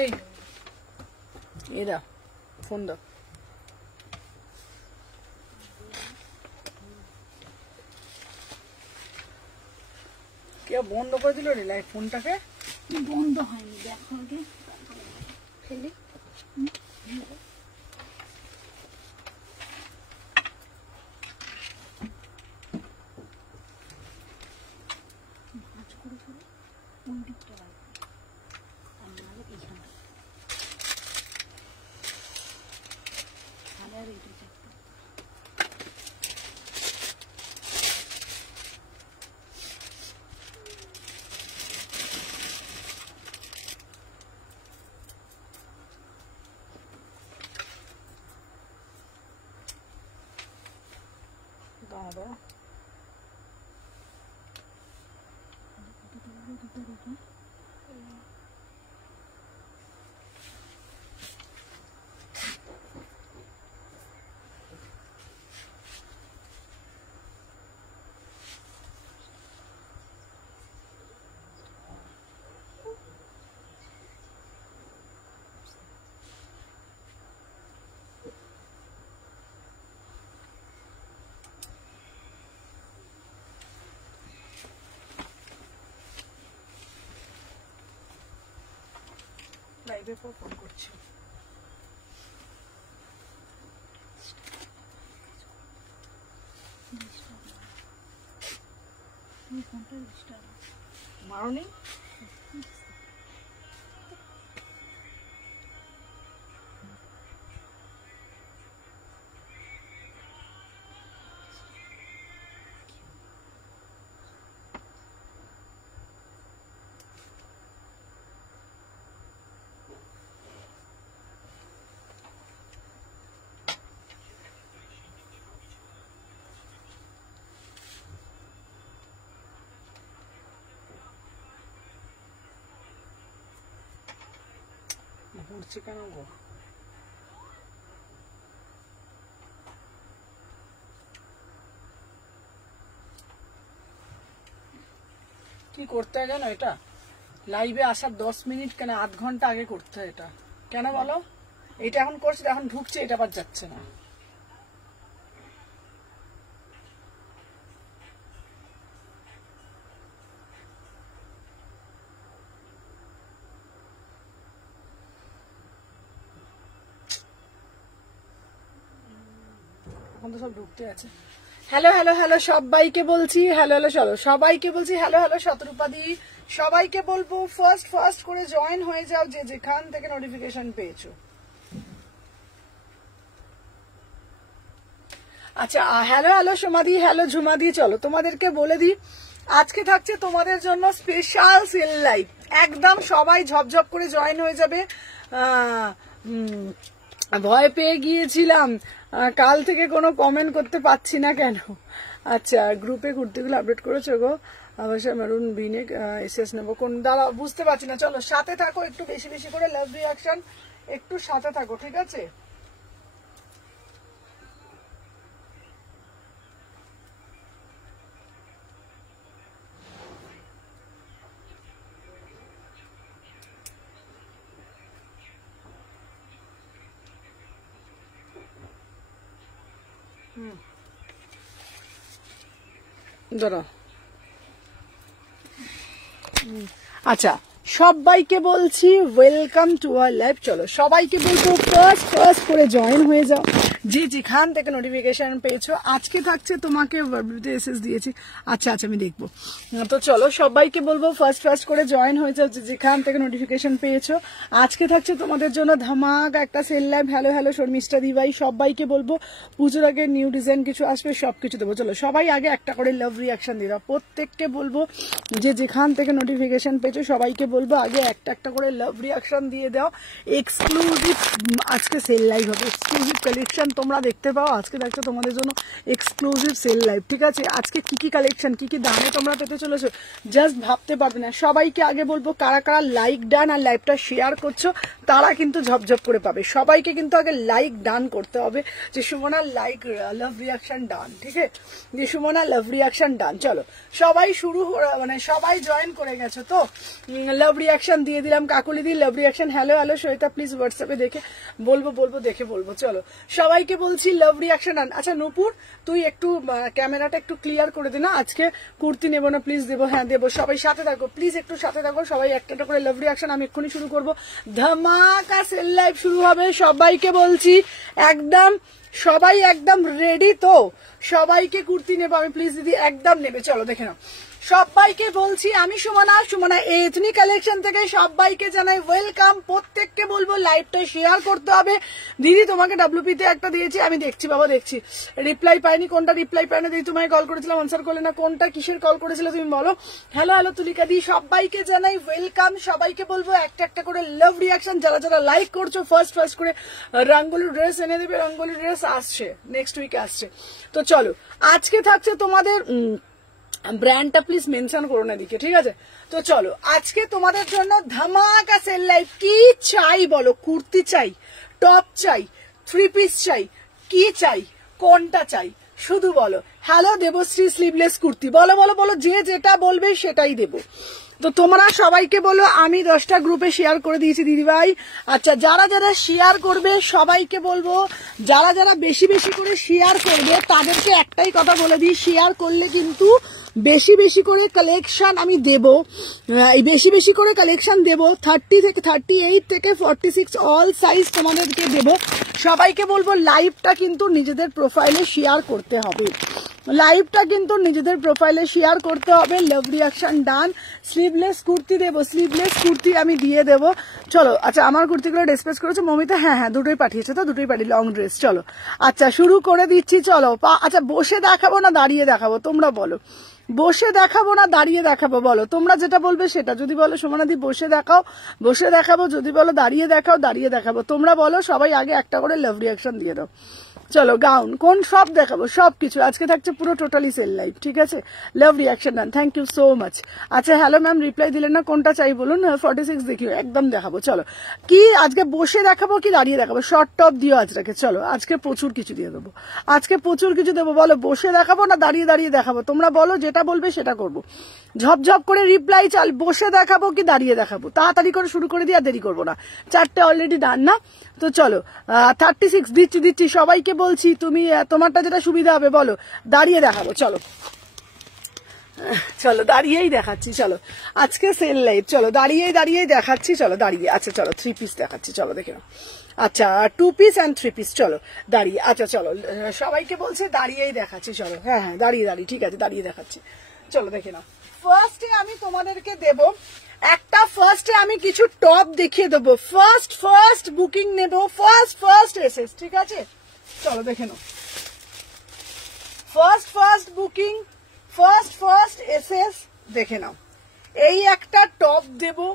এই এরা ফোন দাও। কে বন্ধ করে দিল রে লাইট ফোনটাকে? বন্ধ হয়নি, দেখো আগে ফেলে। ভাঁজ করে ফেলে কোন দিকটা রাখবে, আর নাহলে এইখানটা তাহলে আর এইটা চাপতে। দাদা লাইভে ফোন করছি। মারনি ঘুরছে কেন গো? কি করতে হয় জানো? এটা লাইভে আসার 10 মিনিট কেন 8 ঘন্টা আগে করতে হয় এটা। কেন বলো? এটা এখন করছে, এখন ঢুকছে, এটা আবার যাচ্ছে না। এখন তো সব ঢুকতে আছে। হ্যালো হ্যালো হ্যালো সবাইকে বলছি, হ্যালো হ্যালো চলো সবাইকে বলছি, হ্যালো হ্যালো শতরূপাদি সবাইকে বলবো ফার্স্ট করে জয়েন হয়ে যাও যে যেখান থেকে নোটিফিকেশন পেয়েছো। আচ্ছা হ্যালো হ্যালো সোমাদি, হ্যালো ঝুমাদি, চলো তোমাদেরকে বলে দিই আজকে থাকছে তোমাদের জন্য স্পেশাল সেল লাইভ। একদম সবাই ঝপঝপ করে জয়েন হয়ে যাবে। ভয় পেয়ে গিয়েছিলাম, কাল থেকে কোনো কমেন্ট করতে পাচ্ছি না কেন। আচ্ছা গ্রুপে কুর্তিগুলো আপডেট করেছো গো? অবশ্যই মেরুন বিনে এসএস নেবো কোন দাঁড়া বুঝতে পারছি না। চলো সাথে থাকো, একটু বেশি বেশি করে লাভ রিয়াকশন, একটু সাথে থাকো, ঠিক আছে? দাঁড়া আচ্ছা সবাইকে বলছি ওয়েলকাম টু আওয়ার লাইভ। চলো সবাইকে বলবো ফার্স্ট করে জয়েন হয়ে যাও যে যেখান থেকে নোটিফিকেশন পেয়েছো। আজকে থাকছে তোমাকে এসএস দিয়েছি। আচ্ছা আমি দেখবো। তো চলো সবাইকে বলবো ফার্স্ট করে জয়েন হয়ে যাও যে যেখান থেকে নোটিফিকেশন পেয়েছো। আজকে থাকছে তোমাদের জন্য ধামাক একটা sale live. Hello hello Sharmishtha দিভাই সবাইকে বলবো পুজোর আগে নিউ ডিজাইন কিছু আসবে, সবকিছু দেবো। চলো সবাই আগে একটা করে লাভ রিয়াকশন দিয়ে দাও। প্রত্যেককে বলবো যে যেখান থেকে নোটিফিকেশন পেয়েছো সবাইকে বলবো আগে একটা করে লাভ রিয়াকশন দিয়ে দাও। এক্সক্লুসিভ আজকে সেল লাইভ হবে, এক্সক্লুসিভ কালেকশন তোমরা দেখতে পাও। আজকে দেখছো তোমাদের জন্য এক্সক্লুসিভ সেল লাইভ, ঠিক আছে? আজকে কি কি কালেকশন, কি কি দামে তোমরা পেতে চলেছো জাস্ট ভাবতে পারবে না। সবাইকে আগে বলবো কারা কারা লাইক ডান আর লাইভটা শেয়ার করছো তারা কিন্তু ঝপঝপ করে পাবে। সবাইকে কিন্তু আগে লাইক ডান করতে হবে যে সুমনা লাইক লাভ রিয়াকশন ডান, ঠিক আছে? যে সুমনা লাভ রিয়াকশন ডান। চলো সবাই শুরু, মানে সবাই জয়েন করে গেছো তো? লাভ রিয়াকশন দিয়ে দিলাম, কাকুলি দি লাভ রিয়াকশন। হ্যালো হ্যালো সৈতা, প্লিজ হোয়াটসঅ্যাপে দেখে বলবো দেখে বলবো। চলো সবাইকে বলছি লাভ রিয়াকশন ডান। আচ্ছা নূপুর তুই একটু ক্যামেরাটা একটু ক্লিয়ার করে দে না, আজকে কুর্তি নেবো না প্লিজ? দেবো, হ্যাঁ দেবো। সবাই সাথে থাকো প্লিজ, একটু সাথে থাকো সবাই। একটা করে লাভ রিয়াকশন আমি এক্ষুনি শুরু করবো। ধামাকা সেল লাইভ শুরু হবে, সবাইকে বলছি একদম, সবাই একদম রেডি তো? সবাইকে কুর্তি নেবো আমি প্লিজ দিদি, একদম নেবে। চলো দেখে নাও, সবাইকে বলছি আমি সুমনা এথনিক কালেকশন থেকে সবাইকে জানাই ওয়েলকাম। প্রত্যেককে বলবো লাইভটা শেয়ার করতে হবে। দিদি তোমাকে ডাব্লিউপি তে একটা দিয়েছি, আমি দেখছি বাবা দেখছি, রিপ্লাই পাইনি। কোনটা রিপ্লাই পাইনি দিদি? তোমায় কল করেছিলাম আনসার করলে না, কোনটা কিসের কল করেছিল তুমি বলো? হ্যালো হ্যালো তুলিকা দি, সবাইকে জানাই ওয়েলকাম। সবাইকে বলবো একটা করে লাভ রিয়াকশন। যারা যারা লাইক করছো ফার্স্ট করে রঙ্গোলি ড্রেস এনে দেবে। রঙ্গোলি ড্রেস আসছে, নেক্সট উইকে আসছে। তো চলো আজকে থাকছে তোমাদের ব্র্যান্ডটা প্লিজ মেনশন করো না দিকে, ঠিক আছে? তো চলো আজকে তোমাদের জন্য ধামাকা সেল লাইভ। কি চাই বলো? কুর্তি চাই, টপ চাই, থ্রি পিস চাই, কি চাই, কোনটা চাই শুধু বলো। হ্যালো দেবশ্রী স্লিভলেস কুর্তি, বলো বলো বলো, যে যেটা বলবে সেটাই দেবো। তো তোমরা সবাইকে বলো আমি 10টা গ্রুপে শেয়ার করে দিয়েছি দিদিভাই। আচ্ছা যারা যারা শেয়ার করবে সবাইকে বলবো, যারা যারা বেশি বেশি করে শেয়ার করবে তাদেরকে একটাই কথা বলে দিই, শেয়ার করলে কিন্তু বেশি বেশি করে কালেকশন আমি দেব। এই বেশি বেশি করে কালেকশন দেব, 30 থেকে 38 থেকে 46 অল সাইজ তোমাদেরকে দেব। সবাইকে বলবো লাইভটা কিন্তু নিজেদের প্রোফাইলে শেয়ার করতে হবে, লাইভটা কিন্তু নিজেদের প্রোফাইলে শেয়ার করতে হবে। লাভ রিয়াকশন ডান। স্লিভলেস কুর্তি দেবো, স্লিভলেস কুর্তি আমি দিয়ে দেবো। চলো আচ্ছা আমার কুর্তিগুলো ডিসপ্লেস করেছে মমিতা, হ্যাঁ হ্যাঁ দুটোই পাঠিয়েছে তো, দুটোই পাঠিয়ে লং ড্রেস। চলো আচ্ছা শুরু করে দিচ্ছি। চলো আচ্ছা বসে দেখাবো না দাঁড়িয়ে দেখাবো তোমরা বলো? বসে দেখাবো না দাঁড়িয়ে দেখাবো বলো? তোমরা যেটা বলবে সেটা। যদি বলো সুমনাদি বসে দেখাও, বসে দেখাবো। যদি বলো দাঁড়িয়ে দেখাও, দাঁড়িয়ে দেখাবো। তোমরা বলো, সবাই আগে একটা করে লাভ রিয়াকশন দিয়ে দাও। চলো গাউন কোন সব দেখাবো, সবকিছু আজকে থাকছে পুরো টোটালি সেল লাইভ, ঠিক আছে? Love reaction done, thank you so much. আচ্ছা হ্যালো ম্যাম রিপ্লাই দিলেন না, কোনটা চাই বলুন? 46 দেখিও, একদম দেখাবো। চলো কি আজকে বসে দেখাবো কি দাঁড়িয়ে দেখাবো? শর্ট টপ দিও আজকে। চলো আজকে প্রচুর কিছু দিয়ে দেবো, আজকে প্রচুর কিছু দেবো। বলো বসে দেখাবো না দাঁড়িয়ে দাঁড়িয়ে দেখাবো? তোমরা বলো, যেটা বলবে সেটা করবো। ঝপঝপ করে রিপ্লাই চাল। বসে দেখাবো কি দাঁড়িয়ে দেখাবো? তাড়াতাড়ি করে শুরু করে দিয়ে আর দেরি করবো না, 4টে অলরেডি ডান না? তো চলো 36 দিচ্ছি সবাইকে বলছি। তুমি তোমারটা যেটা সুবিধা হবে বলো। দাঁড়িয়ে দেখাবো, চলো চলো দাঁড়িয়েই দেখাচ্ছি। চলো আজকে সেল লাইভ, চলো দাঁড়িয়েই দেখাচ্ছি। চলো দাঁড়িয়ে, আচ্ছা চলো 3 পিস দেখাচ্ছি, চলো দেখে নাও। আচ্ছা 2 পিস অ্যান্ড 3 পিস, চলো দাঁড়িয়ে। আচ্ছা চলো সবাইকে বলছে দাঁড়িয়েই দেখাচ্ছি। চলো হ্যাঁ হ্যাঁ দাঁড়িয়ে ঠিক আছে দাঁড়িয়ে দেখাচ্ছি। চলো দেখে নাও। ফার্স্টে আমি তোমাদেরকে দেবো একটা, ফার্স্টে আমি কিছু টপ দেখিয়ে দেবো। ফার্স্ট বুকিং নেবো, ফার্স্ট এসএস, ঠিক আছে? চলো দেখে নাও। ফার্স্ট বুকিং, ফার্স্ট এসএস দেখে নাও। এই একটা টপ দেবো,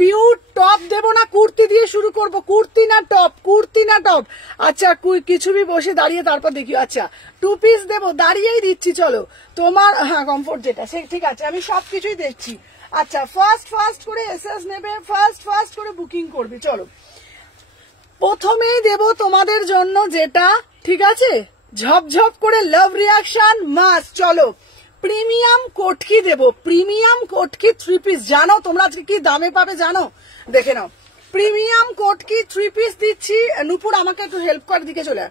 বিউট টপ দেবো না কুর্তি দিয়ে শুরু করব? কুর্তি না টপ, কুর্তি না টপ? আচ্ছা কিছু भी বসে দাঁড়িয়ে তারপর দেখি। আচ্ছা 2 পিস দেবো, দাঁড়িয়েই দিচ্ছি। চলো তোমার হ্যাঁ কমফোর্ট যেটা সে, ঠিক আছে আমি সবকিছুই দেখছি। আচ্ছা ফার্স্ট করে এসএস নেবে, ফার্স্ট করে বুকিং করবে। চলো প্রথমেই দেব তোমাদের জন্য যেটা, ঠিক আছে? ঝপঝপ করে লাভ রিয়াকশন মাস। চলো প্রিমিয়াম কোটকি দেবো, প্রিমিয়াম কোটকি 3 পিস। জানো তোমরা আজকে কি দামে পাবে জানো? দেখে নাও। প্রিমিয়াম কোটকি 3 পিস দিচ্ছি। নূপুর আমাকে একটু হেল্প কর, দিকে চলে।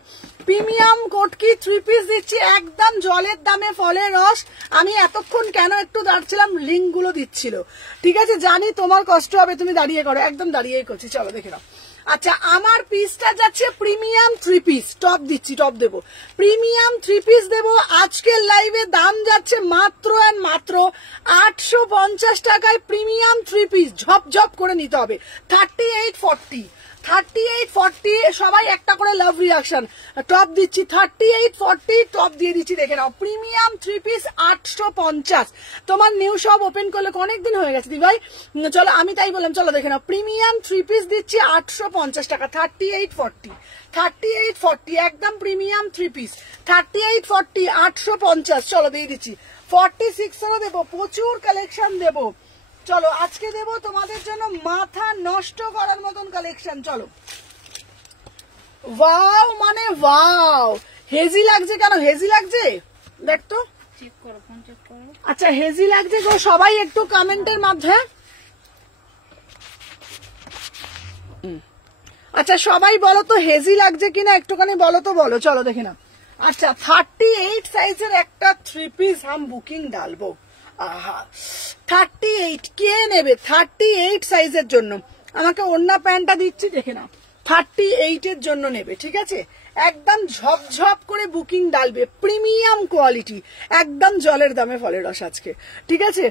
প্রিমিয়াম কোটকি 3 পিস দিচ্ছি একদম জলের দামে, ফলের রস। আমি এতক্ষণ কেন একটু দাঁড়ছিলাম, লিঙ্ক গুলো দিচ্ছিল, ঠিক আছে? জানি তোমার কষ্ট হবে, তুমি দাঁড়িয়ে করো, একদম দাঁড়িয়েই করছি। চলো দেখে নাও। আচ্ছা আমার পিসটা যাচ্ছে প্রিমিয়াম 3 পিস। টপ দিচ্ছি, টপ দেবো, প্রিমিয়াম 3 পিস দেবো। আজকের লাইভে দাম যাচ্ছে মাত্র 850 টাকায় প্রিমিয়াম 3 পিস। ঝপঝপ করে নিতে হবে। 3840 38-40 সবাই একটা করে লাভ রিয়াকশন টপ দিচ্ছি। 38-40 টপ দিয়ে দিচ্ছি, দেখে নাও। Premium 3 piece 850। তোমার নিউ শপ ওপেন করলে অনেকদিন হয়ে গেছে দি ভাই, চলো আমি তাই বললাম, চলো দেখে নাও। প্রিমিয়াম 3 পিস দিচ্ছি 850 টাকা। 38-40 একদম প্রিমিয়াম 3 পিস 38-40 850। চলো দিয়ে দিচ্ছি। 46 দেবো, প্রচুর কালেকশন দেবো। চলো আজকে দেবো তোমাদের জন্য মাথা নষ্ট করার মতন কালেকশন। চলো ওয়াও মানে ওয়াও, হেজি লাগছে কেন? হেজি লাগছে দেখ তো, চেক করো, ফোন চেক করো। আচ্ছা হেজি লাগছে গো, সবাই একটু কমেন্টের মাধ্যমে, আচ্ছা সবাই বলো তো হেজি লাগছে কিনা, একটুখানি বলো তো, বলো। চলো দেখে না। আচ্ছা 38 সাইজের একটা 3 পিস हम বুকিং ডালবো। আহা 38 কে নেবে? 38 সাইজের জন্য আমাকে ওন্না প্যান্টটা দিচ্ছি, দেখে নাও। 38 এর জন্য নেবে, ঠিক আছে? একদম ঝপঝপ করে বুকিং ডালবে, প্রিমিয়াম কোয়ালিটি, একদম জলের দামে ফলের রস আজকে, ঠিক আছে?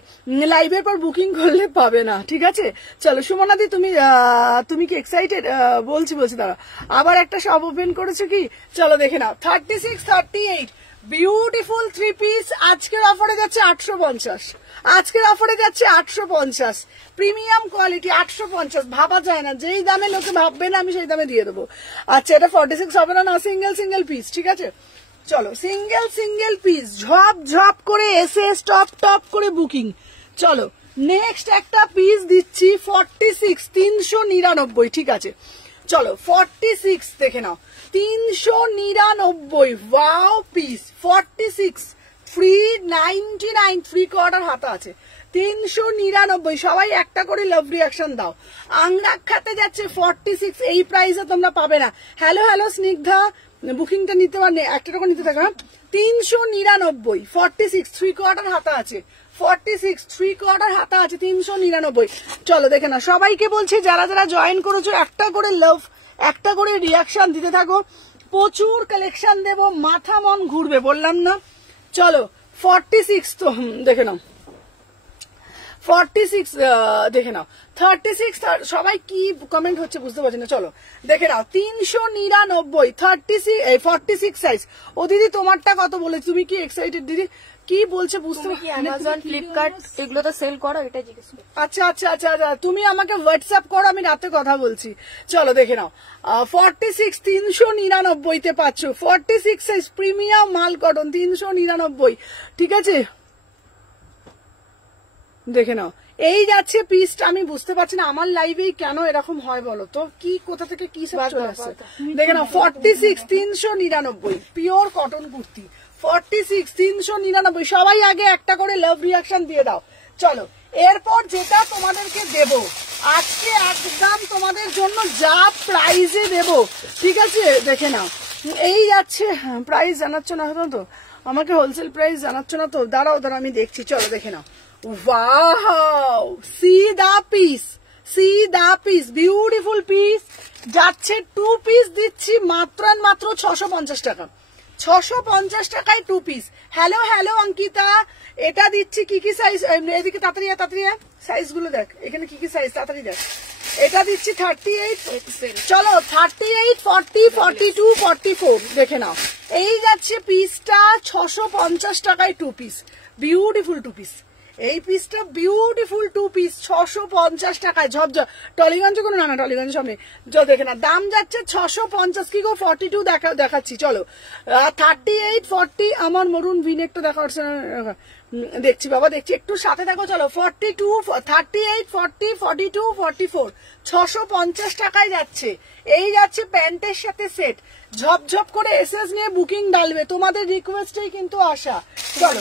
লাইভের পর বুকিং করলে পাবে না, ঠিক আছে? চলো সুমনাদি, তুমি কি এক্সাইটেড? বলছি দাঁড়া, আবার একটা শপ ওপেন করেছো কি? চলো দেখে নাও। 36-38 বিউটিফুল 3 পিস আজকের অফারে যাচ্ছে 850। আজকের অফারে যাচ্ছে 850, প্রিমিয়াম কোয়ালিটি 850। ভাবা যায় না, যেই দামে লোকে ভাববে না আমি সেই দামে দিয়ে দেবো। আচ্ছা এটা 46 হবে না, সিঙ্গেল পিস, ঠিক আছে? চলো সিঙ্গেল পিস ঝপ করে এসে টপ করে বুকিং। চলো নেক্সট একটা পিস দিচ্ছি 46 399, ঠিক আছে? চলো 46 দেখে নাও, 399 ওয়াও পিস। 46 399 ফ্রি কোয়ার্টার হাতা আছে। 399 সবাই একটা করে লাভ রিয়াকশন দাও। আংরাক্ষাতে যাচ্ছে 46, এই প্রাইসে তোমরা পাবে না। হ্যালো স্নিগ্ধা, বুকিংটা নিতে পারলে একটা টাকা নিতে থাকা। 399 46 থ্রি কোয়ার্টার হাতা আছে। 46 থ্রি কোয়ার্টার হাতা আছে 399। চলো দেখে না, সবাইকে বলছি যারা জয়েন করেছো একটা করে লাভ, একটা করে রিয়াকশন দিতে থাকো। প্রচুর কালেকশন দেবো, মাথা মন ঘুরবে, বললাম না? চলো 46 তো দেখে নাও। 46 দেখে নাও। 36 সবাই কি কমেন্ট হচ্ছে বুঝতে পারছি না। চলো দেখে নাও 399 46 সাইজ। ও দিদি তোমারটা কত বলে? তুমি কি এক্সাইটেড দিদি? কি বলছে বুঝতে পারছি। অ্যামাজন ফ্লিপকার্ট এগুলো তো সেল করো, এটা জিজ্ঞেস করো। আচ্ছা তুমি আমাকে হোয়াটসঅ্যাপ করো, আমি রাতে কথা বলছি। চলো দেখে নাও 46 399 তে পাচ্ছ। 46 সাইজ প্রিমিয়াম মাল কটন 399, ঠিক আছে? দেখে নাও এই যাচ্ছে পিসটা। আমি বুঝতে পারছি না আমার লাইভেই কেন এরকম হয় বলো তো, কি কোথা থেকে কি সব চলে আসছে। দেখে নাও 46 399 পিওর কটন কুর্তি। 46 399 সবাই আগে একটা করে লাভ রিয়াকশন দিয়ে দাও। চলো এরপর যেটা তোমাদেরকে দেব আজকে একদম তোমাদের জন্য যা প্রাইজে দেব, ঠিক আছে? দেখে নাও এই যাচ্ছে। প্রাইস জানাচ্ছ না তো আমাকে, হোলসেল প্রাইস জানাচ্ছ না তো? দাঁড়াও আমি দেখছি। চলো দেখে নাও। ওয়াও, সি দা পিস, বিউটিফুল পিস যাচ্ছে। 2 পিস দিচ্ছি মাত্র 650 টাকা। 650 টাকায় 2 পিস। হ্যালো অঙ্কিতা, এটা দিচ্ছি কি সাইজ? এদিকে তাড়াতাড়ি সাইজ গুলো দেখ, এখানে কি সাইজ তাড়াতাড়ি দেখ। এটা দিচ্ছি 38 এক্সেল। চলো 38 40 42 44 দেখে নাও। এই যাচ্ছে পিসটা 650 টাকায় 2 পিস, বিউটিফুল 2 পিস। এই পিসটা বিউটিফুল 2 পিস 650 টাকায় ঝপঝপ। টলিগঞ্জ কোনো না, টলিগঞ্জ সামনে। দেখে না দাম যাচ্ছে 650 কি গো? 42 দেখাচ্ছি। চলো 38 40 আমার মরুন ভিনেকটা দেখাচ্ছে, দেখছি বাবা দেখছি, একটু সাথে দেখো। চলো 42 38 40 42 44 650 টাকায় যাচ্ছে। এই যাচ্ছে প্যান্টের সাথে সেট। ঝপঝপ করে এসএস নিয়ে বুকিং ডালবে, তোমাদের রিকোয়েস্টেই কিন্তু আসা। চলো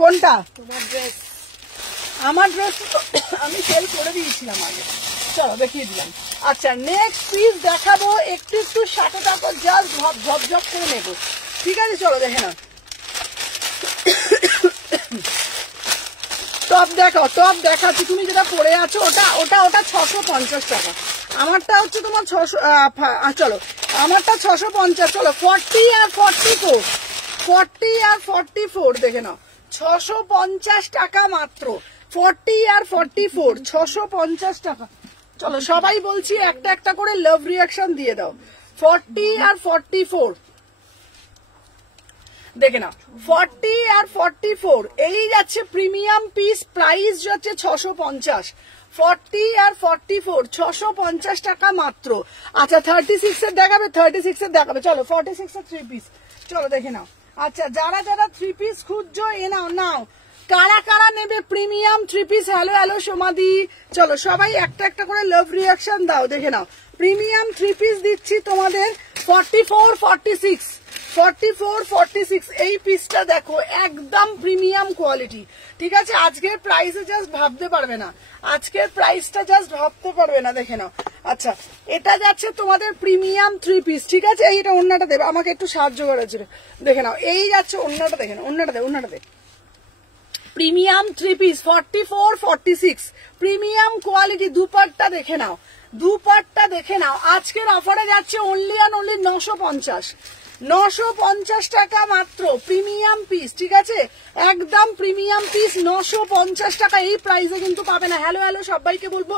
কোনটা? তোমার ড্রেস। আমার ড্রেস আমি সেল করে দিয়েছিলাম আগে, চলো দেখিয়ে দিলাম। আচ্ছা নেক্সট পিস দেখাবো, একটু সাথে থাকো, জাস্ট ঝপঝপ করে নেবো, ঠিক আছে? চলো দেখে নাও। টপ দেখাচ্ছি, তুমি যেটা পরে আছো ওটা 650 টাকা। আমারটা হচ্ছে তোমার 600। চলো আমারটা 650। চলো 40 আর 44 দেখে নাও। 650 টাকা মাত্র। 40 আর 44 650 টাকা। চলো সবাই বলছি একটা একটা করে লাভ রিয়াকশন দিয়ে দাও। 40 আর 44 দেখে নাও, 40 আর 44 এই যাচ্ছে প্রিমিয়াম পিস, প্রাইস যাচ্ছে 650। 40 আর 44 650 টাকা মাত্র। আচ্ছা 36 এর দেখাবে, 36 এর দেখাবে, চলো 46 এর 3 পিস চলো দেখে নাও। আচ্ছা যারা যারা 3 পিস খুঁজছো এ নাও নাও, কারা কারা নেবে প্রিমিয়াম 3 পিস? হ্যালো হ্যালো সোমাদি, চলো সবাই একটা একটা করে লাভ রিয়াকশন দাও দেখে নাও। প্রিমিয়াম 3 পিস দিচ্ছি তোমাদের 44 46 44 46 এই পিসটা দেখো একদম প্রিমিয়াম কোয়ালিটি, ঠিক আছে? আজকের প্রাইসে জাস্ট ভাবতে পারবে না, আজকের প্রাইসটা জাস্ট ভাবতে পারবে না, দেখে নাও। আচ্ছা এটা যাচ্ছে তোমাদের প্রিমিয়াম 3 পিস, ঠিক আছে? এইটা ওন্নাটা দেবে, আমাকে একটু সাহায্য করার জন্য দেখে নাও। এই যাচ্ছে ওন্নাটা, দেখে নাও ওন্নাটা দে, ওন্নাটা দে। Premium 3 piece 44 46 premium quality. Dupatta দেখে নাও, দুপাট্টা দেখে নাও। আজকের অফারে যাচ্ছে অনলি অ্যান্ড অনলি 950 টাকা মাত্র প্রিমিয়াম পিস, ঠিক আছে? একদম প্রিমিয়াম পিস 950 টাকা, এই প্রাইসে কিন্তু পাবে না। হ্যালো হ্যালো সবাইকে বলবো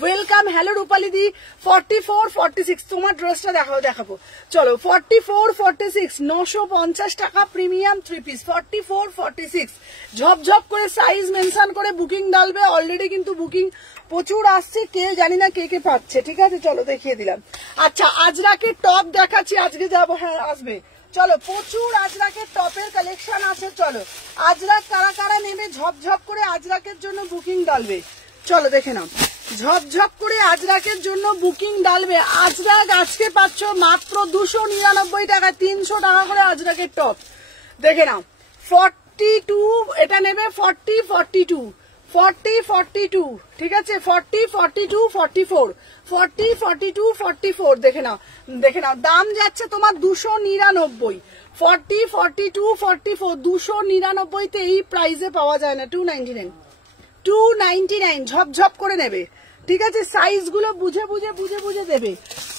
ওয়েলকাম। হ্যালো রূপালী দি 44 46 তোমার ড্রেসটা দেখাবো চলো। 44 46 950 টাকা প্রিমিয়াম 3 পিস 44 46। ঝপঝপ করে সাইজ মেনশন করে বুকিং ডালবে, অলরেডি কিন্তু বুকিং প্রচুর আসছে, কে জানি না কে কে পাচ্ছে, ঠিক আছে? চলো দেখিয়ে দিলাম। আচ্ছা আজরাকের টপ দেখাচ্ছি, আজকে যাবো, হ্যাঁ আসবে, চলো প্রচুর আজরাকের টপের কালেকশন আছে। চলো আজরাক কারা কারা নেবে ঝপঝপ করে আজরাকের জন্য বুকিং ডালবে, চলো দেখে নাও। ঝপঝপ করে আজরাকের জন্য বুকিং ডালবে। আজরাক আজকে পাচ্ছ মাত্র 299 টাকা, 300 টাকা করে আজরাকের টপ, দেখে নাও। 42 এটা নেবে 40 42 40 42, ঠিক আছে? 40 42 44 40 42 44 দেখে নাও, দেখে নাও। দাম যাচ্ছে তোমার 299। 40 42 44 299 তে এই প্রাইসে পাওয়া যায় না। 299 299 ঝপঝপ করে নেবে, ঠিক আছে? সাইজ গুলো বুঝে বুঝে বুঝে বুঝে দেবে,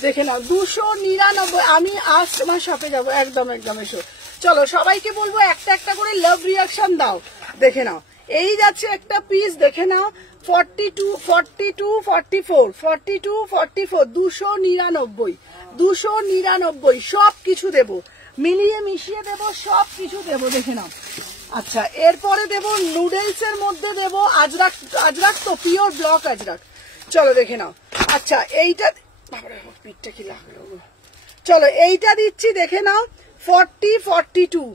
দেখে নাও। 299 আমি আজ তোমার শপে যাবো, একদম একদম এসো। চলো সবাইকে বলবো একটা একটা করে লাভ রিয়াকশন দাও, দেখে নাও। এই যাচ্ছে একটা পিস, দেখে নাও। 42 42 44 42 44 299 299 সব কিছু দেবো, মিলিয়ে মিশিয়ে দেবো, সব কিছু দেবো, দেখে নাও। আচ্ছা এরপরে দেবো নুডলস এর মধ্যে দেবো আজরাক, আজরাক তো পিওর ব্লক আজরাক, চলো দেখে নাও। আচ্ছা এইটা পিঠটা কি লাগলো, চলো এইটা দিচ্ছি, দেখে নাও। 40 42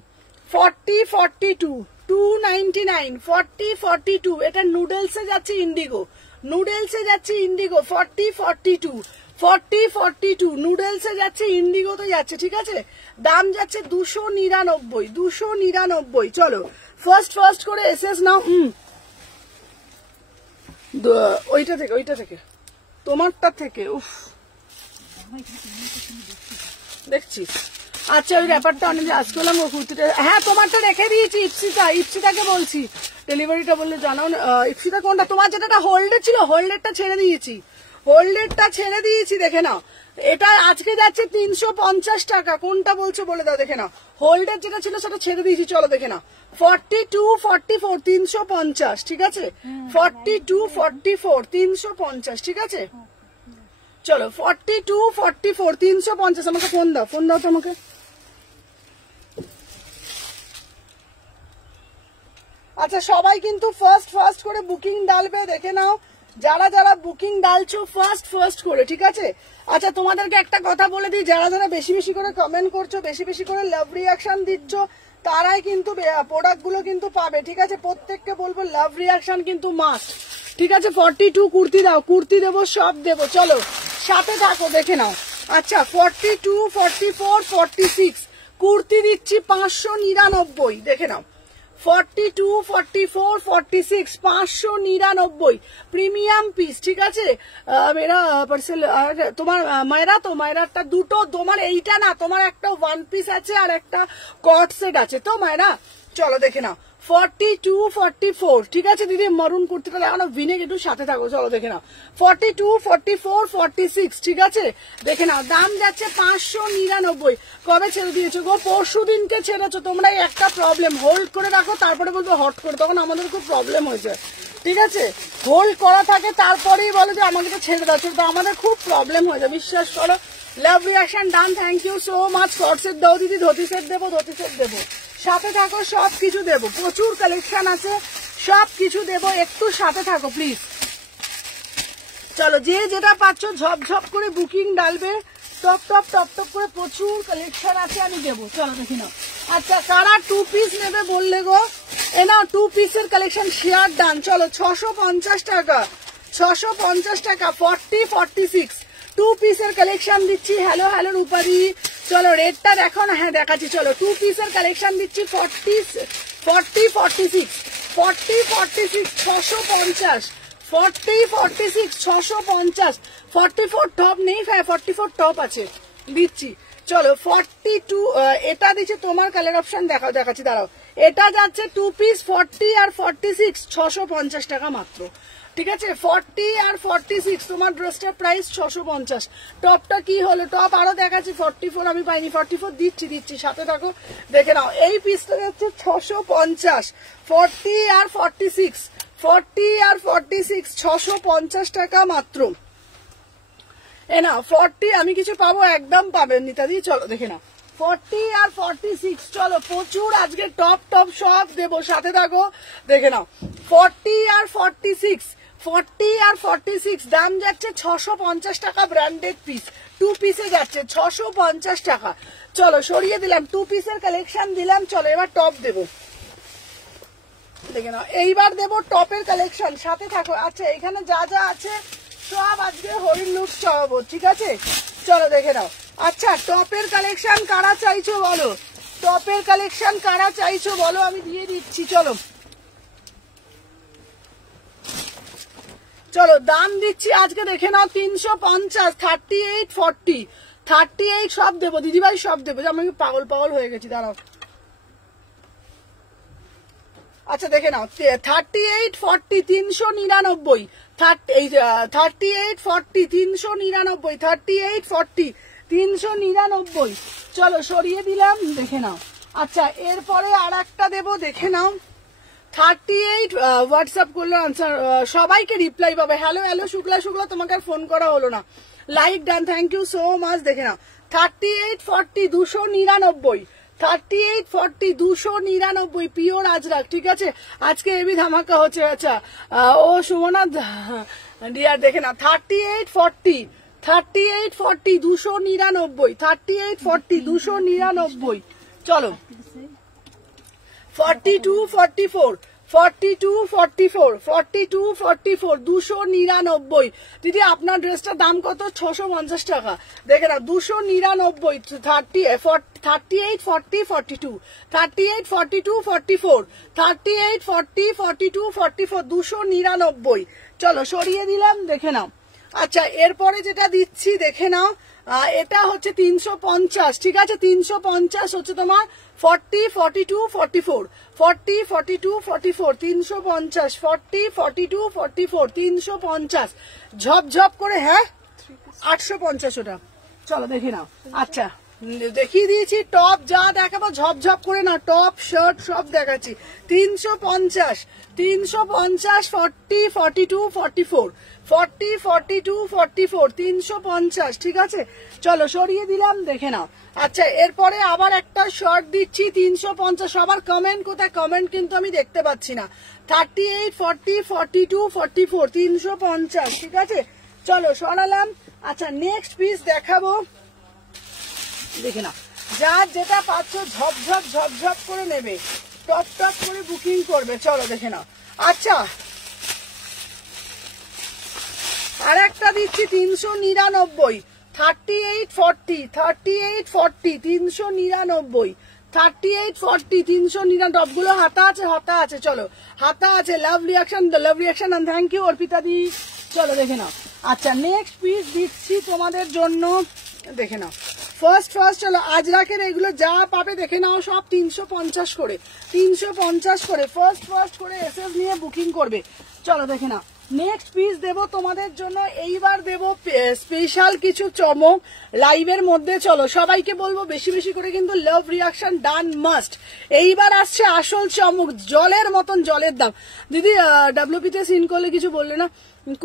40 42 299 40 42 এটা নুডলসে যাচ্ছে ইন্ডিগো, নুডলসে যাচ্ছে ইন্ডিগো 40 42 40 42 নুডলসে যাচ্ছে, ইন্ডিগো তো যাচ্ছে, ঠিক আছে? দাম যাচ্ছে 299 299। চলো ফার্স্ট করে এসএস নাও। ওইটা থেকে ওইটা থেকে তোমারটা থেকে উফ দেখছি। আচ্ছা ওই ব্যাপারটা অনেক আজ করলাম, ও কুর্তিটা হ্যাঁ তোমারটা রেখে দিয়েছি। ইপসিতাকে বলছি ডেলিভারিটা বললে জানাও। ইপসিতা কোনটা তোমার? যেটা হোল্ডের ছিল, হোল্ডেরটা ছেড়ে দিয়েছি, হোল্ডেরটা ছেড়ে দিয়েছি, দেখে নাও। এটা আজকে যাচ্ছে 350 টাকা, কোনটা বলছো বলে দাও, দেখে নাও। হোল্ডের যেটা ছিল সেটা ছেড়ে দিয়েছি, চলো দেখে নাও। 42 44 350, ঠিক আছে? 42 44 350, ঠিক আছে? চলো 42 44 350। আমাকে ফোন দাও, ফোন দাও তো আমাকে। আচ্ছা সবাই কিন্তু ফার্স্ট করে বুকিং ডালবে, দেখে নাও। যারা যারা বুকিং ডালছো ফার্স্ট করে, ঠিক আছে? আচ্ছা তোমাদেরকে একটা কথা বলে দিই, যারা যারা বেশি বেশি করে কমেন্ট করছো, বেশি বেশি করে লাভ রিয়াকশন দিচ্ছ, তারাই কিন্তু প্রোডাক্ট গুলো কিন্তু পাবে, ঠিক আছে? প্রত্যেককে বলবো লাভ রিয়াকশন কিন্তু মাস্ট, ঠিক আছে? 42 কুর্তি দাও, কুর্তি দেবো, সব দেবো, চলো সাথে থাকো, দেখে নাও। আচ্ছা 42 44 46 কুর্তি দিচ্ছি 599, দেখে নাও। 42 44 46 599 প্রিমিয়াম পিস, ঠিক আছে? মেরা পার্সেল তোমার মায়েরা, তো মায়েরাটা দুটো তোমার, এইটা না তোমার একটা ওয়ান পিস আছে আর একটা কট সেট আছে তো মায়েরা, চলো দেখে নাও। 42, 44, ঠিক আছে দিদি, মরুন কুর্তিটা দেখো না, ভিনেক একটু সাথে থাকো, চলো দেখে নাও। 42, 44, 46, ঠিক আছে দেখে নাও। দাম যাচ্ছে 599। কবে ছেড়ে দিয়েছো গো? পরশু দিনকে ছেড়েছো তোমরা। একটা প্রবলেম, হোল্ড করে রাখো তারপরে বলবো হট করে, তখন আমাদের খুব প্রবলেম হয়ে যায়, ঠিক আছে? হোল্ড করা থাকে তারপরেই বলো যে আমাকে তো ছেড়ে দাও, তো আমাদের খুব প্রবলেম হয়ে যায়, বিশ্বাস করো। Love reaction done, thank you so much. Short set দাও দিদি, ধুতি সেট দেবো, ধুতি সেট দেবো, সাথে থাকো, সব কিছু দেবো, প্রচুর কালেকশন আছে, সব কিছু দেবো, একটু সাথে থাকো প্লিজ। চলো যে যেটা পাচ্ছ ঝপঝপ করে বুকিং ডালবে, টপ টপ টপ টপ করে প্রচুর কালেকশন আছে, আমি দেবো, চলো দেখি নাও। আচ্ছা কারা 2 পিস নেবে বললে গো? এ নাও 2 পিসের কালেকশন, শেয়ার ডান, চলো 650 টাকা, 650 টাকা, 40, 46 2 পিসের কালেকশন দিচ্ছি। হ্যালো হ্যালো রূপাদি, চলো রেডটা দেখো না, হ্যাঁ দেখাচ্ছি, চলো 2 পিসের কালেকশন দিচ্ছি। 40, 46, 650, 40, 46, 650, 44 টপ নেই, 44 টপ আছে, দিচ্ছি। চলো 42, এটা দিচ্ছি তোমার কালার অপশন দেখাচ্ছি, দাঁড়াও। এটা যাচ্ছে 2 পিস 40 আর 46, 650 টাকা মাত্র, ঠিক আছে? 40 আর 46 তোমার ড্রেসটার প্রাইস 650। টপটা কি হলো? টপ আরো দেখাচ্ছি, 44 আমি পাইনি, 44 দিচ্ছি, সাথে থাকো, দেখে নাও। এই পিসটা যাচ্ছে 650, 40 আর 46, 40 আর 46, 650 টাকা মাত্র। এ না 40 আমি কিছু পাবো, একদম পাবেন নিতাদি, চলো দেখে নাও। 40 আর 46, চলো প্রচুর আজকে টপ টপ সব দেবো, সাথে থাকো, দেখে নাও। 40 আর 46, 40 আর 46 দাম যাচ্ছে 650 টাকা, ব্র্যান্ডেড পিস, 2 পিসে যাচ্ছে 650 টাকা। চলো সরিয়ে দিলাম, 2 পিসের কালেকশন দিলাম, চলো এবার টপ দেবো, দেখে নাও। এইবার দেবো টপের কালেকশন, সাথে থাকো। আচ্ছা এখানে যা যা আছে সব আজকে হরিণ লুক চড়াবো, ঠিক আছে? চলো দেখে নাও। আচ্ছা টপের কালেকশন কারা চাইছো বলো, টপের কালেকশন কারা চাইছো বলো, আমি দিয়ে দিচ্ছি। চলো চলো দাম দিচ্ছি আজকে, দেখে নাও 350, 38, 40, 38 সব দেবো দিদিভাই, সব দেবো, আমি পাগল পাগল হয়ে গেছি, দাঁড়াও। আচ্ছা দেখে নাও 38, 40, 399, 38, 40, 399, 38, 40, 399, চলো সরিয়ে দিলাম, দেখে নাও। আচ্ছা এরপরে আর একটা দেবো, দেখে নাও। 38 হোয়াটসঅ্যাপ করলো আনসার, সবাইকে রিপ্লাই পাবে। হ্যালো হ্যালো শুক্লা, তোমাকে আর ফোন করা হলো না, like done, thank you so much, দেখে নাও। 38, 40, 299, 38, 40, 299, পিওর আজরাক, ঠিক আছে? আজকে এবি ধামাকা হচ্ছে। আচ্ছা ও সুমনা ডিয়ার, দেখে না 38, 40, 38, 40, 299, 38, 40, 299, চলো 42, 44, 42, 44, 42, 44, 299। দিদি আপনার ড্রেসটার দাম কত? 650 টাকা, দেখে না 299, 38, 40, 42, 38, 42, 44, 38, 40, 42, 44, 299, চলো সরিয়ে দিলাম, দেখে নাও। আচ্ছা এরপরে যেটা দিচ্ছি দেখে নাও, এটা হচ্ছে 350, ঠিক আছে? 350 হচ্ছে তোমার 40, 42, 44, 40, 42, 44, 350, 40, 42, 44, 350, ঝপঝপ করে, হ্যাঁ 850 ওটা, চলো দেখে নাও। আচ্ছা দেখিয়ে দিয়েছি, টপ যা দেখাবো ঝপঝপ করে না, টপ শার্ট সব দেখাচ্ছি। 350, 350, 40, 42, 44, 40, 42, 44, 350, ঠিক আছে? চলো সরিয়ে দিলাম, দেখে নাও। আচ্ছা এরপরে আবার একটা শর্ট দিচ্ছি 350, সবার কমেন্ট কোথায়? কমেন্ট কিন্তু আমি দেখতে পাচ্ছি না। 38, 40, 42, 44, 350, ঠিক আছে? চলো সরালাম। আচ্ছা নেক্সট পিস দেখাবো, দেখে নাও। যার যেটা পাচ্ছ ঝপঝপ ঝপঝপ করে নেবে, টপ টপ করে বুকিং করবে, চলো দেখে নাও। আচ্ছা আর একটা দিচ্ছি 399, 38, 40, 38, 40, 399, 38, 40, 399, টপগুলো হাতা আছে, হাতা আছে, চলো হাতা আছে। Love reaction and thank you Arpita দি, চলো দেখে নাও। আচ্ছা নেক্সট পিস দিচ্ছি তোমাদের জন্য, দেখে নাও ফার্স্ট চলো আজরাকের এগুলো যা পাবে দেখে নাও, সব 350 করে, 350 করে ফার্স্ট করে এসএস নিয়ে বুকিং করবে। চলো দেখে নাও, নেক্সট পিস দেবো তোমাদের জন্য, এইবার দেবো স্পেশাল কিছু চমক লাইভের মধ্যে। চলো সবাইকে বলবো বেশি বেশি করে কিন্তু লাভ রিয়াকশন ডান মাস্ট। এইবার আসছে আসল চমক, জলের মতন জলের দাম। দিদি ডাব্লিউপিতে সিন করলে কিছু বললে না,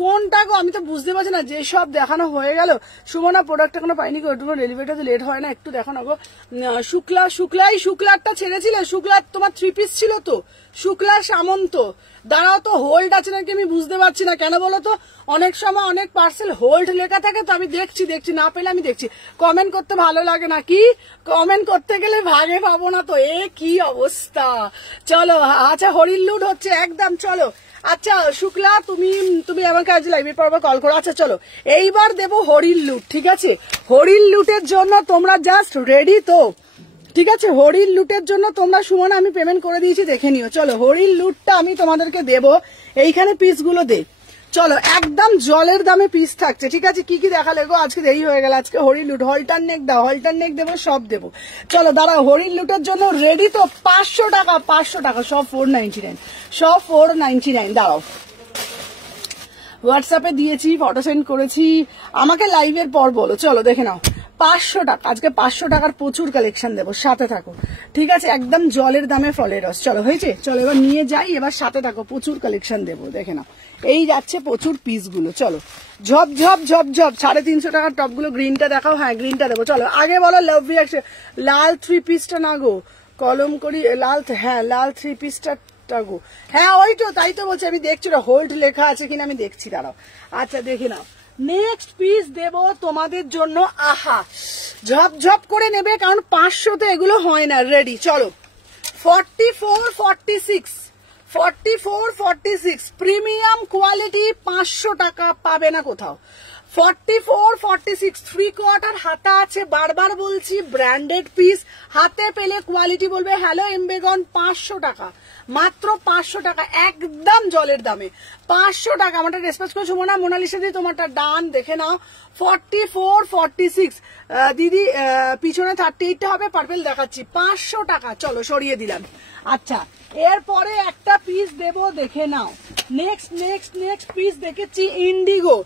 কোনটা গো আমি তো বুঝতে পারছি না, যে সব দেখানো হয়ে গেল। সুমনা প্রোডাক্ট এখনো পাইনি গো, ওটুকু ডেলিভারিটা লেট হয় না, একটু দেখো না গো। শুক্লারটা ছেড়েছিলে, শুক্লার তোমার 3 পিস ছিল তো, শুক্লার সামন্ত। দাঁড়াও তো, হোল্ড আছে নাকি আমি বুঝতে পারছি না, কেন বলো তো, অনেক সময় অনেক পার্সেল হোল্ড লেখা থাকে, তো আমি দেখছি না পেলে আমি দেখছি। কমেন্ট করতে ভালো লাগে না কি, কমেন্ট করতে গেলে ভাগে পাবো না তো, এ কি অবস্থা। চলো আচ্ছা, হরিণ লুট হচ্ছে একদম। চলো আচ্ছা শুক্লা, তুমি আমাকে আজ লাইভের পর কল করো। আচ্ছা চলো, এইবার দেবো হরিণ লুট, ঠিক আছে? হরিণ লুটের জন্য তোমরা জাস্ট রেডি তো, ঠিক আছে? হরিণ লুটের জন্য তোমরা সুমনা আমি পেমেন্ট করে দিয়েছি, দেখে নিও। চলো হরিণ লুটটা আমি তোমাদেরকে দেবো, এইখানে পিসগুলো দে। চলো একদম জলের দামে পিস থাকছে, ঠিক আছে? কি কি দেখালে গো, আজকে দেরি হয়ে গেল। আজকে হরিণ লুট, হলটার নেক দাও, হলটার নেক দেবো, সব দেবো। চলো দাঁড়াও, হরিণ লুটের জন্য রেডি তো? 500 টাকা, সব 499, সব 499। দাঁড়াও, হোয়াটসঅ্যাপে দিয়েছি, ফটো সেন্ড করেছি, আমাকে লাইভের পর বলো। চলো দেখে নাও, 500 টাকা, আজকে 500 টাকার প্রচুর কালেকশন দেবো, সাথে থাকো, ঠিক আছে? একদম জলের দামে ফলের রস। চলো হয়েছে, চলো এবার নিয়ে যাই, এবার সাথে থাকো, প্রচুর কালেকশন দেবো, দেখে নাও। এই যাচ্ছে প্রচুর পিসগুলো। চলো ঝপ 350 টাকার টপগুলো, গ্রিনটা দেখাও। হ্যাঁ গ্রিনটা দেবো। চলো আগে বলো লাভ রিয়াকশন, লাল 3 পিসটা না গো, কলম করি লাল, হ্যাঁ লাল 3 পিসটা গো, হ্যাঁ ওই তো, তাই তো বলছি, আমি দেখছি ওটা হোল্ড লেখা আছে কিনা আমি দেখছি, দাঁড়াও। আচ্ছা দেখে নাও, নেক্সট পিস দেব তোমাদের জন্য। আহা, ঝপ করে নেবে, কারণ 500 তো এগুলো হয় না। রেডি, চলো 4446 প্রিমিয়াম কোয়ালিটি, 500 টাকা পাবে না কোথাও। 4446 3/4 হাতা আছে, বারবার বলছি ব্র্যান্ডেড পিস, হাতে পেলে কোয়ালিটি বলবে হ্যালো এমবেগন। 500 টাকা, মাত্র 500 টাকা, একদম জলের দামে 500 টাকা। আমারটা রেসপেক্ট করে শুভ না, মোনালিসা দিদি তোমারটা ডান, দেখে নাও। 4446 দিদি, পিছনে 38টা হবে, পার্পেল দেখাচ্ছি, 500 টাকা। চলো সরিয়ে দিলাম। আচ্ছা এরপরে একটা পিস দেবো, দেখে নাও। নেক্সট পিস দেখেছি ইন্ডিগো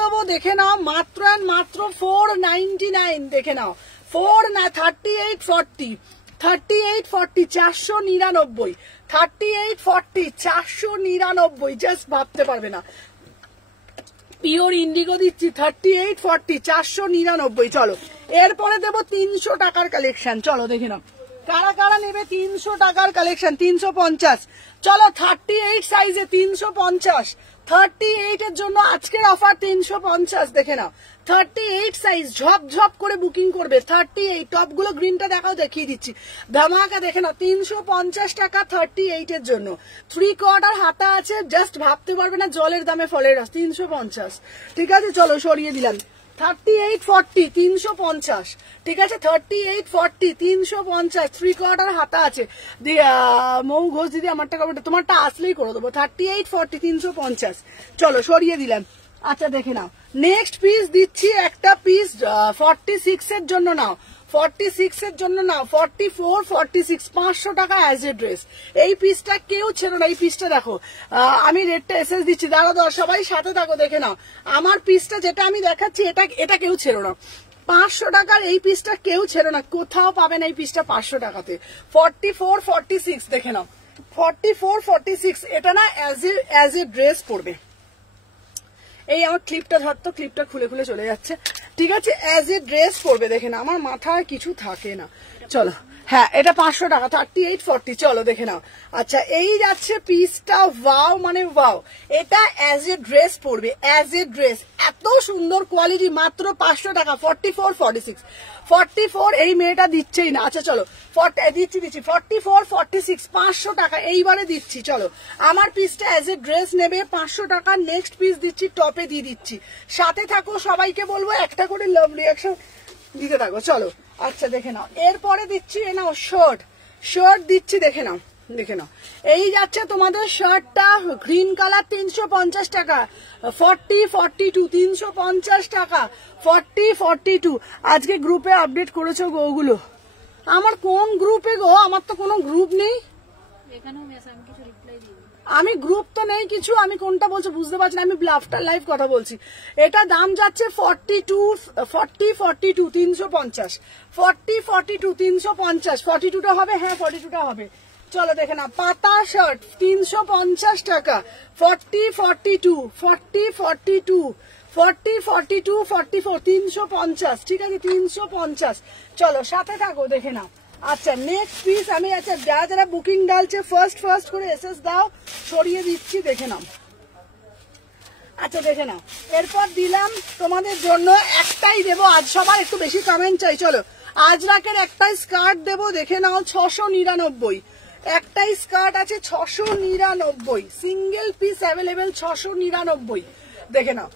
দেবো, দেখে নাও, মাত্র 499, দেখে নাও। 3840 499, 499, জাস্ট ভাবতে পারবে না, পিওর ইন্ডিগো দিচ্ছি 3840 499। চলো এরপরে দেবো 300 টাকার কালেকশন। চলো দেখে নাও, কারা নেবে 300 টাকার কালেকশন। 350, চলো 38 সাইজে 350, 38 এর জন্য আজকের অফার 350, দেখে নাও। 38 সাইজ, ঝপ করে বুকিং করবে। 38 টপগুলো গ্রিনটা দেখাও, দেখিয়ে দিচ্ছি, ধামাকা, দেখে নাও। 350 টাকা 38 এর জন্য, 3/4 হাতা আছে, জাস্ট ভাবতে পারবে না, জলের দামে ফলের রস। 350, ঠিক আছে? চলো সরিয়ে দিলাম। 3840 350, ঠিক আছে? 3840 350, 3/4 হাতা আছে। মৌ ঘোষ দিদি আমারটা করবে, তোমারটা আসলেই করে দেবো। 3840 350, চলো সরিয়ে দিলাম। আচ্ছা দেখে নাও, নেক্সট পিস দিচ্ছি, একটা পিস 46 এর জন্য নাও, 46 এর জন্য নাও। 4446 500 টাকা অ্যাজ এ ড্রেস। এই পিসটা কেউ ছেড়ো না, এই পিসটা দেখো, আমি রেটটা এসএস দিচ্ছি, দাঁড়া সবাই সাথে থাকো, দেখে নাও। আমার পিসটা যেটা আমি দেখাচ্ছি, এটা কেউ ছেড়ো না। 500 টাকার এই পিসটা কেউ ছেড়ো না, কোথাও পাবে না এই পিসটা 500 টাকাতে। 4446, দেখে নাও। 4446, এটা না অ্যাজ এ ড্রেস পড়বে। এই আমার ক্লিপটা ধরতো, ক্লিপটা খুলে চলে যাচ্ছে, ঠিক আছে? অ্যাজ এ ড্রেস পড়বে, দেখে না, আমার মাথায় কিছু থাকে না। চলো, হ্যাঁ এটা 500 টাকা, 3840, চলো দেখে নাও। আচ্ছা এই যাচ্ছে পিসটা, ওয়াও মানে ওয়াও, এটা অ্যাজ এ ড্রেস পড়বে, অ্যাজ এ ড্রেস, এত সুন্দর কোয়ালিটি, মাত্র 500 টাকা। 4446, 44 এই মেয়েটা দিচ্ছেই না। আচ্ছা চলো দিচ্ছি 4446 500 টাকা এইবারে দিচ্ছি। চলো আমার পিসটা অ্যাজ এ ড্রেস নেবে 500 টাকা। নেক্সট পিস দিচ্ছি, টপে দিয়ে দিচ্ছি, সাথে থাকো, সবাইকে বলবো একটা করে লাভ রিয়াকশন দিতে থাকো। চলো আচ্ছা দেখে নাও, এরপরে দিচ্ছি, এ নাও শার্ট দিচ্ছি, দেখে নাও। দেখে নাও, এই যাচ্ছে তোমাদের শার্টটা গ্রিন কালার 350 টাকা, 40-42 350 টাকা, 40-42। আজকে গ্রুপে আপডেট করেছো গো ওগুলো? আমার কোন গ্রুপে গো? আমার তো কোনো গ্রুপ নেই। আমি গ্রুপ তো নেই কিছু, আমি কোনটা বলছো বুঝতে পারছি না, আমি আফটার লাইভ কথা বলছি। এটা দাম যাচ্ছে 40-42 350, 40-42 350, 42টা হবে, হ্যাঁ 42টা হবে। চলো দেখে না, পাতা শার্ট 350 টাকা, 40-42 40-42 40-42 44 350, ঠিক আছে 350। চলো সাথে থাকো, দেখে নাও। আচ্ছা নেক্সট পিস আমি, আচ্ছা যারা যারা বুকিং ডালছে ফার্স্ট করে এসএস দাও, সরিয়ে দিচ্ছি, দেখে নাও। আচ্ছা দেখে নাও, এরপর দিলাম তোমাদের জন্য একটাই দেবো আজ, সবার একটু বেশি কমেন্ট চাই। চলো আজরাকের একটাই স্কার্ট দেবো, দেখে নাও 699, একটাই স্কার্ট আছে 699, সিঙ্গেল পিস অ্যাভেলেবেল 699, দেখে নাও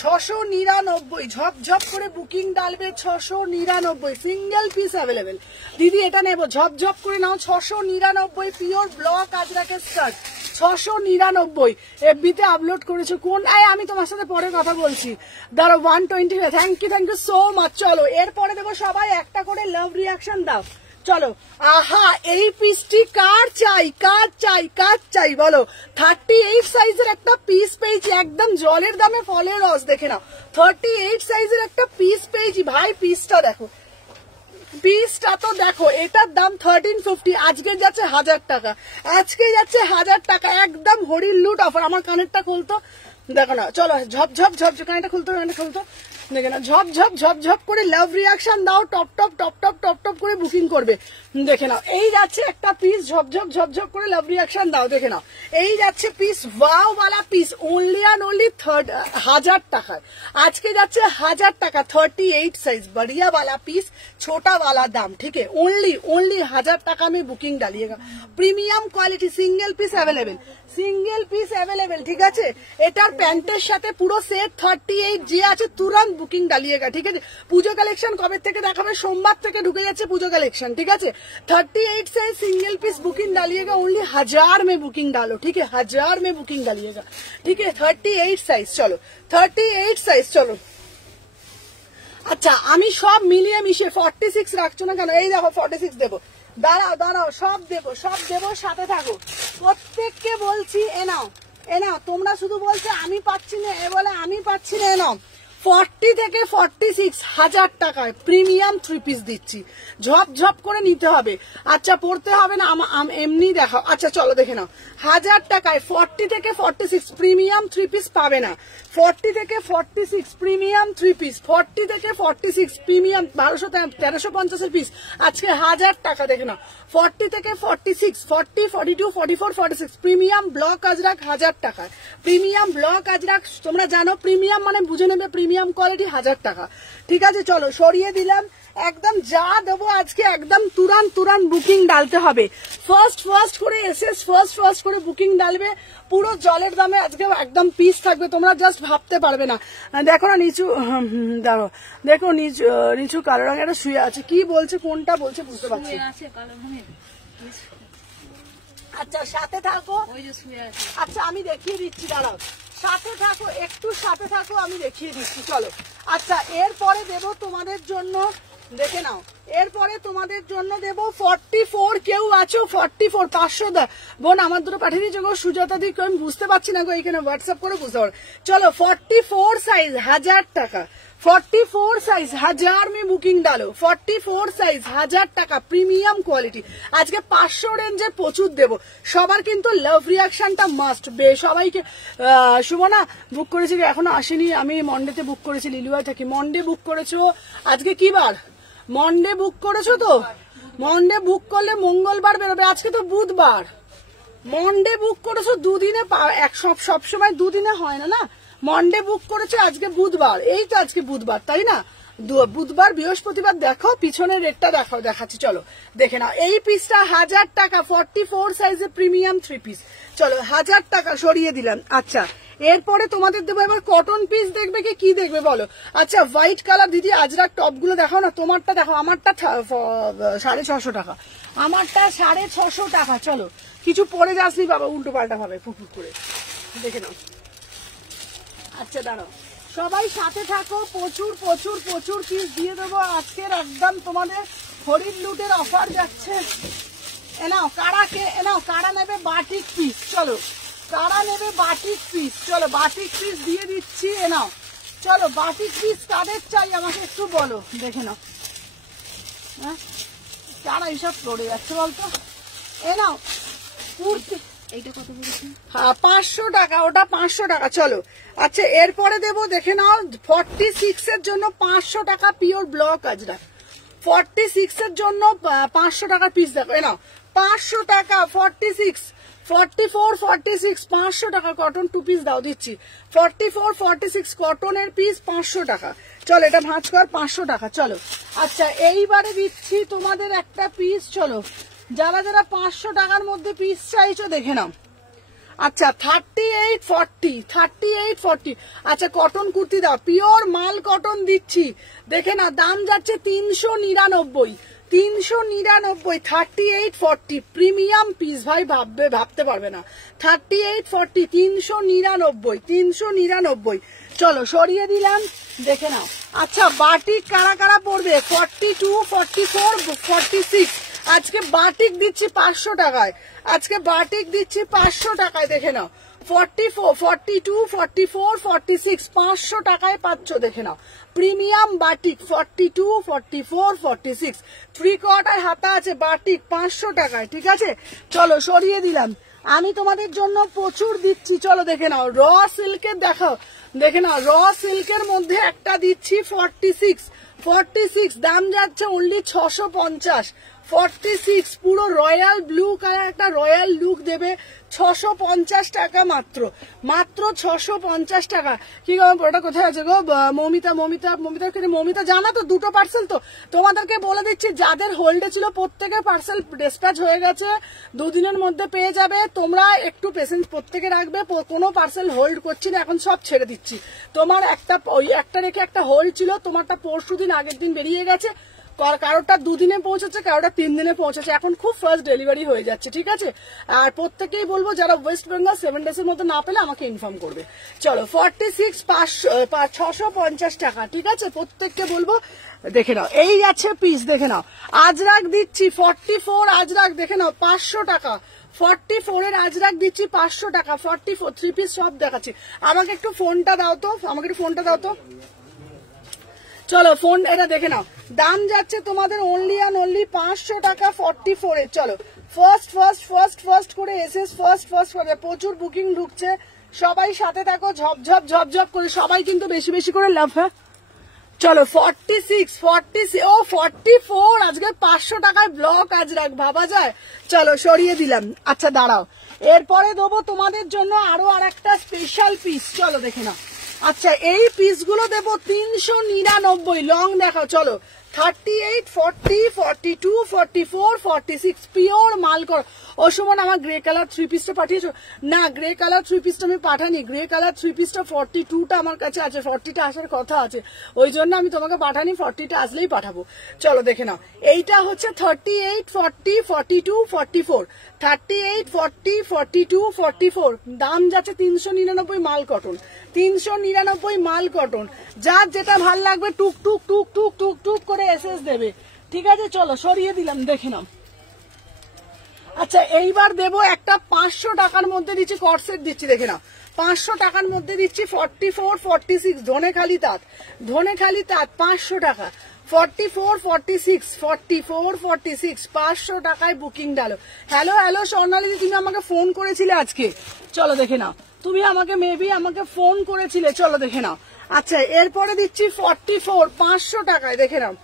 699, ঝপঝপ করে বুকিং ডালবে 699, সিঙ্গেল পিস অ্যাভেলেবেল। দিদি এটা নেবো, ঝপঝপ করে নাও 699, পিওর ব্লক আজরাকের স্কার্ট 699। এফবিতে আপলোড করেছো কোন? আমি তোমার সাথে পরে কথা বলছি, দাঁড়ো 120। Thank you so much. চলো এরপরে দেবো সবাই একটা করে লাভ রিয়াকশন দাও। চলো, আহা এই পিসটি কার চাই কার চাই কার চাই বলো। 38 সাইজের একটা পিস পেয়েছি, একদম জলের দামে ফলের রস, দেখে নাও 38 সাইজের একটা পিস পেয়েছি ভাই। পিসটা দেখো, পিসটা তো দেখো, এটার দাম 1350, আজকে যাচ্ছে 1000 টাকা, আজকে যাচ্ছে 1000 টাকা, একদম হরির লুট অফার। আমার কানেরটা খুলতো, দেখো না, চলো ঝপঝপ কানেরটা খুলতো, দেখে না ঝপঝপ করে লাভ রিয়াকশন দাও, টপ টপ করে বুকিং করবে, দেখে নাও। এই যাচ্ছে একটা পিস, ঝপঝপ করে লাভ রিয়াকশন দাও, দেখে নাও। এই যাচ্ছে পিস, ওয়াও वाला পিস, অনলি অ্যান্ড অনলি 1000 টাকায়, আজকে যাচ্ছে 1000 টাকা, 38 साइज बढ़िया वाला पीस, छोटा वाला दाम, ठीक है, ओनली 1000 টাকা में बुकिंग डालिएगा। Premium quality, single piece available, ঠিক আছে। এটার প্যান্টের সাথে পুরো সেট 38 যে আছে তুরন্ত বুকিং ডালিয়েগা, ঠিক আছে। পুজো কালেকশন কবে থেকে দেখাবে? সোমবার থেকে ঢুকে যাচ্ছে পুজো কালেকশন, ঠিক আছে। 38 साइज सिंगल पीस बुकिंग डालिएगा, ओनली 1000 में बुकिंग डालो, ठीक है, 1000 में बुकिंग डालिएगा, ठीक है। 38 साइज, चलो 38 साइज, চলো। আচ্ছা আমি সব মিলিয়ে মিশিয়ে 46 রাখছো না কেন? এই দেখো 46 দেবো, দাঁড়াও সব দেবো, সাথে থাকো। প্রত্যেককে বলছি এ নাও, তোমরা শুধু বলছো আমি পাচ্ছি না, এ বলে আমি পাচ্ছি না, এ নাও 40 থেকে 46 1000 টাকায় প্রিমিয়াম 3 পিস দিচ্ছি, ঝপঝপ করে নিতে হবে। আচ্ছা পড়তে হবে না, এমনি দেখাও। আচ্ছা চলো দেখে নাও, 1000 টাকায় 40 থেকে 46 প্রিমিয়াম 3 পিস পাবে না, 40 থেকে 46 প্রিমিয়াম 3 পিস, 40 থেকে 46 প্রিমিয়াম 1350 এর পিস, আজকে 1000 টাকা, দেখে নাও। 40 থেকে 46, 40, 42, 44, 46 প্রিমিয়াম ব্লক আজরাক 1000 টাকায়, প্রিমিয়াম ব্লক আজরাক, তোমরা জানো প্রিমিয়াম মানে বুঝে নেবে, প্রিমিয়াম কোয়ালিটি 1000 টাকা, ঠিক আছে। চলো সরিয়ে দিলাম, একদম যা দেবো আজকে একদম তুরান্ত বুকিং ডালতে হবে। ফার্স্ট করে এসএস ফার্স্ট করে বুকিং ডালবে, পুরো জলের দামে আজকে একদম পিস থাকবে, তোমরা জাস্ট ভাবতে পারবে না। দেখো না নিচু, দেখো নিচু কালো রঙের একটা শুয়ে আছে, কি বলছে কোনটা বলছে বুঝতে পারছি। আচ্ছা সাথে থাকো, আচ্ছা আমি দেখিয়ে দিচ্ছি, দাঁড়াও সাথে থাকো, একটু সাথে থাকো, আমি দেখিয়ে দিচ্ছি, চলো। আচ্ছা এরপরে দেবো তোমাদের জন্য, দেখে নাও, এরপরে তোমাদের জন্য দেবো 44, কেউ আছো 44 500 বোন আমার দুটো পাঠিয়ে দিচ্ছ গো, সুজাতা দি, আমি বুঝতে পারছি না গো, এখানে হোয়াটসঅ্যাপ করে বুঝতে পারো। চলো 44 সাইজ 1000 টাকা, 44 साइज 1000 में बुकिंग डालो, 44 साइज 1000 টাকা প্রিমিয়াম কোয়ালিটি, আজকে 500 রেঞ্জে প্রচুর দেবো। সবার কিন্তু লাভ রিয়াকশনটা মাস্ট, সবাইকে। সুমনা বুক করেছি, এখনো আসেনি, আমি মন্ডেতে বুক করেছি, লিলুয়া থাকি, মন্ডে বুক করেছো, আজকে কি বার? মন্ডে বুক করেছো তো, মন্ডে বুক করলে মঙ্গলবার বেরোবে, আজকে তো বুধবার, মন্ডে বুক করেছো দুদিনে, সব সময় দুদিনে হয় না, মন্ডে বুক করেছে, আজকে বুধবার, এই তো আজকে বুধবার, তাই না? বুধবার বৃহস্পতিবার, দেখো পিছনের রেটটা দেখাচ্ছি, চলো দেখে নাও। এই পিসটা 1000 টাকা, 44 সাইজের প্রিমিয়াম 3 পিস, চলো 1000 টাকা সরিয়ে দিলাম। আচ্ছা এরপরে তোমাদের দেবো এবার কটন পিস, দেখবে কি দেখবে বলো? আচ্ছা হোয়াইট কালার দিদি আজরাক টপ গুলো দেখাও না, তোমারটা দেখো, আমারটা 650 টাকা, আমারটা 650 টাকা। চলো কিছু পরে যাসনি বাবা উল্টো পাল্টা ভাবে ফুফুর করে, দেখে নাও। আচ্ছা দাঁড়াও, সবাই সাথে থাকো, প্রচুর প্রচুর প্রচুর পিস দিয়ে দেবো আজকের, একদম তোমাদের হরিণ লুটের অফার যাচ্ছে। এনাও কারা নেবে বাটিক পিস, চলো কারা নেবে বাটিক পিস, চলো বাটিক পিস দিয়ে দিচ্ছি। এনাও চলো বাটিক পিস কাদের চাই আমাকে একটু বলো, দেখে নাও। হ্যাঁ কারা এইসব পড়ে যাচ্ছে বলতো? এনাও কুর্তি, এইটা কত বলেছি? হ্যাঁ 500 টাকা, ওটা 500 টাকা। চলো আচ্ছা এরপরে দেবো, দেখে নাও 46 এর জন্য 500 টাকা পিওর ব্লক আজরাক, 46 এর জন্য 500 টাকার পিস দেখো। এ নাও 500 টাকা, 46 44 46 500 টাকা কটন 2 পিস দাও দিচ্ছি, 44 46 কটনের পিস 500 টাকা। চলো এটা ভাঁজ কর, 500 টাকা। চলো আচ্ছা এইবারে দিচ্ছি তোমাদের একটা পিস, চলো যারা যারা 500 টাকার মধ্যে পিস চাইছো দেখে নাও। আচ্ছা 38 40 আচ্ছা কটন কুর্তি দাও, পিওর মাল কটন দিচ্ছি, দেখে না দাম যাচ্ছে 399, 38 40 প্রিমিয়াম পিস ভাই, ভাবতে পারবে না। 38 40 399। চলো সরিয়ে দিলাম, দেখে নাও। আচ্ছা বাটিক কারা কারা পড়বে? 42 44 46 আজকে বাটিক দিচ্ছি 500 টাকায়, আজকে বাটিক দিচ্ছি 500 টাকায়, দেখে নাও। 44 42 44 46 500 টাকায় পাচ্ছ, দেখে নাও প্রিমিয়াম বাটিক 42 44 46 3/4 হাতা আছে বাটিক 500 টাকায়, ঠিক আছে। চলো সরিয়ে দিলাম, আমি তোমাদের জন্য প্রচুর দিচ্ছি। চলো দেখে নাও র সিল্কের দেখাও, দেখে নাও র সিল্কের মধ্যে একটা দিচ্ছি 46 দাম যাচ্ছে অনলি 650, 46 পুরো রয়্যাল ব্লু কালার একটা রয়্যাল লুক দেবে, 650 টাকা মাত্র 650 টাকা। কি গো ওটা কোথায় আছে গো? মমিতা জানা তো, দুটো পার্সেল তো তোমাদেরকে বলে দিচ্ছি, যাদের হোল্ডে ছিল প্রত্যেকের পার্সেল ডিসপ্যাচ হয়ে গেছে, 2 দিনের মধ্যে পেয়ে যাবে। তোমরা একটু পেশেন্স প্রত্যেকে রাখবে, কোনো পার্সেল হোল্ড করছি না, এখন সব ছেড়ে দিচ্ছি। তোমার একটা রেখে একটা হোল্ড ছিল, তোমারটা পরশুদিন আগের দিন বেরিয়ে গেছে, কারোটা 2 দিনে পৌঁছেছে, কারোটা 3 দিনে পৌঁছেছে, এখন খুব ফাস্ট ডেলিভারি হয়ে যাচ্ছে, ঠিক আছে। আর প্রত্যেকেই বলবো যারা ওয়েস্ট বেঙ্গল 7 ডেজ এর মধ্যে না পেলে আমাকে ইনফর্ম করবে। চলো 46 650 টাকা, ঠিক আছে, প্রত্যেককে বলবো। দেখে নাও এই আছে পিস, দেখে নাও আজরাক দিচ্ছি 44 আজরাক, দেখে নাও 500 টাকা, 44 এর আজরাক দিচ্ছি 500 টাকা, 44 3 পিস সব দেখাচ্ছি। আমাকে একটু ফোনটা দাও তো, চলো ফোন এটা দেখে নাও, দাম যাচ্ছে তোমাদের অনলি 500 টাকা 44 এর। চলো ফার্স্ট করে এসএস ফার্স্ট করে প্রচুর বুকিং ঢুকছে, সবাই সাথে থাকো, ঝপঝপ করে সবাই কিন্তু বেশি বেশি করে লাভ। হ্যাঁ চলো 46 ও 44 আজকে 500 টাকায় ব্লক আজরাক, ভাবা যায়। চলো সরিয়ে দিলাম। আচ্ছা দাঁড়াও, এরপরে দেবো তোমাদের জন্য আরো আরেকটা স্পেশাল পিস, চলো দেখে নাও। আচ্ছা এই পিসগুলো দেবো 399, লং দেখাও। চলো 38 40 42 44 46 পিওর মাল কর। ও সুমন আমার গ্রে কালার 3 পিসটা পাঠিয়েছো? না গ্রে কালার 3 পিসটা আমি পাঠানি, গ্রে কালার 3 পিসটা 42টা আমার কাছে আছে, 40টা আসার কথা আছে, ওই জন্য আমি তোমাকে পাঠানি, 40টা আসলেই পাঠাবো। চলো দেখে নাও, এইটা হচ্ছে 38 40 42 44 38 40 42 44 দাম যাচ্ছে 399 মাল কটন, 399 মাল কটন। যার যেটা ভাল লাগবে টুক টুক টুক টুক টুক টুক করে এসএস দেবে, ঠিক আছে। চলো সরিয়ে দিলাম, দেখে নাও। আচ্ছা এইবার দেবো একটা 500 টাকার মধ্যে দিচ্ছি, কটসেট দিচ্ছি, দেখে নাও 500 টাকার মধ্যে দিচ্ছি 44 46 ধনেখালি তাঁত 500 টাকা, 44 46 44 46 500 টাকায় বুকিং ডালো। হ্যালো স্বর্ণালী, তুমি আমাকে ফোন করেছিলে আজকে, চলো দেখে নাও। তুমি আমাকে মেবি আমাকে ফোন করেছিলে, চলো দেখে নাও। আচ্ছা এরপরে দিচ্ছি 44 500 টাকায়, দেখে নাও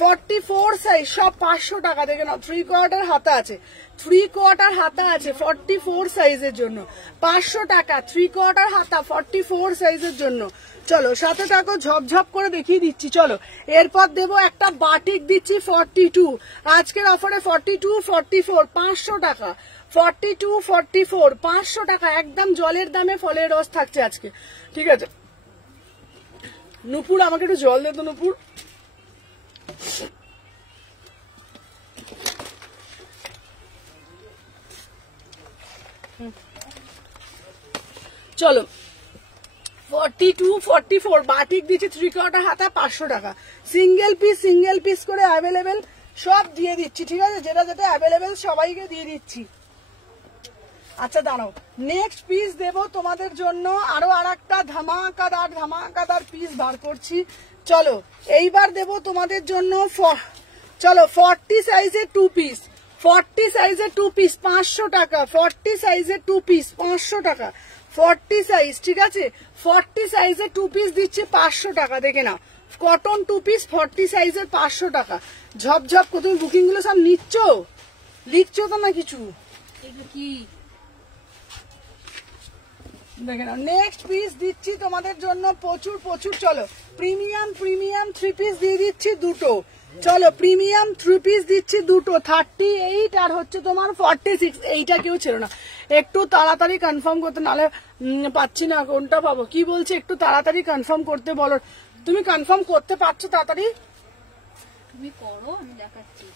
44 সাইজ সব 500 টাকা, দেখে নাও 3/4 হাতা আছে, 3/4 হাতা আছে 44 সাইজের জন্য 500 টাকা, 3/4 হাতা 44 সাইজের জন্য। চলো সাথে থাকো, ঝপঝপ করে দেখিয়ে দিচ্ছি। চলো এরপর দেবো একটা বাটিক দিচ্ছি 42, আজকের অফারে 42 44 500 টাকা, 42, 44, 500 টাকা একদম জলের দামে ফলের রস থাকছে আজকে। ঠিক আছে নুপুর, আমাকে একটু জল দে তো নুপুর। চলো 42, 44 বাটিক দিচ্ছি 3/4 হাতা 500 টাকা। সিঙ্গেল পিস করে অ্যাভেলেবেল সব দিয়ে দিচ্ছি। ঠিক আছে, যেটা যেটা অ্যাভেলেবেল সবাইকে দিয়ে দিচ্ছি। আচ্ছা দাঁড়াও, নেক্সট পিস দেব তোমাদের জন্য, আরো আর একটা ধামাকাদার পিস বার করছি। চলো এইবার দেব তোমাদের জন্য, চলো 40 সাইজের 2 পিস, 40 সাইজের 2 পিস 500 টাকা, 40 সাইজের 2 পিস 500 টাকা, 40 সাইজ। ঠিক আছে 40 সাইজের 2 পিস দিচ্ছি 500 টাকা। দেখে না কটন 2 পিস 40 সাইজের 500 টাকা। ঝপঝপ করে তুমি বুকিং গুলো সব লিখছো তো না কিছু? কি দেখে নাও, নেক্সট পিস দিচ্ছি তোমাদের জন্য প্রচুর। চলো প্রিমিয়াম 3 পিস দিয়ে দিচ্ছি দুটো। চলো প্রিমিয়াম 3 পিস দিচ্ছি দুটো, 38 আর হচ্ছে তোমার 46। এইটা কেউ ছিল না, একটু তাড়াতাড়ি কনফার্ম করতে, নাহলে পাচ্ছি না কোনটা পাবো। কি বলছে একটু তাড়াতাড়ি কনফার্ম করতে বলো। তুমি কনফার্ম করতে পারছো তাড়াতাড়ি? তুমি করো, আমি দেখাচ্ছি।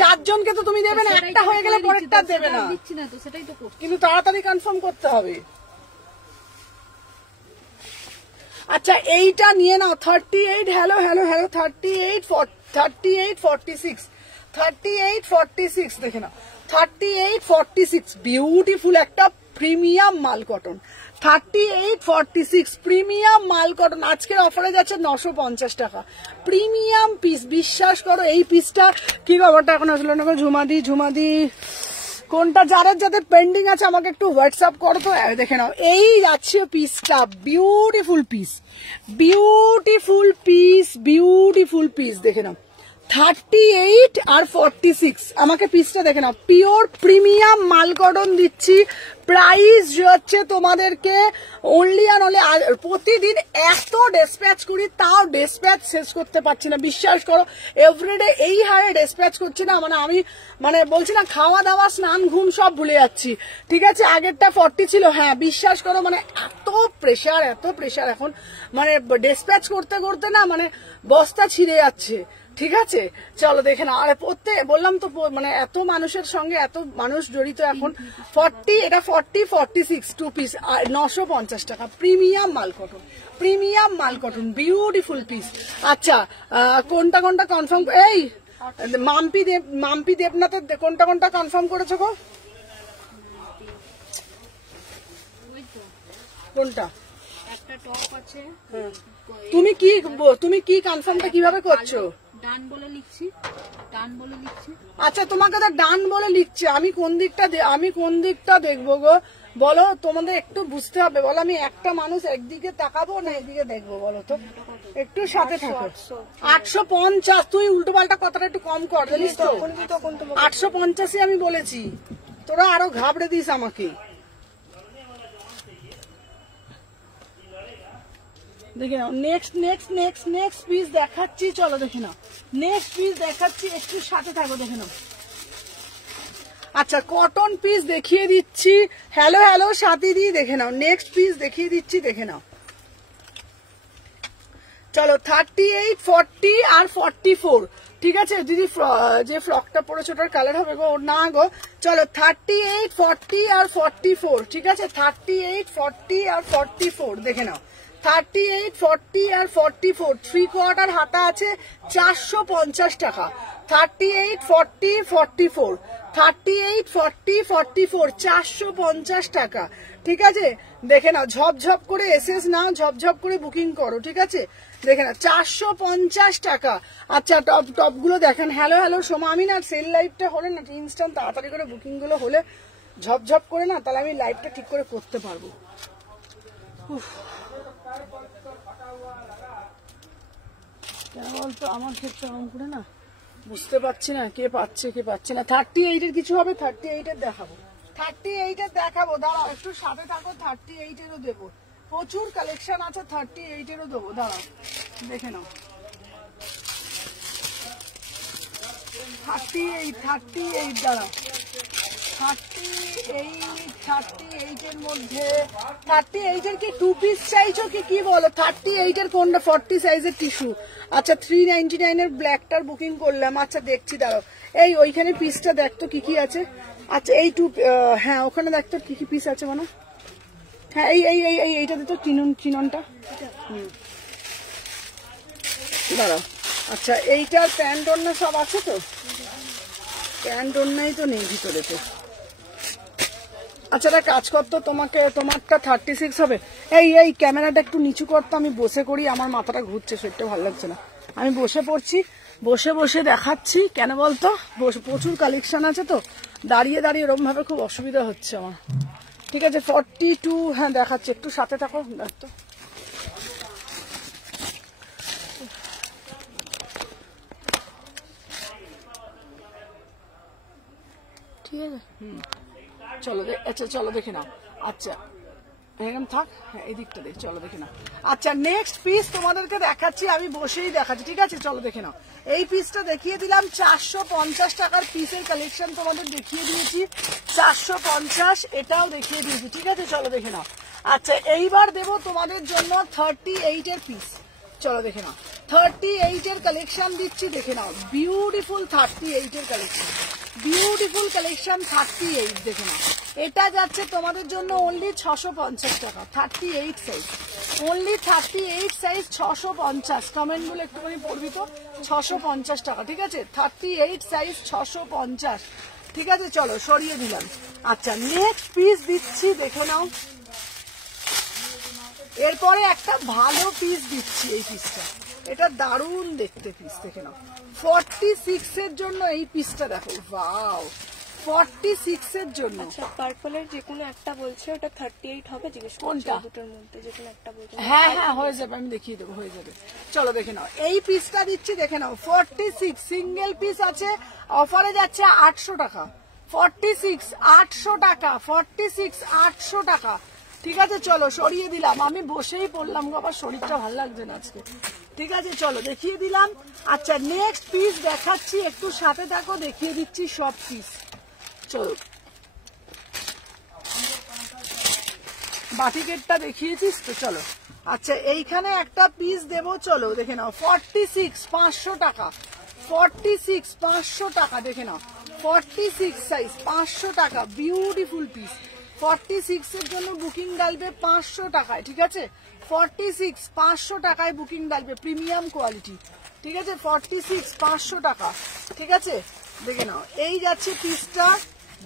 চারজনকে তো তুমি দেবে না, একটা হয়ে গেলে পরেরটা দেবে না। দিচ্ছি না তো, সেটাই তো করছি। কিন্তু তাড়াতাড়ি কনফার্ম করতে হবে। আচ্ছা এইটা নিয়ে নাও 38। হ্যালো 38, 46, 38, 46 দেখে নাও, 38, 46 বিউটিফুল একটা প্রিমিয়াম মাল কটন। 38, 46 প্রিমিয়াম মাল কটন আজকের অফারে যাচ্ছে 950 টাকা। প্রিমিয়াম পিস, বিশ্বাস করো এই পিসটা কি খবরটা এখন আসলে না। ঝুমাদি কোনটা যাদের পেন্ডিং আছে আমাকে একটু হোয়াটসঅ্যাপ করো তো। দেখে নাও এই যাচ্ছে পিসটা, বিউটিফুল পিস দেখে নাও। 38 আর 46 আমাকে পিসটা দেখে নাও, পিওর প্রিমিয়াম মাল কটন দিচ্ছি। প্রাইস হচ্ছে তোমাদেরকে অনলি আর অনলি, প্রতিদিন এত ডেসপ্যাচ করি তাও ডেসপ্যাচ শেষ করতে পারছি না। বিশ্বাস করো এভরিডে এই হারে ডেসপ্যাচ করছি না, মানে আমি বলছি না, খাওয়া দাওয়া স্নান ঘুম সব ভুলে যাচ্ছি। ঠিক আছে আগেরটা 40 ছিল, হ্যাঁ বিশ্বাস করো এত প্রেশার এখন, ডেসপ্যাচ করতে না বস্তা ছিঁড়ে যাচ্ছে। ঠিক আছে চলো দেখে না। আর বললাম তো এত মানুষের সঙ্গে এত মানুষ জড়িত এখন। 40 এটা 40, 46 2 পিস 950 টাকা। প্রিমিয়াম মাল কটন বিউটিফুল পিস। আচ্ছা কোনটা কনফার্ম, এই মাম্পি দেবনাথের কোনটা কনফার্ম করেছো গো? কোনটা? একটা টপ আছে। তুমি কি কনফার্মটা কিভাবে করছো? ডান বলে লিখছি। আচ্ছা তোমাকে তো ডান বলে লিখছে, আমি কোন দিকটা দেখবো গো বলো? তোমাদের একটু বুঝতে হবে, বলো আমি একটা মানুষ একদিকে তাকাবো না একদিকে দেখবো, বলো তো একটু সাথে থাকো। 850, তুই উল্টো পাল্টা কথাটা একটু কম কর জানিস তো। 850 আমি বলেছি, তোরা আরো ঘাবড়ে দিস আমাকে। দেখে নাও নেক্সট পিস দেখাচ্ছি। চলো দেখে নাও নেক্সট পিস দেখাচ্ছি, একটু সাথে থাকো দেখে নাও। আচ্ছা কটন পিস দেখিয়ে দিচ্ছি। হ্যালো সাথীদি দেখে নাও, নেক্সট পিস দেখিয়ে দিচ্ছি দেখে নাও। চলো 38, 40 আর 44। ঠিক আছে দিদি, যে ফ্রকটা পরেছো ওটার কালার হবে গো না গো। চলো 38, 40 আর 44। ঠিক আছে 38, 40 আর 44 দেখে নাও। 38, 40 আর 44 3/4 হাতা আছে 450 টাকা। 38, 40, 44 38, 40, 44 450 টাকা। ঠিক আছে দেখে নাও, ঝপঝপ করে এসএস নাও, ঝপঝপ করে বুকিং করো। ঠিক আছে দেখে নাও 450 টাকা। আচ্ছা টপ গুলো দেখেন। হ্যালো সোমা, আমি না সেল লাইভটা হলে না ইনস্ট্যান্ট তাড়াতাড়ি করে বুকিং গুলো হলে ঝপঝপ করে না, তাহলে আমি লাইভটা ঠিক করে করতে পারবো। কেন বলতো আমার ক্ষেত্রে এমন করে না বুঝতে পারছি না কে পাচ্ছে না। 38 এর কিছু হবে, 38 এর দেখাবো, 38 এর দেখাবো। দাঁড়াও একটু সাথে থাকো, 38 এরও দেবো, প্রচুর কালেকশন আছে। 38 এরও দেবো, দাঁড়াও দেখে নাও। 38 দাঁড়াও 38 এর মধ্যে 38 এর কি 2 পিস চাইছো কি বলো? 38 এর কোনটা? 40 সাইজের টিস্যু। আচ্ছা 399 এর ব্ল্যাকটার বুকিং করলাম। আচ্ছা দেখছি, দাঁড়াও। এই ওইখানে পিসটা দেখতো কি কি আছে। আচ্ছা এই হ্যাঁ ওখানে দেখতো কি কি পিস আছে মানে। হ্যাঁ এইটা দিত চিননটা। দাঁড়াও। আচ্ছা এইটার প্যান্ট ওড়না সব আছে তো? প্যান্ট ওড়নাই তো নেই ভিতরেতে। আচ্ছা একটা কাজ করতো, তোমারটা 36 হবে। এই ক্যামেরাটা একটু নিচু করতো, আমি বসে করি, আমার মাথাটা ঘুরছে, শরীরটা ভালো লাগছে না। আমি বসে পড়ছি, বসে দেখাচ্ছি। কেন বলতো? প্রচুর কালেকশন আছে তো, দাঁড়িয়ে এরকম ভাবে খুব অসুবিধা হচ্ছে আমার। ঠিক আছে 42, হ্যাঁ দেখাচ্ছি, একটু সাথে থাকো। দেখতো ঠিক আছে। চলো আচ্ছা চলো দেখে নাও। আচ্ছা এরকম থাক, হ্যাঁ এই দিকটা দেখ, চলো দেখে নাও। আচ্ছা নেক্সট পিস তোমাদেরকে দেখাচ্ছি, আমি বসেই দেখাচ্ছি। ঠিক আছে চলো দেখে নাও। এই পিসটা দেখিয়ে দিলাম 450 টাকার পিসের কালেকশন তোমাদের দেখিয়ে দিয়েছি। 450 এটাও দেখিয়ে দিয়েছি। ঠিক আছে চলো দেখে নাও। আচ্ছা এইবার দেবো তোমাদের জন্য 38 এর পিস। চলো দেখে নাও। 38 এর কালেকশন দিচ্ছি, দেখে নাও। বিউটিফুল 38 এর কালেকশন, বিউটিফুল কালেকশন 38 দেখে নাও। এটা যাচ্ছে তোমাদের জন্য অনলি 650 টাকা। 38 সাইজ, অনলি 38 সাইজ 650। কমেন্ট গুলো একটুখানি পড়বি তো। 650 টাকা। ঠিক আছে 38 সাইজ 650। ঠিক আছে চলো সরিয়ে দিলাম। আচ্ছা নেক্সট পিস দিচ্ছি, দেখে নাও। এরপরে একটা ভালো পিস দিচ্ছি, এই পিসটা, এটা দারুণ দেখতে পিস, দেখে নাও। 46 এর জন্য এই পিসটা দেখো, ওয়াও 46 এর জন্য। আচ্ছা পার্পলের যে কোনো একটা বলছে ওটা 38 হবে, জিজ্ঞেস কোনটা? দুটোর মধ্যে যে কোনো একটা বলছে। হ্যাঁ হয়ে যাবে, আমি দেখিয়ে দেবো, হয়ে যাবে। চলো দেখে নাও, এই পিসটা দিচ্ছি, দেখে নাও। 46 সিঙ্গেল পিস আছে, অফারে যাচ্ছে 800 টাকা। 46 800 টাকা, 46 800 টাকা। ঠিক আছে চলো সরিয়ে দিলাম, আমি বসেই পড়লাম গো, আবার শরীরটা ভালো লাগছে না আজকে। ঠিক আছে চলো দেখিয়ে দিলাম। আচ্ছা নেক্সট পিস দেখাচ্ছি, একটু সাথে থাকো, দেখিয়ে দিচ্ছি সব পিস। চলো বাটিকেটটা দেখিয়েছিস তো, চলো। আচ্ছা এইখানে একটা পিস দেবো, চলো দেখে নাও। 46 500 টাকা, 46 500 টাকা, দেখে নাও। 46 সাইজ 500 টাকা, বিউটিফুল পিস। 46 এর জন্য বুকিং ডালবে 500 টাকায়। ঠিক আছে 46 500 টাকায় বুকিং ডালবে, প্রিমিয়াম কোয়ালিটি। ঠিক আছে 46 500 টাকা। ঠিক আছে দেখে নাও। এই যাচ্ছে পিসটা,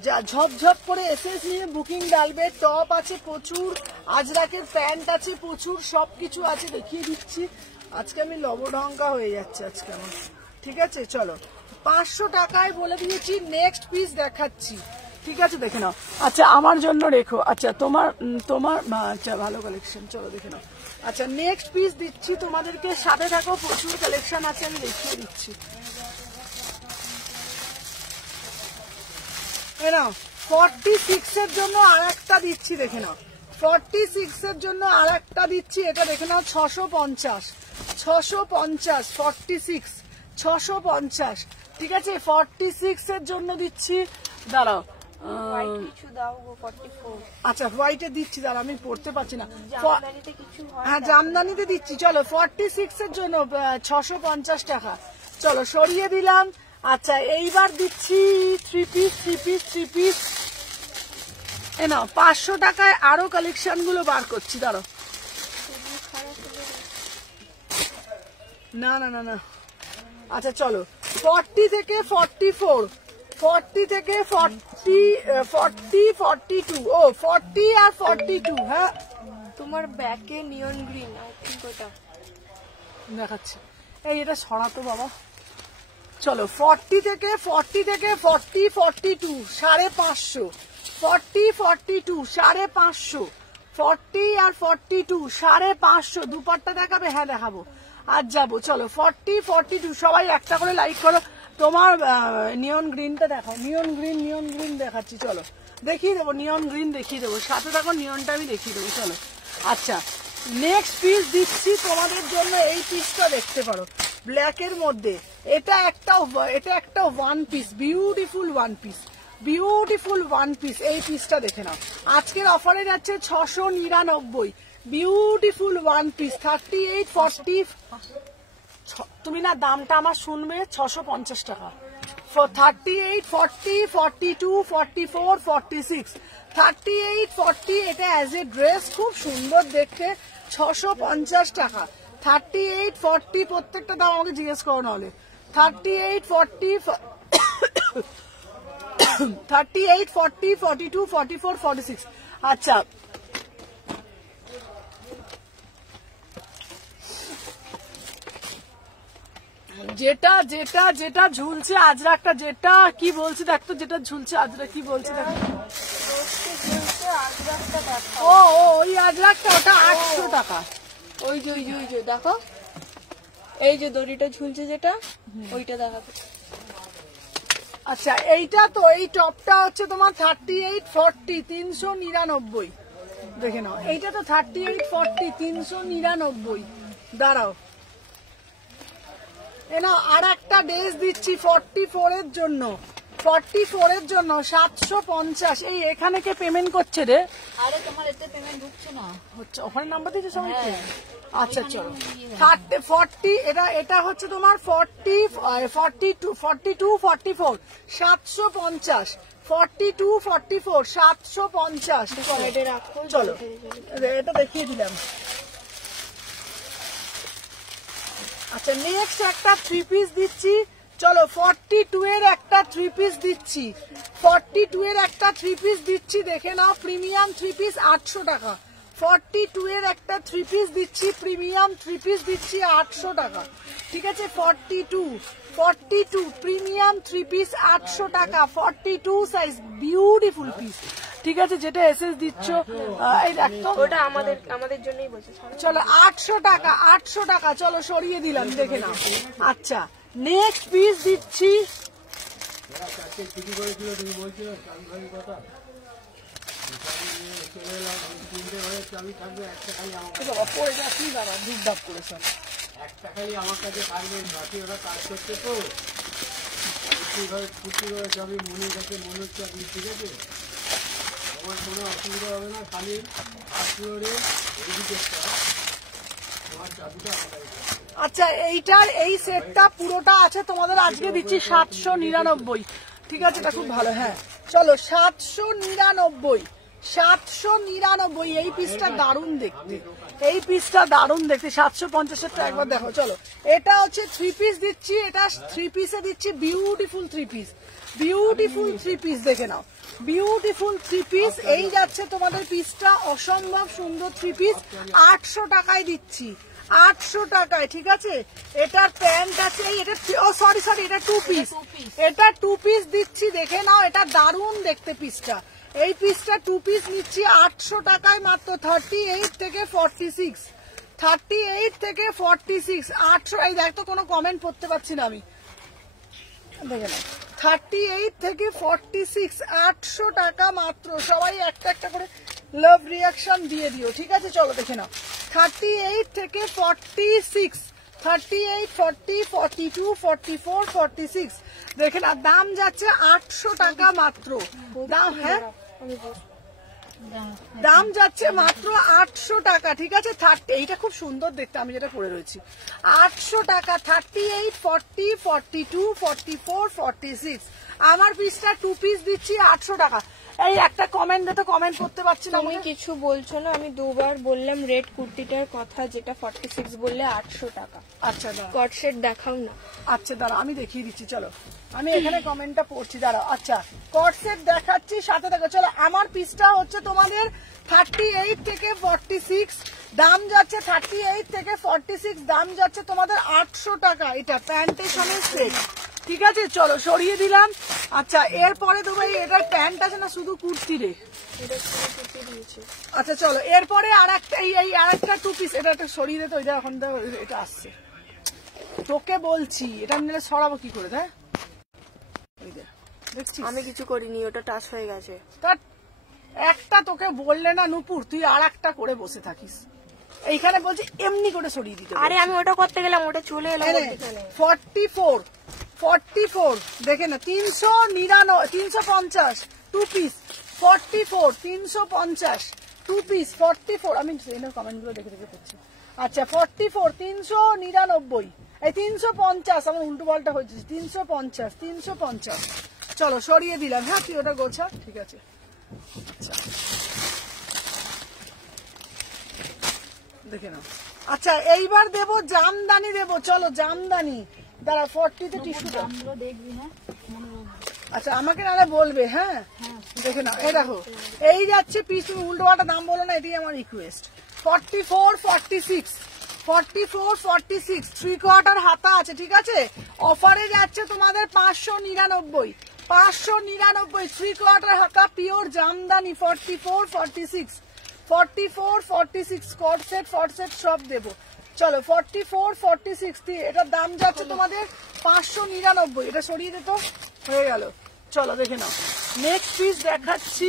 যা ঝপঝপ করে এসএস নিয়ে বুকিং ডালবে। টপ আছে প্রচুর, আজরাকের প্যান্ট আছে প্রচুর, সবকিছু আছে, দেখিয়ে দিচ্ছি। আজকে আমি লবঢঙ্কা হয়ে যাচ্ছে আজকে আমার। ঠিক আছে চলো 500 টাকায় বলে দিয়েছি। নেক্সট পিস দেখাচ্ছি। ঠিক আছে দেখে নাও। আচ্ছা আমার জন্য রেখো। আচ্ছা তোমার আচ্ছা ভালো কালেকশন, চলো দেখে নাও। আচ্ছা নেক্সট পিস দিচ্ছি তোমাদেরকে, সাথে থাকো, প্রচুর কালেকশন আছে, আমি দেখিয়ে দিচ্ছি। 46 এর জন্য আর একটা দিচ্ছি, দেখে নাও। 46 এর জন্য আর একটা দিচ্ছি, এটা দেখে নাও। 650 46 650। ঠিক আছে 46 এর জন্য দিচ্ছি, দাঁড়াও। আচ্ছা হোয়াইটে দিচ্ছি, দাঁড়া আমি পড়তে পারছি না। হ্যাঁ জামদানিতে দিচ্ছি, চলো 46 এর জন্য 650 টাকা। চলো সরিয়ে দিলাম। আচ্ছা এইবার দিচ্ছি 3 পিস। এ নাও 500 টাকায় আরো কালেকশন গুলো বার করছি, দাঁড়াও। না আচ্ছা চলো 40 থেকে 44, 40 থেকে 42, ও 40 আর 42। হ্যাঁ তোমার ব্যাকে নিয়ন গ্রিন, আই থিংক ওটা দেখাচ্ছি। এই এটা সরাতো বাবা। চলো 40 থেকে 40 42 550, 40 42 550, 40 আর 42 550। দুপাট্টা দেখাবে? হ্যাঁ দেখাবো, আজ যাবো। চলো 40 42, সবাই একটা করে লাইক করো। তোমার নিয়ন গ্রিনটা দেখাও। নিয়ন গ্রিন দেখাচ্ছি, চলো দেখিয়ে দেবো। নিয়ন গ্রিন দেখিয়ে দেবো, সাথে থাকো, নিয়নটা আমি দেখিয়ে দেবো। চলো আচ্ছা নেক্সট পিস দিচ্ছি তোমাদের জন্য। এই পিসটা দেখতে পারো, ব্ল্যাকের মধ্যে। এটা একটা one piece, beautiful one piece, beautiful one piece, এই পিসটা দেখে নাও। আজকের অফারে যাচ্ছে 699, বিউটিফুল ওয়ান পিস 38, 40। তুমি না দামটা আমার শুনবে, 650 টাকা। 38, 40, 42, 44, 46, 38, 40 এটা অ্যাজ এ ড্রেস খুব সুন্দর দেখতে, 650 টাকা। 38, 40 প্রত্যেকটা দাম আমাকে জিজ্ঞেস করো নাহলে। 38, 40, 38, 40, 42, 44, 46। আচ্ছা যেটা যেটা যেটা ঝুলছে আজরাকটা, যেটা কি বলছি দেখতো, যেটা ঝুলছে আজরা কি বলছে দেখো। ও ওই আজরাকটা, ওটা 800 টাকা। ওই যে দেখো, এই যে দড়িটা ঝুলছে যেটা, ওইটা দেখাবে। আচ্ছা এইটা তো, এই টপটা হচ্ছে তোমার 38, 40, 399। দেখে নাও, এইটা তো 38, 40, 399। দাঁড়াও না, আর একটা ড্রেস দিচ্ছি 44 এর জন্য, 44 এর জন্য 750। এই এখানে কে পেমেন্ট করছে রে? আরে তোমার এতে পেমেন্ট ঢুকছে না, হচ্ছে ওখানে নাম্বার দিয়েছে সবাইকে। আচ্ছা চলো 30, 40, এটা হচ্ছে তোমার 40, 42, 42, 44, 750, 42, 44, 750। চলো এটা দেখিয়ে দিলাম। আচ্ছা নেক্সট একটা 3 পিস দিচ্ছি, চলো 42 এর একটা 3 পিস দিচ্ছি, 42 এর একটা 3 পিস দিচ্ছি, দেখে নাও। প্রিমিয়াম 3 পিস 800 টাকা। 42 এর একটা 3 পিস দিচ্ছি, প্রিমিয়াম 3 পিস দিচ্ছি 800 টাকা। ঠিক আছে 42 প্রিমিয়াম 3 পিস 800 টাকা। 42 সাইজ, বিউটিফুল পিস। ঠিক আছে যেটা এসএস দিচ্ছ, এই দেখো ওটা আমাদের জন্যই বলছি। চলো 800 টাকা, 800 টাকা। চলো সরিয়ে দিলাম, দেখে নাও। আচ্ছা নেক্সট পিস দিচ্ছি, পড়ে যাচ্ছি দাদা, ধূপধাপ করেছে একটা খালি আমার কাছে পারবে, বাকি ওরা কাজ করছে তো ফুটি করে যাবি মনে কাছে মনে হচ্ছে আপনি, ঠিক আছে আমার কোনো অসুবিধা হবে না, খালি আসলে তোমার চাবিটা আমার কাছে। আচ্ছা এইটার এই সেটটা পুরোটা আছে তোমাদের, আজকে দিচ্ছি 799। ঠিক আছে এটা খুব ভালো। হ্যাঁ চলো 799, 799। এই পিসটা দারুণ দেখতে, এই পিসটা দারুণ দেখতে। 750-এরটা একবার দেখো। চলো এটা হচ্ছে 3 পিস দিচ্ছি, এটা 3 পিসে দিচ্ছি, বিউটিফুল 3 পিস, বিউটিফুল 3 পিস দেখে নাও, বিউটিফুল 3 পিস। এই যাচ্ছে তোমাদের পিসটা, অসম্ভব সুন্দর 3 পিস 800 টাকায় দিচ্ছি, 800 টাকায়। ঠিক আছে এটার প্যান্ট আছে, এটা সরি এটা 2 পিস, এটা 2 পিস দিচ্ছি, দেখে নাও। এটা দারুণ দেখতে পিসটা, এই পিসটা 2 পিস নিচ্ছি 800 টাকায় মাত্র। 38 থেকে 46, 38 থেকে 46, 800। এই দেখ তো কোনো কমেন্ট পড়তে পারছি না আমি, দেখে নাও। 38 থেকে 46, 800 টাকা মাত্র। সবাই একটা একটা করে লাভ রিয়াকশন দিয়ে দিও। ঠিক আছে চলো দেখে নাও। 38 থেকে 46, 38, 40, 42, 44, 46 দেখে না, দাম যাচ্ছে 800 টাকা মাত্র। দাম হ্যাঁ দাম যাচ্ছে মাত্র 800 টাকা। ঠিক আছে 30, এইটা খুব সুন্দর দেখতে, আমি যেটা পরে রয়েছি 800 টাকা। 38, 40, 42, 44, 46 আমার পিসটা 2 পিস দিচ্ছি 800 টাকা। এই একটা কমেন্ট দিতে কমেন্ট করতে পারছি না। তুমি কিছু বলছো না, আমি দুবার বললাম রেড কুর্তিটার কথা, যেটা 46 বললে 800 টাকা। আচ্ছা কট সেট দেখাও না। আচ্ছা দাঁড়া আমি দেখিয়ে দিচ্ছি, চলো আমি এখানে কমেন্টটা পড়ছি, দাঁড়াও। আচ্ছা কট সেট দেখাচ্ছি, সাথে দেখো। চলো আমার পিসটা হচ্ছে তোমাদের 38 থেকে 46, দাম যাচ্ছে 38 থেকে 46, দাম যাচ্ছে তোমাদের 800 টাকা। এটা প্যান্টের সঙ্গে সেট। ঠিক আছে চলো সরিয়ে দিলাম। আচ্ছা এরপরে তো ভাই এটার প্যান্ট আছে না শুধু কুর্তি রে? আচ্ছা চলো এরপরে আর একটা, এই আর একটা 2 পিস, এটা একটা সরিয়ে দে তো, ওইটা এখন এটা আসছে। তোকে বলছি এটা নিলে সরাবো কি করে? হ্যাঁ আমি কিছু করিনি, ওটা টাচ হয়ে গেছে। একটা তোকে বললে না নুপুর, তুই আর একটা করে বসে থাকিস। এইখানে বলছি এমনি করে সরিয়ে দিতে। আরে আমি ওটা করতে গেলাম, ওটা চলে এলো। 44 44 দেখে না 399 350 টু পিস 44 350 টু পিস 44 আমি এনার কমেন্টগুলো দেখে দেখে করছি। আচ্ছা 44 399 এই 350 আমার উল্টো পাল্টা হয়েছে 350 চলো সরিয়ে দিলাম। হ্যাঁ তুই ওটা গোছা ঠিক আছে। আচ্ছা দেখে নাও। আচ্ছা এইবার দেবো জামদানি দেবো, চলো জামদানি দাঁড়া 40 তে টিস্যু দামগুলো দেখবি না মনে রাখবি। আচ্ছা আমাকে নাহলে বলবে। হ্যাঁ দেখে নাও এই দেখো এই যাচ্ছে পিস, তুমি উল্টো পাল্টা দাম বলো না, এটাই আমার রিকোয়েস্ট। 44 46 44 46 3/4 হাতা আছে ঠিক আছে। অফারে যাচ্ছে তোমাদের 599 599 3/4 হাতা পিওর জামদানি 44 46 44 46 স্কট সেট ফট সেট সব দেবো। চলো 44 46 এটার দাম যাচ্ছে তোমাদের 599, এটা সরিয়ে দিত হয়ে গেল। চলো দেখে নাও নেক্সট পিস দেখাচ্ছি।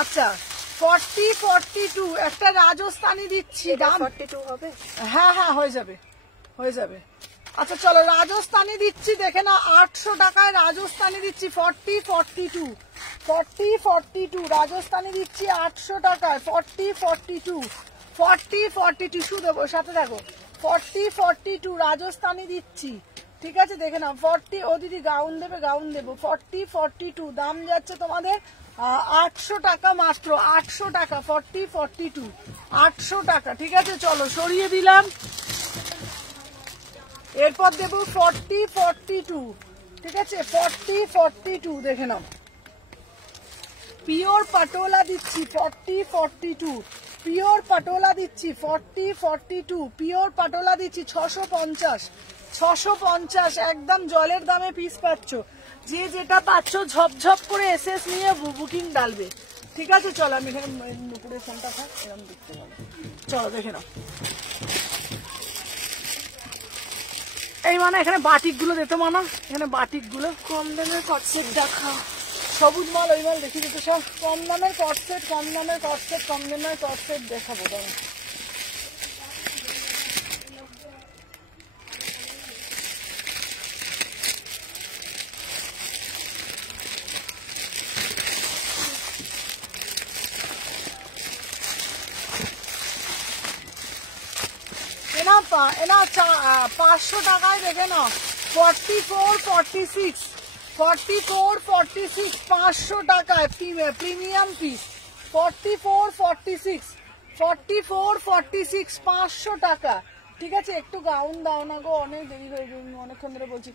আচ্ছা 40 42 একটা রাজস্থানি দিচ্ছি দাম 42 হবে। হ্যাঁ হ্যাঁ হয়ে যাবে হয়ে যাবে। আচ্ছা চলো রাজস্থানি দিচ্ছি দেখে না 800 টাকায় রাজস্থানি দিচ্ছি 40 42 40 42 রাজস্থানি দিচ্ছি 800 টাকায় 40 42 40 42 শুধু দেবো সাথে দেখো 40 42 রাজস্থানি দিচ্ছি ঠিক আছে দেখে নাও 40 ও দিদি গাউন দেবে গাউন দেবো 40 42 দাম যাচ্ছে তোমাদের 800 টাকা মাত্র 800 টাকা 40 42 800 টাকা ঠিক আছে। চলো সরিয়ে দিলাম। এরপর দেবো 40 42 ঠিক আছে 40 42 দেখে নাও পিওর পাটোলা দিচ্ছি 40 42 পিওর পাটোলা দিচ্ছি 40 42 পিওর পাটোলা দিচ্ছি 650 একদম জলের দামে পিস পাচ্ছ। যে যেটা পাচ্ছ ঝপঝপ করে এসএস নিয়ে বুকিং ডালবে ঠিক আছে। চলো আমি এখানে নুপুরের ফোনটা থাক এরকম দেখতে পাবো। চলো দেখে নাও এই মানে এখানে বাটিক গুলো দিতে মানা, এখানে বাটিক গুলো কম দামের কটসেট দেখা সবুজ মাল ওই মাল দেখি দিতে সব কম দামের কটসেট কম দামের কটসেট কম দামের কটসেট দেখাবো দাম। এনা 500 টাকায় দেখে নাও 44 46 44 46 500 টাকায় প্রিমিয়াম পিস 44 46 44 46 500 টাকা ঠিক আছে। একটু গাউন দাও না গো অনেক দেরি হয়ে গেল অনেকক্ষণ ধরে বলছি।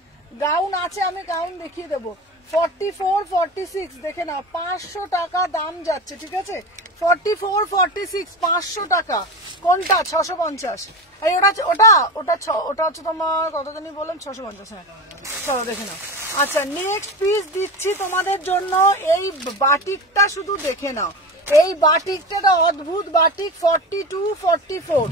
গাউন আছে আমি গাউন দেখিয়ে দেবো 44 46 দেখে নাও 500 টাকা দাম যাচ্ছে ঠিক আছে। 44 46 500 টাকা কোনটা 650 এই ওটা ওটা ওটা ওটা হচ্ছে তোমার কত জানি বললাম 650 হ্যাঁ চলো দেখে নাও। আচ্ছা নেক্সট পিস দিচ্ছি তোমাদের জন্য এই বাটিকটা শুধু দেখে নাও এই বাটিকটা অদ্ভুত বাটিক 42 44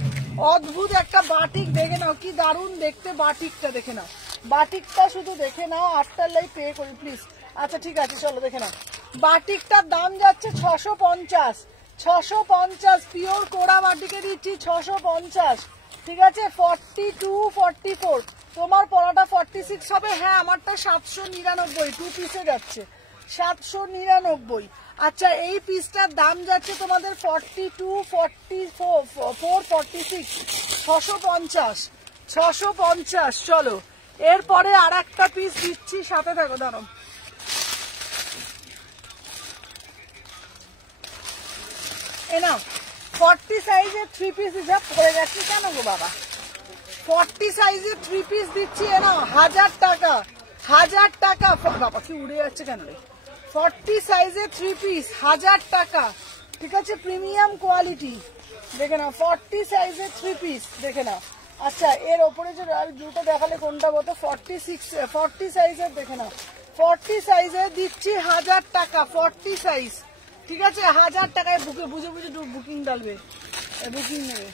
অদ্ভুত একটা বাটিক দেখে নাও কি দারুণ দেখতে বাটিকটা দেখে নাও বাটিকটা শুধু দেখে নাও 8টার লাই পে করি প্লিজ। আচ্ছা ঠিক আছে চলো দেখে নাও বাটিকটার দাম যাচ্ছে 650 পিওর কোড়া বাটিকে দিচ্ছি 650 ঠিক আছে। 42 44 তোমার পরাটা 46 হবে হ্যাঁ আমারটা 799 টু পিসে যাচ্ছে 799। আচ্ছা এই পিসটার দাম যাচ্ছে তোমাদের 42 44 46 650 চলো এরপরে আর একটা পিস দিচ্ছি সাথে থাকো দাঁড়ো এনা 40 সাইজের 3 পিস হিসাব পড়ে গেছে কেন গো বাবা 40 সাইজের 3 পিস দিচ্ছি এনা 1000 টাকা বাবা কি উড়ে যাচ্ছে কেন রে 40 সাইজের 3 পিস 1000 টাকা ঠিক আছে প্রিমিয়াম কোয়ালিটি দেখে নাও 40 সাইজের 3 পিস দেখে নাও। আচ্ছা এর ওপরে যে রয়্যাল ব্লুটা দেখালে কোনটা বলতো 40 সাইজের দেখে নাও 40 সাইজের দিচ্ছি 1000 টাকা 40 সাইজ ঠিক আছে 1000 টাকায় বুকে বুঝে বুঝে বুকিং ডালবে বুকিং নেবে।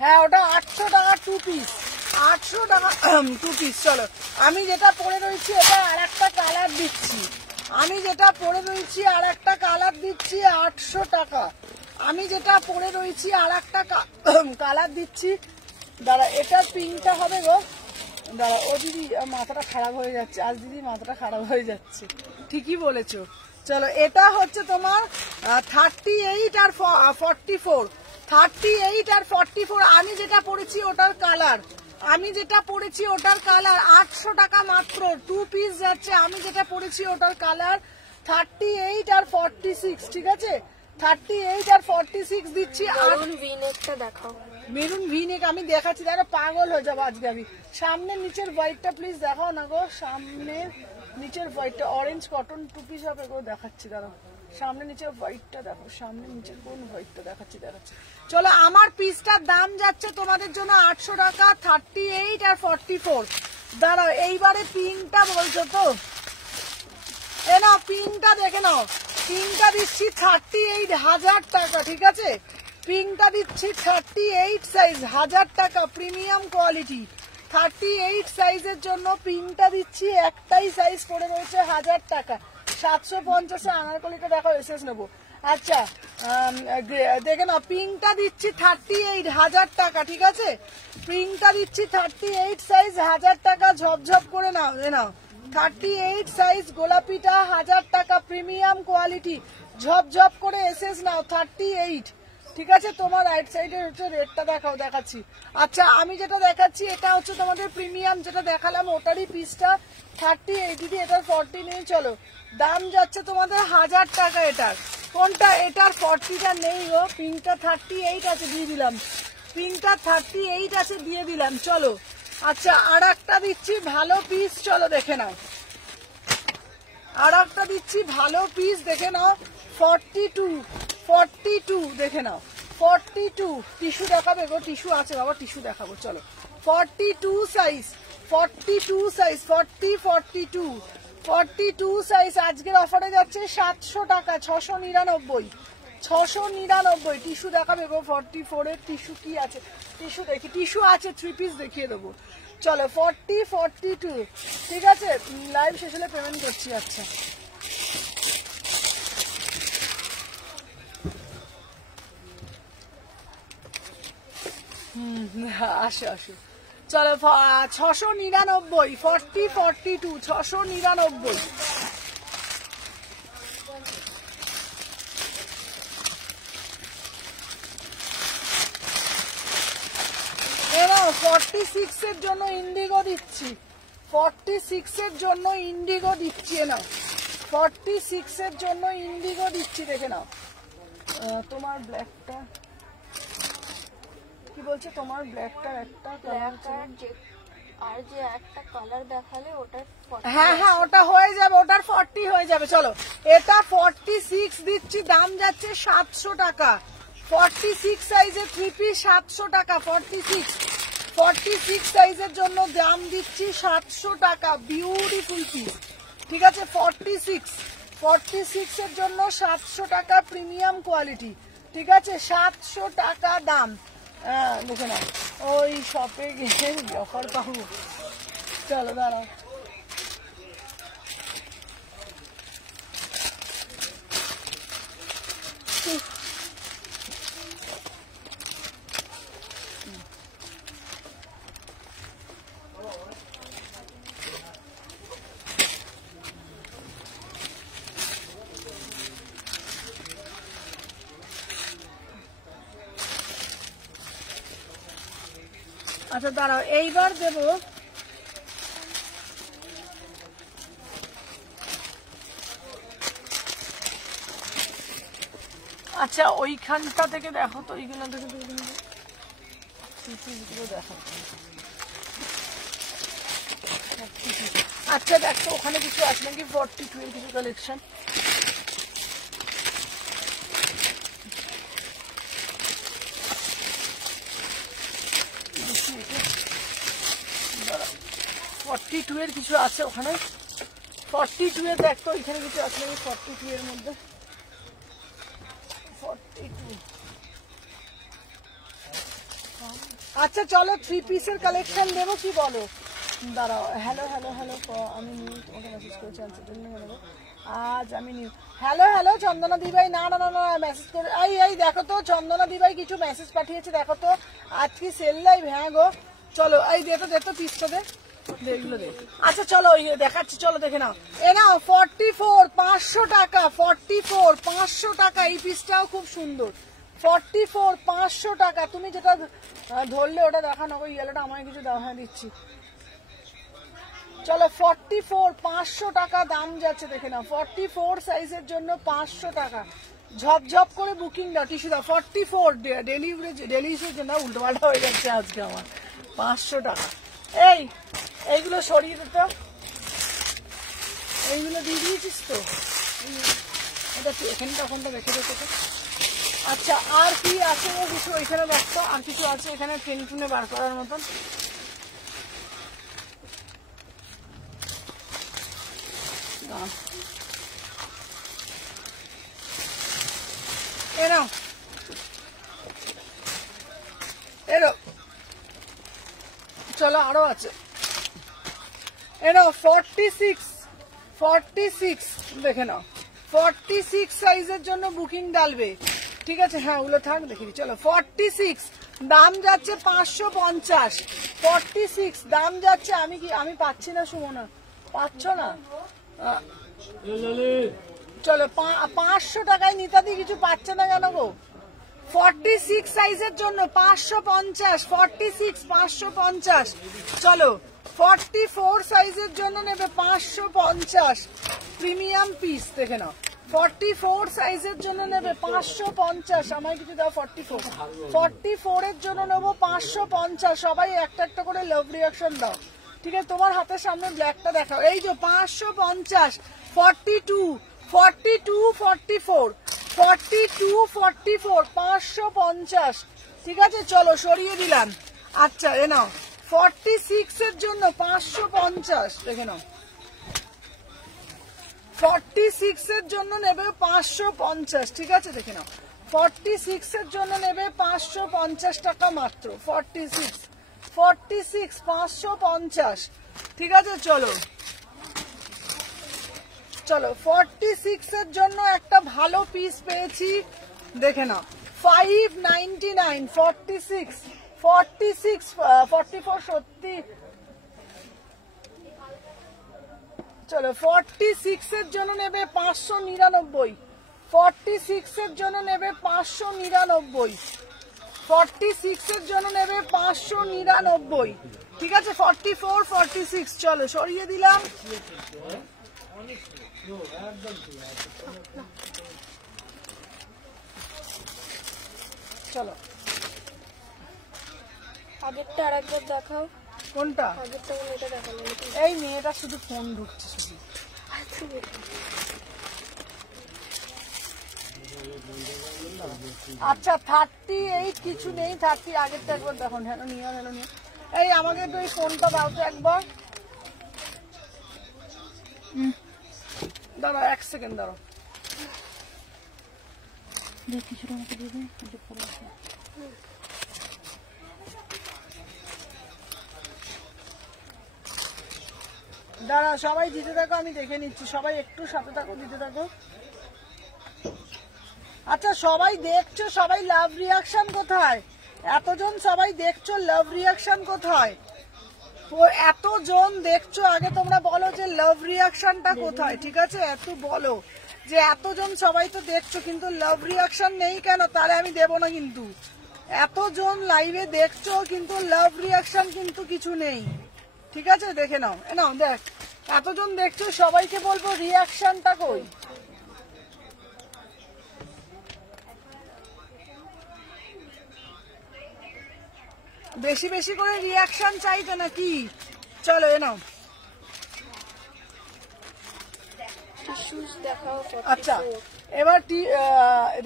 হ্যাঁ ওটা 800 টাকা 2 পিস, 800 টাকা 2 পিস। চলো আমি যেটা পরে রয়েছি এটা আর একটা কালার দিচ্ছি, আমি যেটা পরে রয়েছি আর একটা কালার দিচ্ছি 800 টাকা। আমি যেটা পরে রয়েছি আর একটা কালার দিচ্ছি, দাঁড়া এটা পিঙ্কটা হবে গো, দাঁড়া ও দিদি মাথাটা খারাপ হয়ে যাচ্ছে আজ, দিদি মাথাটা খারাপ হয়ে যাচ্ছে, ঠিকই বলেছো। চলো এটা হচ্ছে তোমার 38 আর 44, 38 আর 44। আমি যেটা পরেছি ওটার কালার, আমি যেটা পরেছি ওটার কালার 800 টাকা মাত্র, 2 পিস যাচ্ছে। আমি যেটা পরেছি ওটার কালার 38 আর 46, ঠিক আছে 38 আর 46 দিচ্ছি। আর ভিনেকটা দেখাও, মেরুন ভিনেক আমি দেখাচ্ছি, দেখো পাগল হয়ে যাবো আজকে আমি। সামনে নিচের হোয়াইটটা প্লিজ দেখাও না গো, সামনে নিচের হোয়াইটটা অরেঞ্জ কটন 2 পিস হবে গো, দেখাচ্ছি দাঁড়াও। সামনে নিচের হোয়াইটটা দেখো, সামনে নিচের কোন হোয়াইটটা দেখাচ্ছি। চলো আমার পিসটার দাম যাচ্ছে তোমাদের জন্য 800 টাকা, 38 আর 44। দাঁড়াও এইবারে পিঙ্কটা বলছো তো, এ নাও পিঙ্কটা দেখে নাও, পিঙ্কটা দিচ্ছি 38,000 টাকা, ঠিক আছে পিঙ্কটা দিচ্ছি 38 সাইজ 1000 টাকা, প্রিমিয়াম কোয়ালিটি 38 সাইজের জন্য পিঙ্কটা দিচ্ছি, একটাই সাইজ পড়ে রয়েছে 1000 টাকা। 750 আনারকলিটা দেখো এসএস নেবো। আচ্ছা দেখে নাও পিঙ্কটা দিচ্ছি 38,000 টাকা, ঠিক আছে পিঙ্কটা দিচ্ছি 38 সাইজ 1000 টাকা, ঝপঝপ করে নাও, এ নাও 38 সাইজ গোলাপিটা 1000 টাকা, প্রিমিয়াম কোয়ালিটি, ঝপঝপ করে এসএস নাও 38, ঠিক আছে। তোমার রাইট সাইডে হচ্ছে রেটটা দেখাও, দেখাচ্ছি। আচ্ছা আমি যেটা দেখাচ্ছি এটা হচ্ছে তোমাদের প্রিমিয়াম, যেটা দেখালাম ওটারই পিসটা 38, দিদি এটার 40 নেই। চলো দাম যাচ্ছে তোমাদের 1000 টাকা। এটার কোনটা, এটার 40টা নেই গো, পিঙ্কটা 38 আছে দিয়ে দিলাম, পিঙ্কটা 38 আছে দিয়ে দিলাম। চলো আচ্ছা আর একটা দিচ্ছি ভালো পিস, চলো দেখে নাও আর একটা দিচ্ছি ভালো পিস, দেখে নাও 42 দেখে নাও 42। টিস্যু দেখাবে গো, টিস্যু আছে বাবা, টিস্যু দেখাবো। চলো 42 সাইজ 42 সাইজ 42 সাইজ আজকের অফারে যাচ্ছে 700 টাকা, 699। টিস্যু দেখাবে গো 44 এর টিস্যু কি আছে, টিস্যু দেখি, টিস্যু আছে 3 পিস দেখিয়ে দেবো। চলো 42, ঠিক আছে লাইভ শেষ হলে পেমেন্ট করছি। আচ্ছা আসো আসো, চলো 699, 42 699। এরাও 46 এর জন্য ইন্ডিগো দিচ্ছি, 46 এর জন্য ইন্ডিগো দিচ্ছি, নাও 46 এর জন্য ইন্ডিগো দিচ্ছি, দেখে নাও। তোমার ব্ল্যাকটা কি বলছে, তোমার ব্ল্যাকটার একটা আর যে একটা কালার দেখালে ওটা, হ্যাঁ হ্যাঁ ওটা হয়ে যাবে, ওটার 40 হয়ে যাবে। চলো এটা 46 দিচ্ছি, দাম যাচ্ছে 700 টাকা। 46 সাইজের 3 পিস 700 টাকা, 46 সাইজের জন্য দাম দিচ্ছি 700 টাকা, বিউটিফুল পিস, ঠিক আছে 46 এর জন্য 700 টাকা, প্রিমিয়াম কোয়ালিটি, ঠিক আছে 700 টাকা দাম। দেখে নাও ওই শপে গিয়ে অফার পাবো। চলো দাঁড়াও আচ্ছা দাঁড়াও এইবার দেবো। আচ্ছা ওইখানটা থেকে দেখো তো, ওইগুলো থেকে দেখো। আচ্ছা দেখো ওখানে কিছু আছে নাকি 42 এর কিছু কালেকশন। এর কিছু আছে ওখানে, 42 এর দেখতো ওইখানে কিছু আছে নাকি 42 এর মধ্যে, 42 আচ্ছা চলো 3 পিসের কালেকশন দেবো, কি বলো? দাঁড়াও, হ্যালো হ্যালো হ্যালো, আমি নিউ তোমাকে মেসেজ করেছি, আনসার জন্য বলবো আজ আমি নিউ। হ্যালো হ্যালো চন্দনা দিভাই, না না না না মেসেজ করে, এই দেখো তো চন্দনা দিভাই কিছু মেসেজ পাঠিয়েছে, দেখো তো আজ কি সেল লাইভ? হ্যাঁ গো, চলো এই দে তো পিসটা দে, এগুলো দে। আচ্ছা চলো ওই দেখাচ্ছি, চলো দেখে নাও। এ নাও 44 500 টাকা, 44 500 টাকা। এই পিসটাও খুব সুন্দর, 44 500 টাকা। তুমি যেটা ধরলে ওটা দেখানো, ওই ইয়েলোটা আমায় কিছু দাও, হ্যাঁ দিচ্ছি। চলো 44 500 টাকা দাম যাচ্ছে, দেখে নাও। 44 সাইজের জন্য 500 টাকা। ঝপঝপ করে বুকিং দাও, টিস্যু দাও। 44 ডেলি ইউজের জন্য, উল্টো পাল্টা হয়ে যাচ্ছে আজকে আমার। 500 টাকা। এইগুলো সরিয়ে দিতে, এইগুলো দিয়ে দিয়েছিস তো, এটা এখানে তখনটা রেখে দিতে। আচ্ছা আর কি আছে কিছু এখানে দেখতো, আর কিছু আছে এখানে টেনে টুনে বার করার মতন? এনো এনো চলো আরো আছে। এনো 46 দেখে নাও, 46 সাইজের জন্য বুকিং ডালবে, ঠিক আছে? হ্যাঁ ওগুলো থাক, দেখে দিই। চলো 46 দাম যাচ্ছে 550। 46 দাম যাচ্ছে। আমি পাচ্ছি না, সুমনা পাচ্ছ না? চলো 500 টাকায় নিতাদি কিছু পাচ্ছে না কেন গো? 46 সাইজের জন্য 550, 46 550। চলো 44 সাইজের জন্য নেবে 550, প্রিমিয়াম পিস, দেখে নাও। 44 সাইজের জন্য নেবে 550, আমায় কিছু দাও। 44 এর জন্য নেবো 550। সবাই একটা একটা করে লাভ রিঅ্যাকশন দাও, ঠিক আছে? তোমার হাতের সামনে ব্ল্যাকটা দেখাও, এই যে 550, 42 44 550, ঠিক আছে? চলো সরিয়ে দিলাম। আচ্ছা এ নাও 46 এর জন্য 550, দেখে নাও। 46 এর জন্য নেবে 550, ঠিক আছে? দেখে নাও 46 এর জন্য নেবে 550 টাকা মাত্র। 46 550, ঠিক আছে? চলো 46 এর জন্য একটা ভালো পিস পেয়েছি, দেখে নাও। 599, 46 44 সত্যি। চলো 46 এর জন্য নেবে 599, 46 এর জন্য নেবে 599, 46 এর জন্য নেবে 599, ঠিক আছে? 44 46, চলো সরিয়ে দিলাম। চলো আগেরটা আরেকবার দেখাও। কোনটা? আগেরটা এটা দেখালো। এই মেয়েটা শুধু ফোন ঢুকছে শুধু। আচ্ছা 38 কিছু নেই, 30 আগেরটা একবার দেখুন। হ্যালো নিয়ে এই আমাকে তো এই ফোনটা দাও তো একবার, দাঁড়া 1 সেকেন্ড দাঁড়াও। কিছুটা আমাকে দিয়ে দিন। দাঁড়া সবাই দিতে থাকো, আমি দেখে নিচ্ছি। সবাই একটু সাথে থাকো, দিতে থাকো। আচ্ছা সবাই দেখছো, সবাই লাভ রিঅ্যাকশন কোথায়? এতজন সবাই দেখছো, লাভ রিঅ্যাকশন কোথায়? এতজন দেখছো, আগে তোমরা বলো যে লাভ রিঅ্যাকশনটা কোথায়, ঠিক আছে? একটু বলো যে এতজন সবাই তো দেখছো কিন্তু লাভ রিঅ্যাকশন নেই কেন? তাহলে আমি দেবো না কিন্তু। এতজন লাইভে দেখছো কিন্তু লাভ রিঅ্যাকশন কিন্তু কিছু নেই, ঠিক আছে? দেখে নাও, নাও দেখ, এতজন দেখছো, সবাইকে বলবো রিঅ্যাকশনটা কই? বেশি বেশি করে রিঅ্যাকশন চাইতো নাকি? চলো এ নাও। আচ্ছা এবার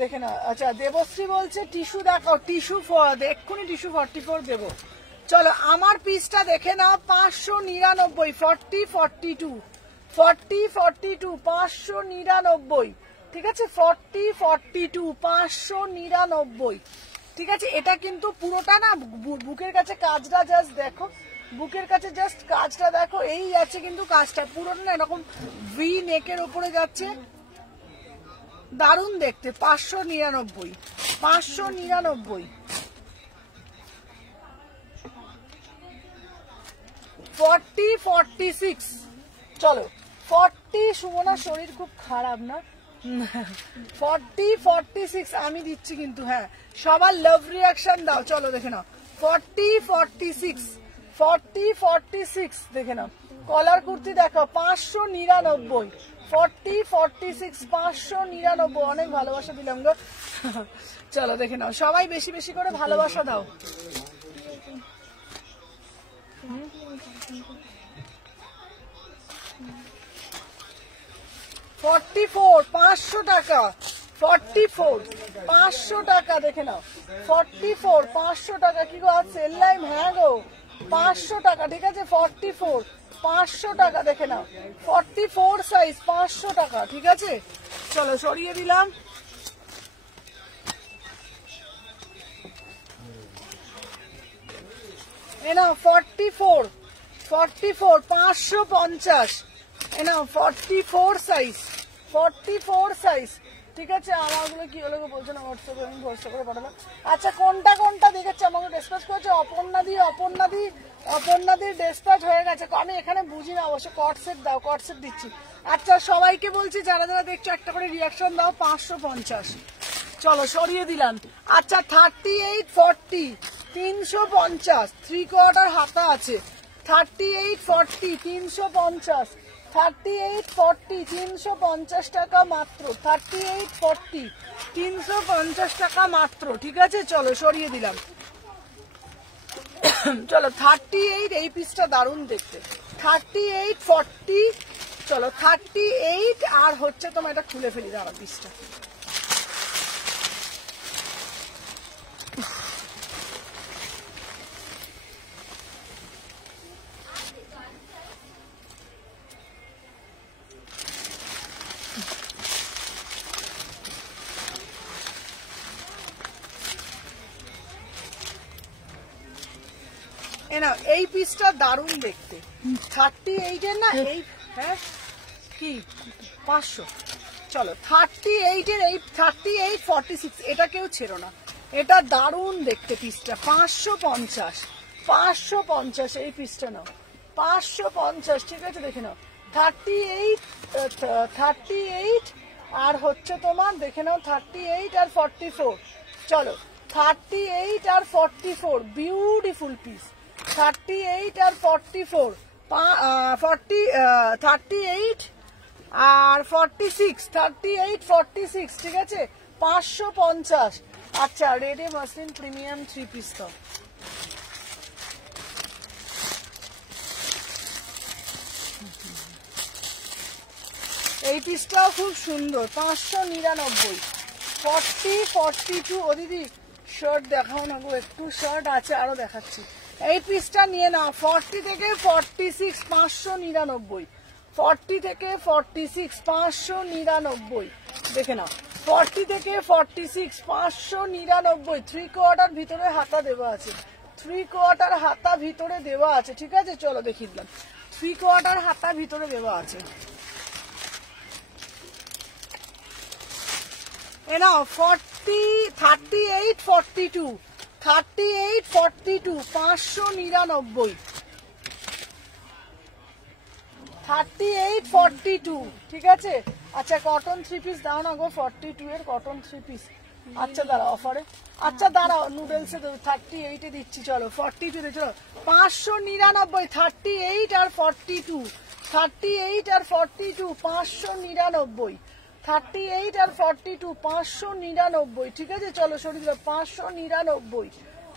দেখে না। আচ্ছা দেবশ্রী বলছে টিস্যু দেখাও, টিস্যু এক্ষুনি টিস্যু 44 দেবো। চলো আমার পিসটা দেখে নাও, 599, 40 42 599, ঠিক আছে? 40 42 599, ঠিক আছে, এটা কিন্তু পুরোটা না বুকের কাছে কাজটা জাস্ট দেখো, বুকের কাছে জাস্ট কাজটা দেখো, এই আছে কিন্তু কাজটা পুরোটা না এরকম ভি নেকের উপরে যাচ্ছে, দারুণ দেখতে। 599, 599। 40, 46 চলো 40। সুমনার শরীর খুব খারাপ না? 40, 46 আমি দিচ্ছি কিন্তু। হ্যাঁ, সবার লাভ রিয়াকশন দাও। চলো দেখে নাও 40, 46, 40, 46 দেখে নাও। কলার কুর্তি দেখো 599, 40, 46, 599। অনেক ভালোবাসা দিলাম গো। চলো দেখে নাও, সবাই বেশি বেশি করে ভালোবাসা দাও। 44, 500 টাকা। 44, 500 টাকা দেখে নাও। 44, 500 টাকা। কি গো আজ সেল লাইভ? হ্যাঁ গো 500 টাকা। ঠিক আছে 44, 500 টাকা দেখে নাও। 44 সাইজ 500 টাকা। ঠিক আছে, চলো সরিয়ে দিলাম। এ নাও 44, 44, 550। এ নাও 44 সাইজ, 44 সাইজ। ঠিক আছে, আমারগুলো কি হলো বলছো না হোয়াটসঅ্যাপে, আমি ভরসা করে পাঠালাম। আচ্ছা কোনটা কোনটা দেখেছে আমাকে ডিসপ্যাচ করেছে? অপর্ণাদির ডিসপ্যাচ হয়ে গেছে। আমি এখানে বুঝি না অবশ্য। কট সেট দাও, কট সেট দিচ্ছি। আচ্ছা সবাইকে বলছি যারা যারা দেখছো একটা করে রিয়াকশন দাও। 550 চলো সরিয়ে দিলাম। আচ্ছা 38, 40, 350, 3/4 হাতা আছে। 38, 40, 350, 38, 40, 350 টাকা মাত্র। 38, 40, 350 টাকা মাত্র। ঠিক আছে, চলো সরিয়ে দিলাম। চলো 38, এই পিসটা দারুণ দেখতে। 38, 40 চলো 38 আর হচ্ছে তোমার এটা খুলে ফেলি দাঁড়া পিসটা। এই পিসটা দারুণ দেখতে। 38 এর না এই, হ্যাঁ কি 500। চলো 38 এর, এই 38, 46 এটা কেউ ছেড়ো না, এটা দারুণ দেখতে পিসটা। 550, 550 এই পিসটা নাও। 550 ঠিক আছে, দেখে নাও। 38, 38 আর হচ্ছে তোমার দেখে নাও 38 আর 44। চলো 38 আর 44 বিউটিফুল পিস। 38 আর 44, 38 আর 46, 38, 46 ঠিক আছে 550। আচ্ছা রেডে মাসলিন প্রিমিয়াম 3 পিস তো এই পিসটাও খুব সুন্দর। 599, 40, 42। ও দিদি শার্ট দেখাও না গো একটু, শার্ট আছে আরো দেখাচ্ছি। এই পিসটা নিয়ে নাও 40 থেকে 46, 599। 40 থেকে 46, 599 দেখে নাও। 40 থেকে 46, 599। 3/4 ভিতরে হাতা দেওয়া আছে, 3/4 হাতা ভিতরে দেওয়া আছে। ঠিক আছে, চলো দেখিয়ে দিলাম। 3/4 হাতা ভিতরে দেওয়া আছে। এ নাও 40, 38, 42, 38, 42, 599। 38, 42 ঠিক আছে। আচ্ছা কটন 3 পিস দাও না গো, 42 এর কটন 3 পিস। আচ্ছা দাঁড়াও অফারে, আচ্ছা দাঁড়াও নুডলসে 38 এ দিচ্ছি। চলো 42 তে চলো 599। 38 আর 42, 38 আর 42, 599। 38 আর 42, 599 ঠিক আছে, চলো সরিয়ে দিলাম। 599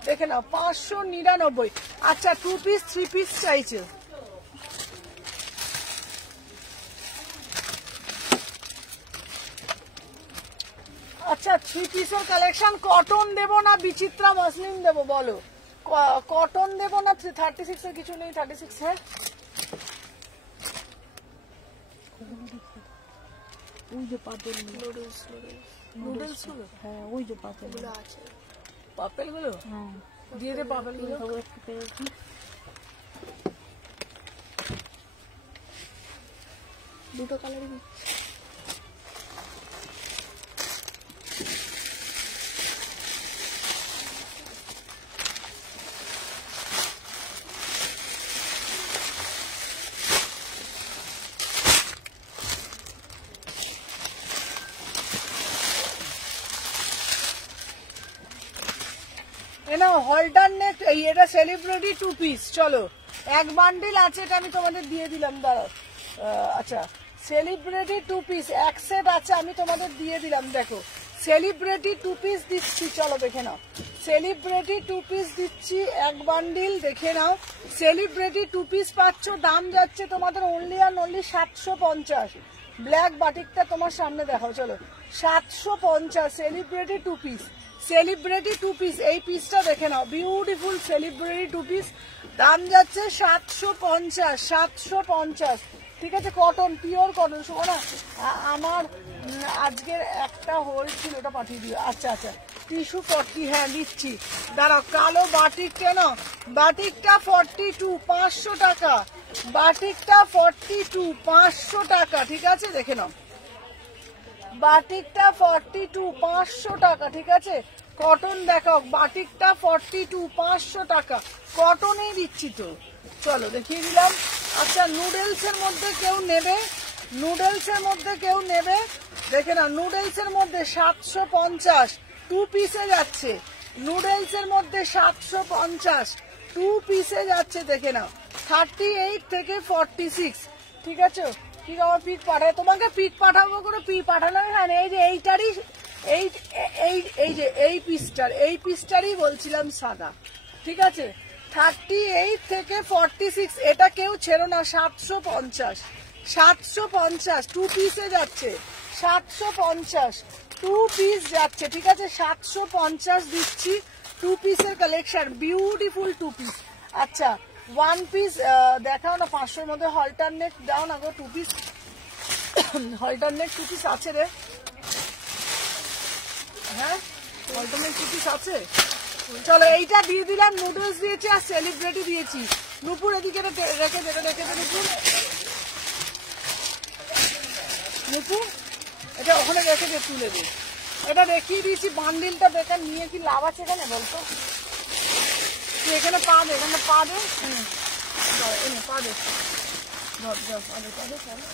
দেখে নাও, 599। আচ্ছা 2 পিস 3 পিস চাইছে। আচ্ছা 3 পিসের কালেকশন কটন দেবো না বিচিত্রা মসলিন দেবো বলো? কটন দেবো না 36 এর কিছু নেই? 36 হ্যাঁ ওই যে পাতেল নুডলস, হ্যাঁ ওই যে পাতেল আছে। পাপেল গুলো দিয়ে দে, পাপেল গুলো দুটো কালারই হলটার নেক, এটা সেলিব্রিটি 2 পিস। চলো এক বান্ডিল আছে, এটা আমি তোমাদের দিয়ে দিলাম, দাঁড়াও। আচ্ছা সেলিব্রিটি 2 পিস এক সেট আছে, আমি তোমাদের দিয়ে দিলাম। দেখো সেলিব্রিটি 2 পিস দিচ্ছি, চলো দেখে নাও। সেলিব্রিটি 2 পিস দিচ্ছি এক বান্ডিল, দেখে নাও। সেলিব্রিটি 2 পিস পাচ্ছ, দাম যাচ্ছে তোমাদের অনলি আর অনলি 750। ব্ল্যাক বাটিকটা তোমার সামনে দেখাও, চলো 750 সেলিব্রিটি 2 পিস। সেলিব্রিটি 2 পিস, এই পিসটা দেখে নাও, বিউটিফুল সেলিব্রিটি 2 পিস, দাম যাচ্ছে 750। 750, ঠিক আছে। Cotton, pure cotton. শোনো না, আমার আজকের একটা হোল ছিল, ওটা পাঠিয়ে দিও। আচ্ছা আচ্ছা, টিস্যু 40, হ্যাঁ দিচ্ছি, দাঁড়াও। কালো বাটিক কেন, বাটিকটা 42, 500 টাকা। বাটিকটা 42, 500 টাকা, ঠিক আছে, দেখে নাও। বাটিকটা 42, 500 টাকা, ঠিক আছে। কটন দেখাও, বাটিকটা 42, 500 টাকা, কটনেই দিচ্ছি তো। চলো দেখিয়ে দিলাম। আচ্ছা নুডলস এর মধ্যে কেউ নেবে, নুডলস এর মধ্যে কেউ নেবে, দেখে না। নুডলস এর মধ্যে 750 2 পিসে যাচ্ছে। নুডলস এর মধ্যে 750 2 পিসে যাচ্ছে, দেখে নাও। 38 থেকে 46, ঠিক আছে। ঠিক আমার পিক পাঠায়, তোমাকে পিক পাঠাবো করে পিক পাঠানো। হ্যাঁ এই যে এইটারই, এই যে এই পিসটারই বলছিলাম সাদা, ঠিক আছে। 38 থেকে 46, এটা কেউ ছেড়ো না। 750 750 2 পিসে যাচ্ছে। 750 2 পিস যাচ্ছে, ঠিক আছে। 750 দিচ্ছি 2 পিসের কালেকশন, বিউটিফুল 2 পিস। আচ্ছা 1 পিস দেখাও না, 500 এর মধ্যে হলটার নেক দাও না গো। 2 পিস হলটার নেক 2 পিস আছে রে, হ্যাঁ হলটার নেক 2 পিস আছে। চলো এইটা দিয়ে দিলাম, নুডলস দিয়েছি আর সেলিব্রিটি দিয়েছি। নুপুর এদিকে রেখে যেটা রেখে দে নুপুর, নুপুর এটা ওখানে রেখে দিয়ে তুলে দে। এটা দেখিয়ে দিয়েছি, বান্ডিলটা বেকার নিয়ে কি লাভ আছে এখানে বলতো। তুই এখানে পা দে, এখানে পা দে, এনে পা দে, ধর ধর পা দে, পা দে, চলো।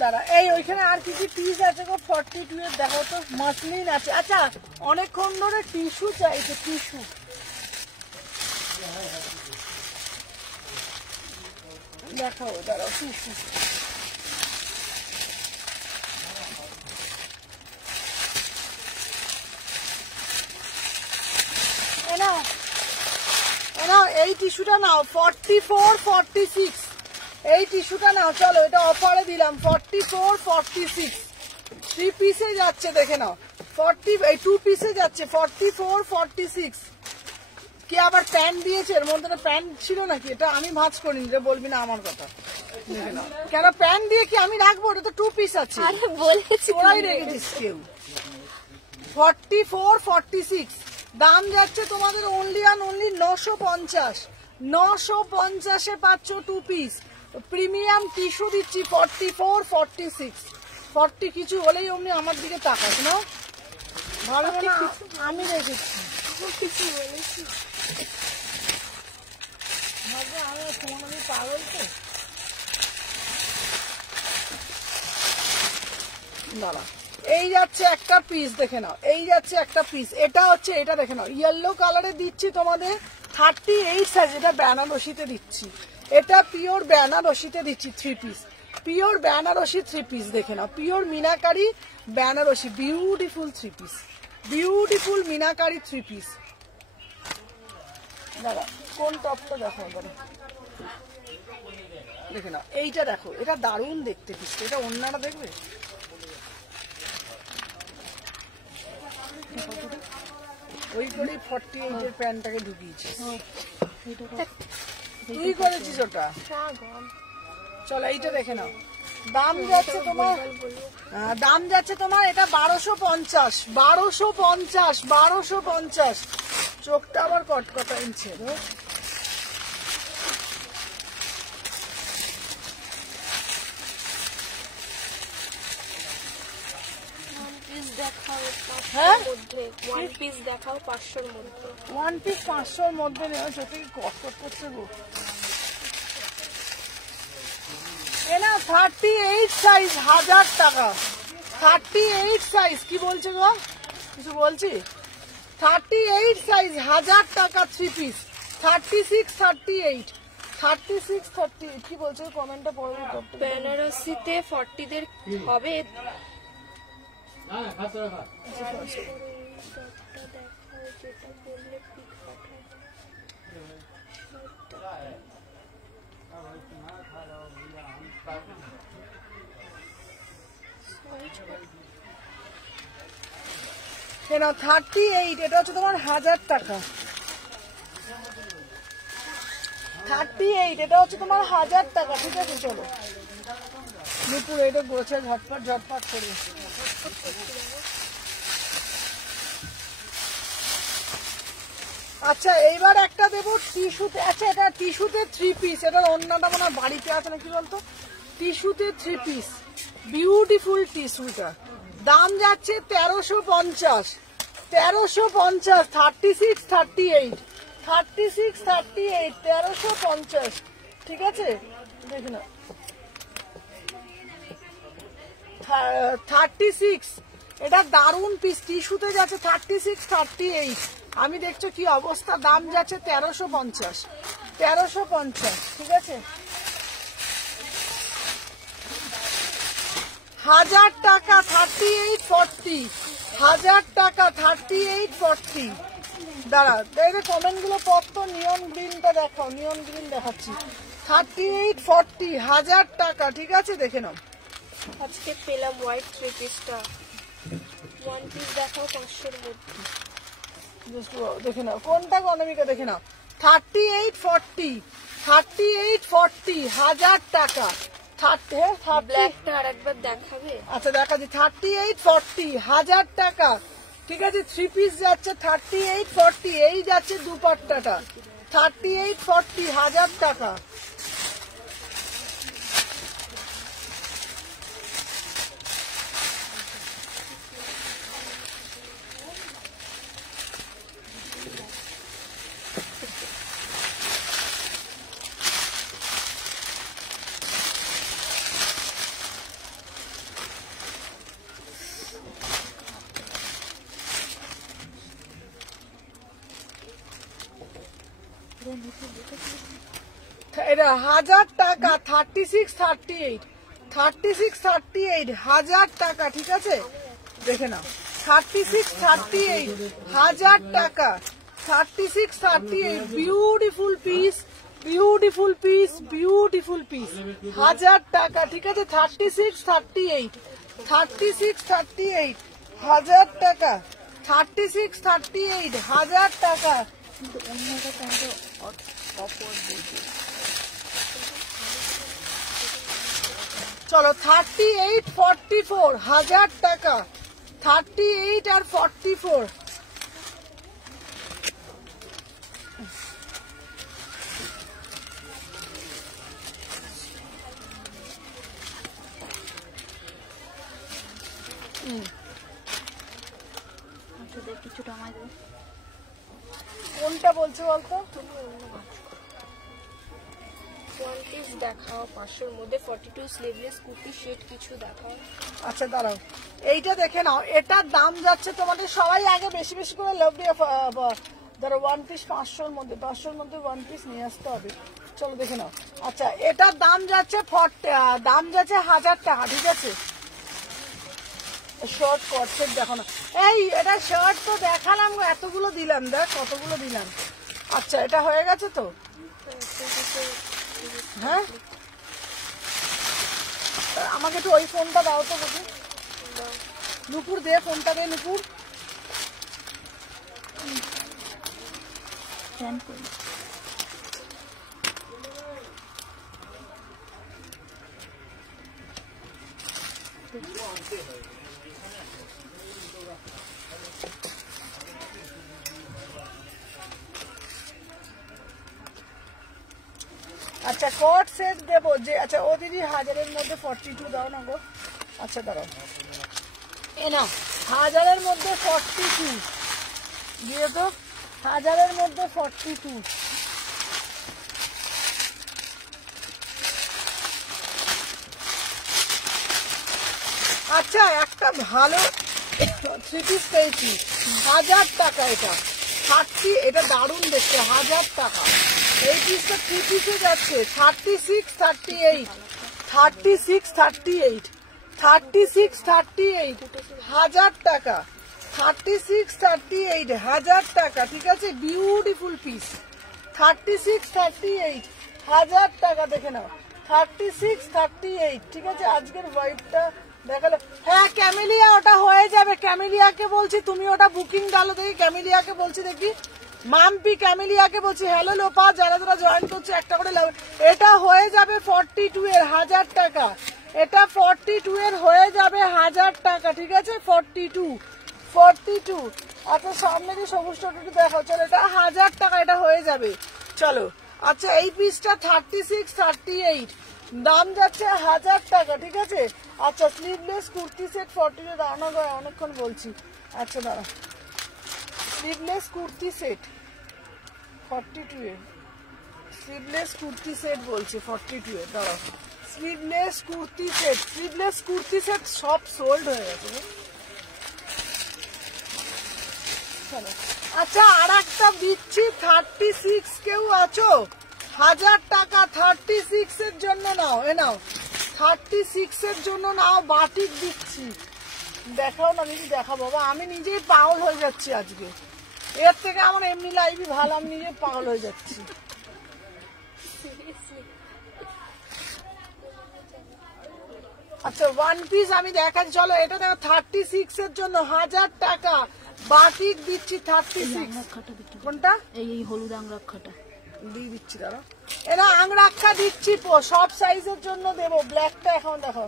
দাঁড়া, এই ওইখানে আর কি কি পিস আছে গো? 42 এর দেখো তো, মাসলিন আছে। আচ্ছা অনেকক্ষণ ধরে টিস্যু চাইছে, টিস্যু দেখাও, দাঁড়াও টিস্যু। এই টিস্যুটা নাও, 44 46, এই টিস্যুটা নাও। চলো এটা অফারে দিলাম, 44 46 3 পিসে যাচ্ছে, দেখে নাও। 40 এই 2 পিসে যাচ্ছে, 44 46। কি আবার প্যান্ট দিয়েছে এর মধ্যে? প্যান্ট ছিল নাকি? এটা আমি ভাঁজ করিনি রে, বলবি না আমার কথা। দেখে নাও, কেন প্যান্ট দিয়ে কি আমি রাখবো? এটা তো 2 পিস আছে, তোরাই রেখেছিস কেউ। 44 46, দাম যাচ্ছে তোমাদের অনলি আর অনলি 950। 950-এ পাচ্ছ 2 পিস প্রিমিয়াম টিস্যু দিচ্ছি। 44 46 40 কিছু হলেই অমনি আমার দিকে তাকাস না, ভালো না। আমি রেখেছি কিছু বলেছি, আমি পাগল তো। দাঁড়া, এই যাচ্ছে একটা পিস, দেখে নাও। এই যাচ্ছে একটা পিস, এটা হচ্ছে, এটা দেখে নাও, ইয়েলো কালারে দিচ্ছি তোমাদের 38 সাইজ। এটা বেনারসিতে দিচ্ছি, এটা পিওর বেনারসিতে দিচ্ছি 3 পিস। পিওর বেনারসি 3 পিস দেখে নাও, pure meenakari Banarasi, beautiful 3 piece, beautiful meenakari 3 piece. দাদা কোন টপটা দেখো এবারে, দেখে নাও এইটা দেখো, এটা দারুণ দেখতে পিসটা, এটা অন্যটা দেখবে ওই করে 48 এর প্যান্টটাকে ঢুকিয়েছে, তুই করেছিস ওটা। চলো এইটা দেখে নাও, দাম যাচ্ছে তোমার, দাম যাচ্ছে তোমার এটা 1250, 1250, 1250। চোখটা আবার কটকটা ইনছে। হ্যাঁ ওয়ান পিস দেখাও 500-র মধ্যে, ওয়ান পিস 500-র মধ্যে নেওয়া, চোখে কি কটকট করছে গো। এনা 38 সাইজ 1000 টাকা, 38 সাইজ কি বলছে গো, কিছু বলছি, 38 সাইজ 1000 টাকা 3 পিস, 36, 38, 36, 38 কি বলছে কমেন্টটা পড়ো। বেনারসিতে 40-দের হবে। হ্যাঁ খাতা রাখা দেখাও যেটা বললে পিক পাঠাও। কেন 38, এটা হচ্ছে তোমার 1000 টাকা, 38 এটা হচ্ছে তোমার 1000 টাকা, ঠিক আছে। চলো দুপুর এটা গোছে ঝটপট ঝটপট করে। আচ্ছা এইবার একটা দেবো টিস্যুতে, আচ্ছা এটা টিস্যুতে 3 পিস, এটার অন্যটা মনে হয় বাড়িতে আছে না কি বলতো, টিস্যুতে 3 পিস, বিউটিফুল টিস্যুটা, দাম যাচ্ছে 1350, 1350, 36, 38, 36, 38, 1350, ঠিক আছে। দেখে না 36, এটা দারুণ পিস, টিস্যুতে যাচ্ছে 36, 38, আমি দেখছো কি অবস্থা, দাম যাচ্ছে 1350, 1350, ঠিক আছে। 1000 টাকা 38, 40, 1000 টাকা 38, 40। দাঁড়া দেখে কমেন্ট গুলো পড়তো, নিয়ন গ্রিনটা দেখাও, নিয়ন গ্রিন দেখাচ্ছি, 38, 40, 1000 টাকা, ঠিক আছে দেখে নাও। আজকে পেলাম হোয়াইট 3 পিসটা, ওয়ান পিস দেখাও 500-র মধ্যে, দেখে নাও কোনটা অনামিকা, দেখে নাও 38, 40, 38, 40, 1000 টাকা, 30, ব্ল্যাকটা আরেকবার দেখাবে। আচ্ছা দেখাচ্ছি, 38, 40, 1000 টাকা, ঠিক আছে। 3 পিস যাচ্ছে 38, 40, এই যাচ্ছে দুপাট্টাটা 38, 40, 1000 টাকা। এটা 1000 টাকা, 36, 38, 36, 38, 1000 টাকা, ঠিক আছে দেখে নাও। 36, 38, 1000 টাকা, 36, 38, beautiful piece, beautiful piece, beautiful piece, 1000 টাকা, ঠিক আছে। 36, 38, 36, 38, 1000 টাকা, 36, 38, 1000 টাকা। চলো 38, 44, 1000 টাকা, 38 আর 44। কিছুটা আমায় দেবে, কোনটা বলছো বলতো, ওয়ান পিস দেখাও 500-র মধ্যে, 42 স্লিভলেস কুর্তি সেট কিছু দেখাও। আচ্ছা দাঁড়াও এইটা দেখে নাও, এটার দাম যাচ্ছে তোমাদের সবাই আগে বেশি বেশি করে লাভ দিয়ে ধরো ওয়ান পিস 500-র মধ্যে 500-র মধ্যে ওয়ান পিস নিয়ে আসতে হবে। চলো দেখে নাও। আচ্ছা এটার দাম যাচ্ছে 1000 টাকা, ঠিক আছে। শর্ট কটসেট দেখো না, এই এটা শার্ট তো দেখালাম, এতগুলো দিলাম, দেখ কতগুলো দিলাম। আচ্ছা এটা হয়ে গেছে তো, হ্যাঁ আমাকে একটু ওই ফোনটা দাও তো বুঝি, নুপুর দে ফোনটা, দে নুপুর। স্ক্যান করি। আচ্ছা কট সেট দেবো যে, আচ্ছা ও দিদি 1000-এর মধ্যে 42 দাও না গো। আচ্ছা দাঁড়াও, এ না 1000-এর মধ্যে 42 দিয়ে তো, 1000-এর মধ্যে 42। আচ্ছা একটা ভালো 3 পিস পেয়েছি, 1000 টাকা, এটা 30, এটা দারুণ দেখতে, 1000 টাকা। এই পিসটা 3 পিসে যাচ্ছে 36, 38, 36, 38, 36, 38, 1000 টাকা, 36, 38, 1000 টাকা, ঠিক আছে। বিউটিফুল পিস, 36, 38, 1000 টাকা, দেখে নাও 36, 38, ঠিক আছে। আজকের হোয়াইটটা দেখালো, হ্যাঁ ক্যামেলিয়া ওটা হয়ে যাবে, ক্যামেলিয়াকে বলছি তুমি ওটা বুকিং ডালো দেখি, ক্যামেলিয়াকে বলছি দেখি, মাম্পি ক্যামেলিয়াকে বলছি। হ্যালো লোপা, যারা যারা জয়েন করছে একটা করে লাভ, এটা হয়ে যাবে 42 এর 1000 টাকা, এটা 42 এর হয়ে যাবে 1000 টাকা, ঠিক আছে। 42। আচ্ছা সামনে যে সবুজ টোটো দেখো, চলো এটা 1000 টাকা, এটা হয়ে যাবে, চলো। আচ্ছা এই পিসটা 36, 38, দাম যাচ্ছে 1000 টাকা, ঠিক আছে। আচ্ছা স্লিভলেস কুর্তি সেট 42 দাও না গো, অনেকক্ষণ বলছি। আচ্ছা দাঁড়া, স্লিভলেস কুর্তি সেট 42 এর, স্লিভলেস কুর্তি সেট বলছি 42 এর, দাঁড়াও। স্লিভলেস কুর্তি সেট সব সোল্ড হয়ে গেছে। আচ্ছা আর একটা দিচ্ছি 36, কেউ আছো? 1000 টাকা 36 এর জন্য নাও, এ নাও 36 এর জন্য নাও, বাটিক দিচ্ছি। দেখাও না দিদি, দেখাও বাবা, আমি নিজেই পাগল হয়ে যাচ্ছি আজকে, এর থেকে আমার এমনি লাইভই ভালো, আমি নিজে পাগল হয়ে যাচ্ছি। আচ্ছা ওয়ান পিস আমি দেখাচ্ছি, চলো এটা দেখো 36 এর জন্য 1000 টাকা, বাটিক দিচ্ছি 36। কোনটা? এই হলুদ আংরাক্ষাটা দিয়ে দিচ্ছি, দাঁড়া এরা আংরাক্ষা দিচ্ছি, সব সাইজের জন্য দেবো। ব্ল্যাকটা এখন দেখো,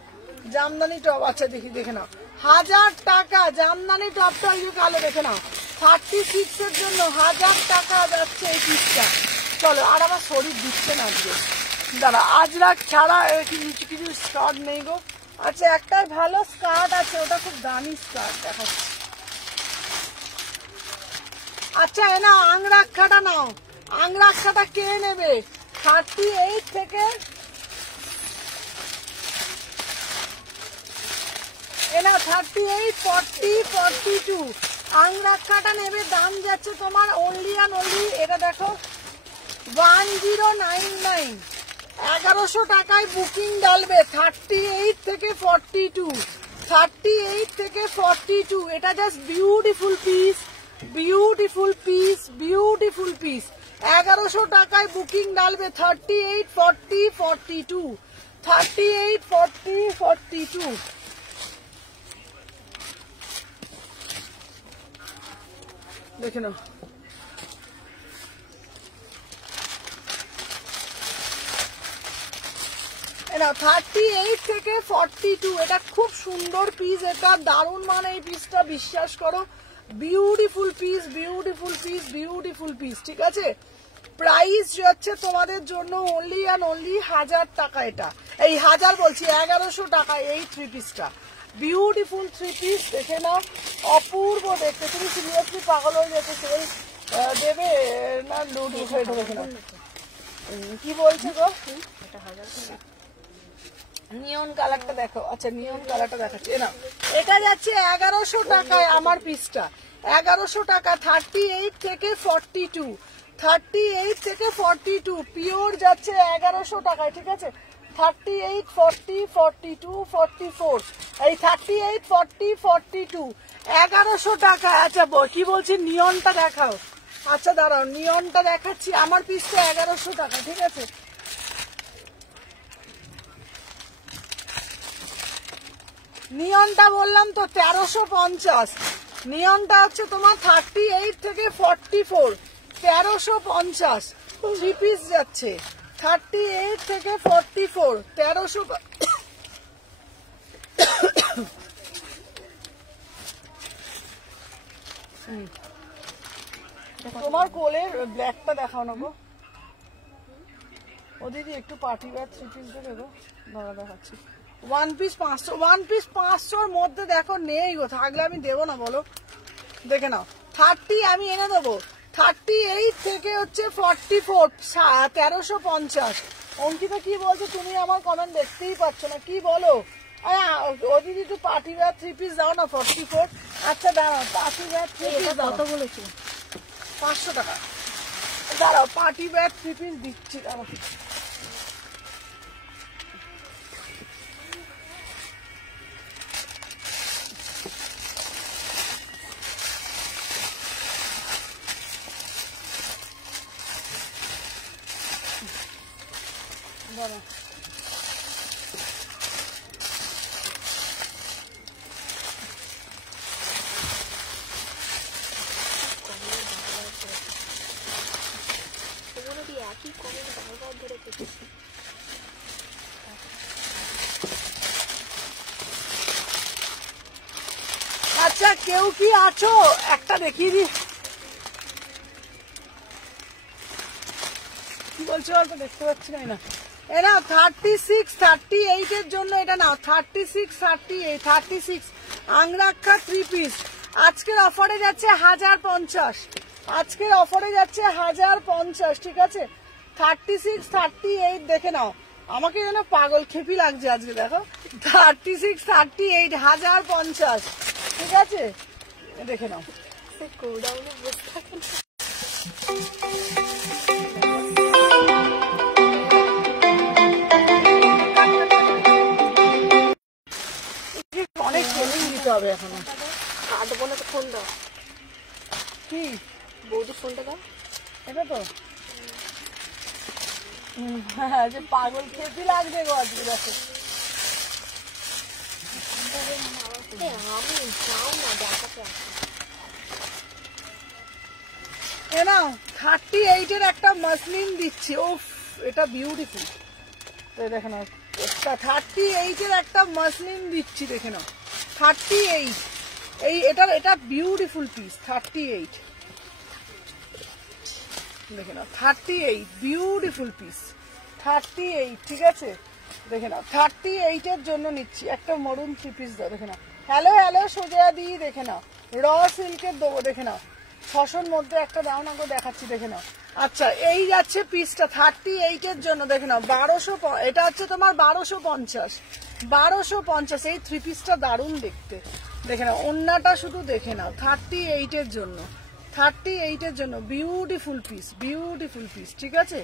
জামদানি টপ, আচ্ছা দেখি, দেখে নাও 1000 টাকা, জামদানি টপটা ওই কালো, দেখে নাও 36 এর জন্য 1000 টাকা যাচ্ছে এই পিসটা। চলো আর আমার শরীর দিচ্ছে না আজকে, দাঁড়া আজরাক ছাড়া কিছু কিছু স্কার্ট নেই গো। আচ্ছা একটাই ভালো স্কার্ট আছে, ওটা খুব দামি স্কার্ট দেখাচ্ছি। আচ্ছা এ নাও আংরাক্ষাটা নাও, আংরাক্ষাটা কে নেবে? 38 থেকে এ নাও 38, 40, 42 আংরাক্ষাটা নেবে, দাম যাচ্ছে তোমার অনলি অ্যান্ড অনলি, এটা দেখো 1099, 1100 টাকায় বুকিং ডালবে। 38 থেকে 42, 38 থেকে 42, এটা just beautiful piece, beautiful piece, beautiful piece. 1100 টাকায় বুকিং ডালবে। 38, 40, 42, 38, 40, 42। দেখে নাও না 38 থেকে 42, এটা খুব সুন্দর পিস, এটা দারুণ মানে এই পিসটা, বিশ্বাস করো beautiful piece, beautiful piece, beautiful piece, ঠিক আছে। প্রাইস যাচ্ছে তোমাদের জন্য অনলি অ্যান্ড অনলি 1000 টাকা, এটা এই 1000 বলছি 1100 টাকা এই 3 পিসটা, বিউটিফুল 3 পিস, দেখে নাও অপূর্ব দেখতে। তুমি সিরিয়াসলি পাগল হয়ে যেতে, সেল দেবে না লুট উঠে ঢোকে না, কি বলছে গো? নিয়ন কালারটা দেখো, আচ্ছা নিয়ন কালারটা দেখাচ্ছি, না এটা যাচ্ছে 1100 টাকায় আমার পিসটা, 1100 টাকা। 38 থেকে 42, 38 থেকে 42 পিওর যাচ্ছে 1100 টাকায়, ঠিক আছে। 38, 40, 42, 44, এই 38, 40, 42 1100 টাকা। আচ্ছা কি বলছি, নিয়নটা দেখাও। আচ্ছা দাঁড়াও, নিয়নটা দেখাচ্ছি। আমার পিসটা 1100 টাকা, ঠিক আছে। নিয়নটা বললাম তো 1350। নিয়নটা হচ্ছে তোমার 38 থেকে 44, 1350 থ্রি পিস যাচ্ছে। 38 থেকে 44, 1300। তোমার কোলের ব্ল্যাকটা দেখাও না গো। ও দিদি একটু পার্টি ওয়্যার থ্রি পিস দেবে গো, দাঁড়া দেখাচ্ছি। ওয়ান পিস 500, ওয়ান পিস 500-র মধ্যে দেখো নেই গো, থাকলে আমি দেবো না বলো, দেখে নাও। 30 আমি এনে দেবো। 38 থেকে হচ্ছে 44, 1350। অঙ্কিতা কি বলছো, তুমি আমার কমেন্ট দেখতেই পাচ্ছ না, কি বলো? ও দিদি একটু পার্টি ওয়্যার থ্রি পিস দাও না 44। আচ্ছা দাঁড়াও, পার্টি ওয়্যার থ্রি পিস কত বলেছি? 500 টাকা। দাঁড়াও, পার্টি ওয়্যার থ্রি পিস দিচ্ছি, দাঁড়াও। দাঁড়াও, একই কমেন্ট বারবার ধরে পেতেছি। আচ্ছা কেউ কি আছো একটা দেখিয়ে দি, কি বলছো অল্প দেখতে পাচ্ছি না। এ নাও 36, 38 এর জন্য এটা নাও। 36, 38, 36 আংরাক্ষা থ্রি পিস আজকের অফারে যাচ্ছে 1050। আজকের অফারে যাচ্ছে 1050, ঠিক আছে। 36, 38 দেখে নাও। আমাকে যেন পাগল খেপি লাগছে আজকে, দেখো 36, 38 1050, ঠিক আছে, দেখে নাও। গোডাউনে বসে থাকেন। অনেক ট্রেনিং দিতে হবে এখনো। কাটবো না তো, ফোন দাও। কি বৌদি ফোনটা দাও। এটা তো হ্যাঁ, যে পাগল খেপি লাগছে গো আজকে, দেখো। আমি যাও না দেখাতে আসি। এ নাও 38 এর একটা মাসলিন দিচ্ছি। ওফ এটা বিউটিফুল। তো দেখে নাও, 38 এর একটা মাসলিন দিচ্ছি, দেখে নাও। 38 এটা বিউটিফুল পিস। 38 দেখে নাও, 38 বিউটিফুল পিস। 38, ঠিক আছে, দেখে নাও। 38 এর জন্য নিচ্ছি একটা মরুন থ্রি পিস দাও, দেখে নাও। হ্যালো হ্যালো সোজা দিয়ে দেখে নাও, র সিল্কের দেবো, দেখে নাও। 600-র মধ্যে একটা দাও না গো, দেখাচ্ছি, দেখে নাও। আচ্ছা এই যাচ্ছে পিসটা 38 এর জন্য, দেখে নাও। 1200, এটা হচ্ছে তোমার 1250। 1250 এই থ্রি পিসটা দারুণ দেখতে, দেখে নাও। ওন্নাটা শুধু দেখে নাও। 38 এর জন্য, 38 এর জন্য বিউটিফুল পিস, বিউটিফুল পিস, ঠিক আছে।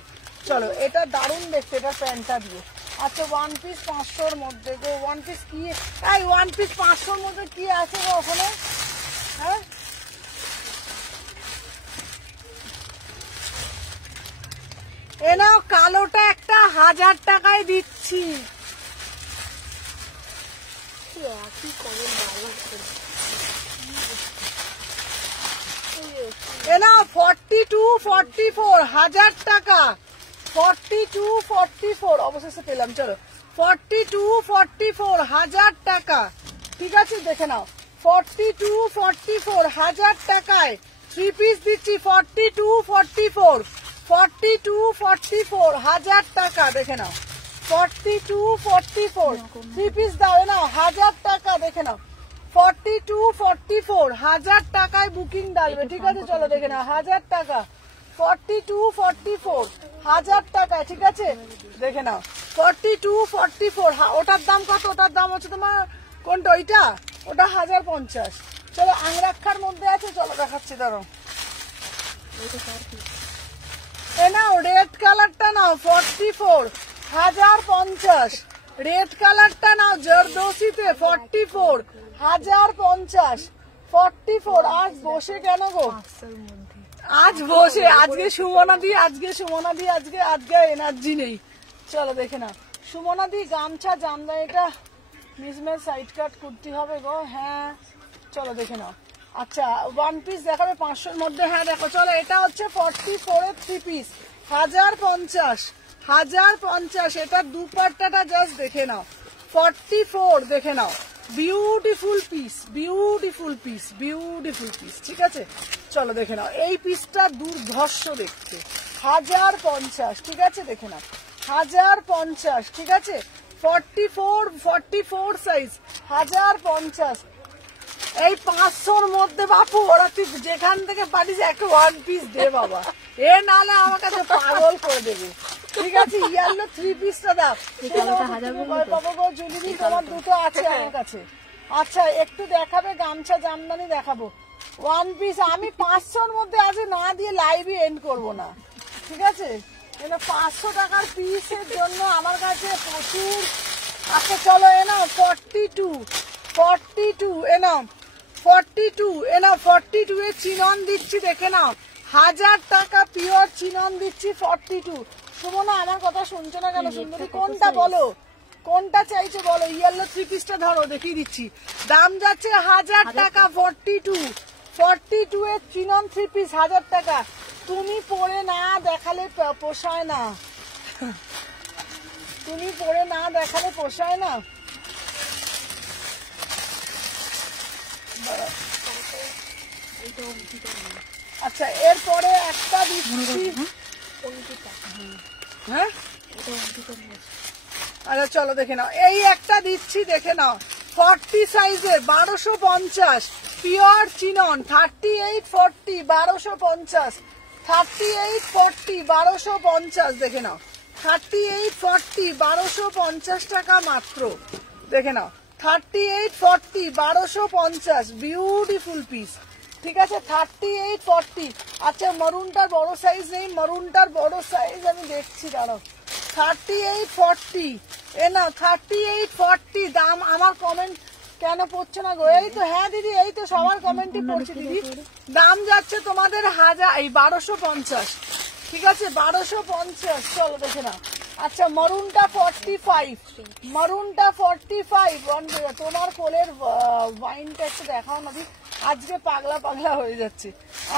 চলো এটা দারুণ দেখতে, এটা প্যান্টটা দিয়ে। আচ্ছা ওয়ান পিস 500-র মধ্যে গো, ওয়ান পিস কি, এই ওয়ান পিস 500-র মধ্যে কি আছে গো ওখানে? হ্যাঁ এ নাও, কালোটা একটা 1000 টাকায় দিচ্ছি। একই কমেন্ট বারবার করে। এ নাও 42, 44 1000 টাকা। 42, 44 অবশেষে পেলাম। চলো 42, 44 1000 টাকা, ঠিক আছে, দেখে নাও। 42, 44 1000 টাকায় থ্রি পিস দিচ্ছি। 42, 44 42, 44 1000 টাকা, দেখে নাও। 42, 44 থ্রি পিস দাও না 1000 টাকা, দেখে নাও। 42, 44 1000 টাকায় বুকিং ডালবে, ঠিক আছে। চলো দেখে নাও, 1000 টাকা। 42, 44 1000 টাকায়, ঠিক আছে, দেখে নাও। 42, 44 ওটার দাম কত? ওটার দাম হচ্ছে তোমার কোনটা, ওইটা? ওটা 1050। চলো আংরাক্ষার মধ্যে আছে, চলো দেখাচ্ছি ধরো। এ নাও রেড কালারটা নাও 44 1050, রেড কালারটা নাও জরদোসিতে 44 1050, 44। আজ বসে কেন গো, আজ বসে, আজকে সুমনা দি, আজকে এনার্জি নেই। চলো দেখে না সুমনা দি, গামছা জামদানিটা মিসম্যাচ সাইড কাট করতে হবে গো। হ্যাঁ চলো দেখে নাও। আচ্ছা ওয়ান পিস দেখাবে 500-র মধ্যে। হ্যাঁ দেখো চলো, এটা হচ্ছে 44 এর 3 পিস 1050, এটা দুপাট্টাটা জাস্ট দেখে নাও 44, দেখে নাও। বিউটিফুল পিস, ঠিক আছে। চলো দেখে নাও, এই পিসটা দুর্ধর্ষ দেখতে 1050, ঠিক আছে, দেখে নাও 1050, ঠিক আছে। 44 সাইজ 1050। এই 500-র মধ্যে বাপু, ওরা তুই যেখান থেকে পারিস একটা ওয়ান পিস দে বাবা, এ নালে আমার কাছে পাগল করে দেবে, ঠিক আছে। ইয়ালো 3 পিসটা দাও বাবা গো। জুলিদি তোমার দুটো আছে আমার কাছে। আচ্ছা একটু দেখাবে গামছা জামদানি দেখাবো, ওয়ান পিস। আমি 500-র মধ্যে আজ না দিয়ে লাইভই এন্ড করবো না, ঠিক আছে। 500 টাকার পিসের জন্য আমার কাছে প্রচুর। আচ্ছা চলো এ নাও 42 এ নাও 42 এর চিনন দিচ্ছি, দেখে নাও 1000 টাকা পিওর চিনন দিচ্ছি 42। সুমনা আমার কথা শুনছো না কেন সুন্দরী? কোনটা বলো, কোনটা চাইছো বলো। ইয়েলো 3 পিসটা ধরো দেখিয়ে দিচ্ছি, দাম যাচ্ছে 1000 টাকা। 42 এর চিনন 3 পিস 1000 টাকা। তুমি পরে না দেখালে পোষায় না, তুমি পরে না দেখালে পোষায় না। আচ্ছা এরপরে একটা দিচ্ছি, হ্যাঁ আচ্ছা চলো দেখে নাও, এই একটা দিচ্ছি দেখে নাও 40 সাইজের 1250 পিওর চিনন 3840 1250, 3840 1250, দেখে নাও 3840 1250 টাকা মাত্র, দেখে নাও 3840 1250। বিউটিফুল পিস, ঠিক আছে 3840। আচ্ছা মারুনটার বড় সাইজ নেই, মারুনটার বড় সাইজ আমি দেখছি দাঁড়াও। 3840 এ না 3840 দাম। আমার কমেন্ট কেন পড়ছে না গো? এই তো, হ্যাঁ দিদি এই তো সবার কমেন্টই পড়ছে দিদি। দাম যাচ্ছে তোমাদের 1250, ঠিক আছে 1250। চলো দেখে না। আচ্ছা মারুনটা 45, মারুনটা 45। তোমার কোলের ওয়াইনটা একটু দেখাও না দি, আজকে পাগলা পাগলা হয়ে যাচ্ছে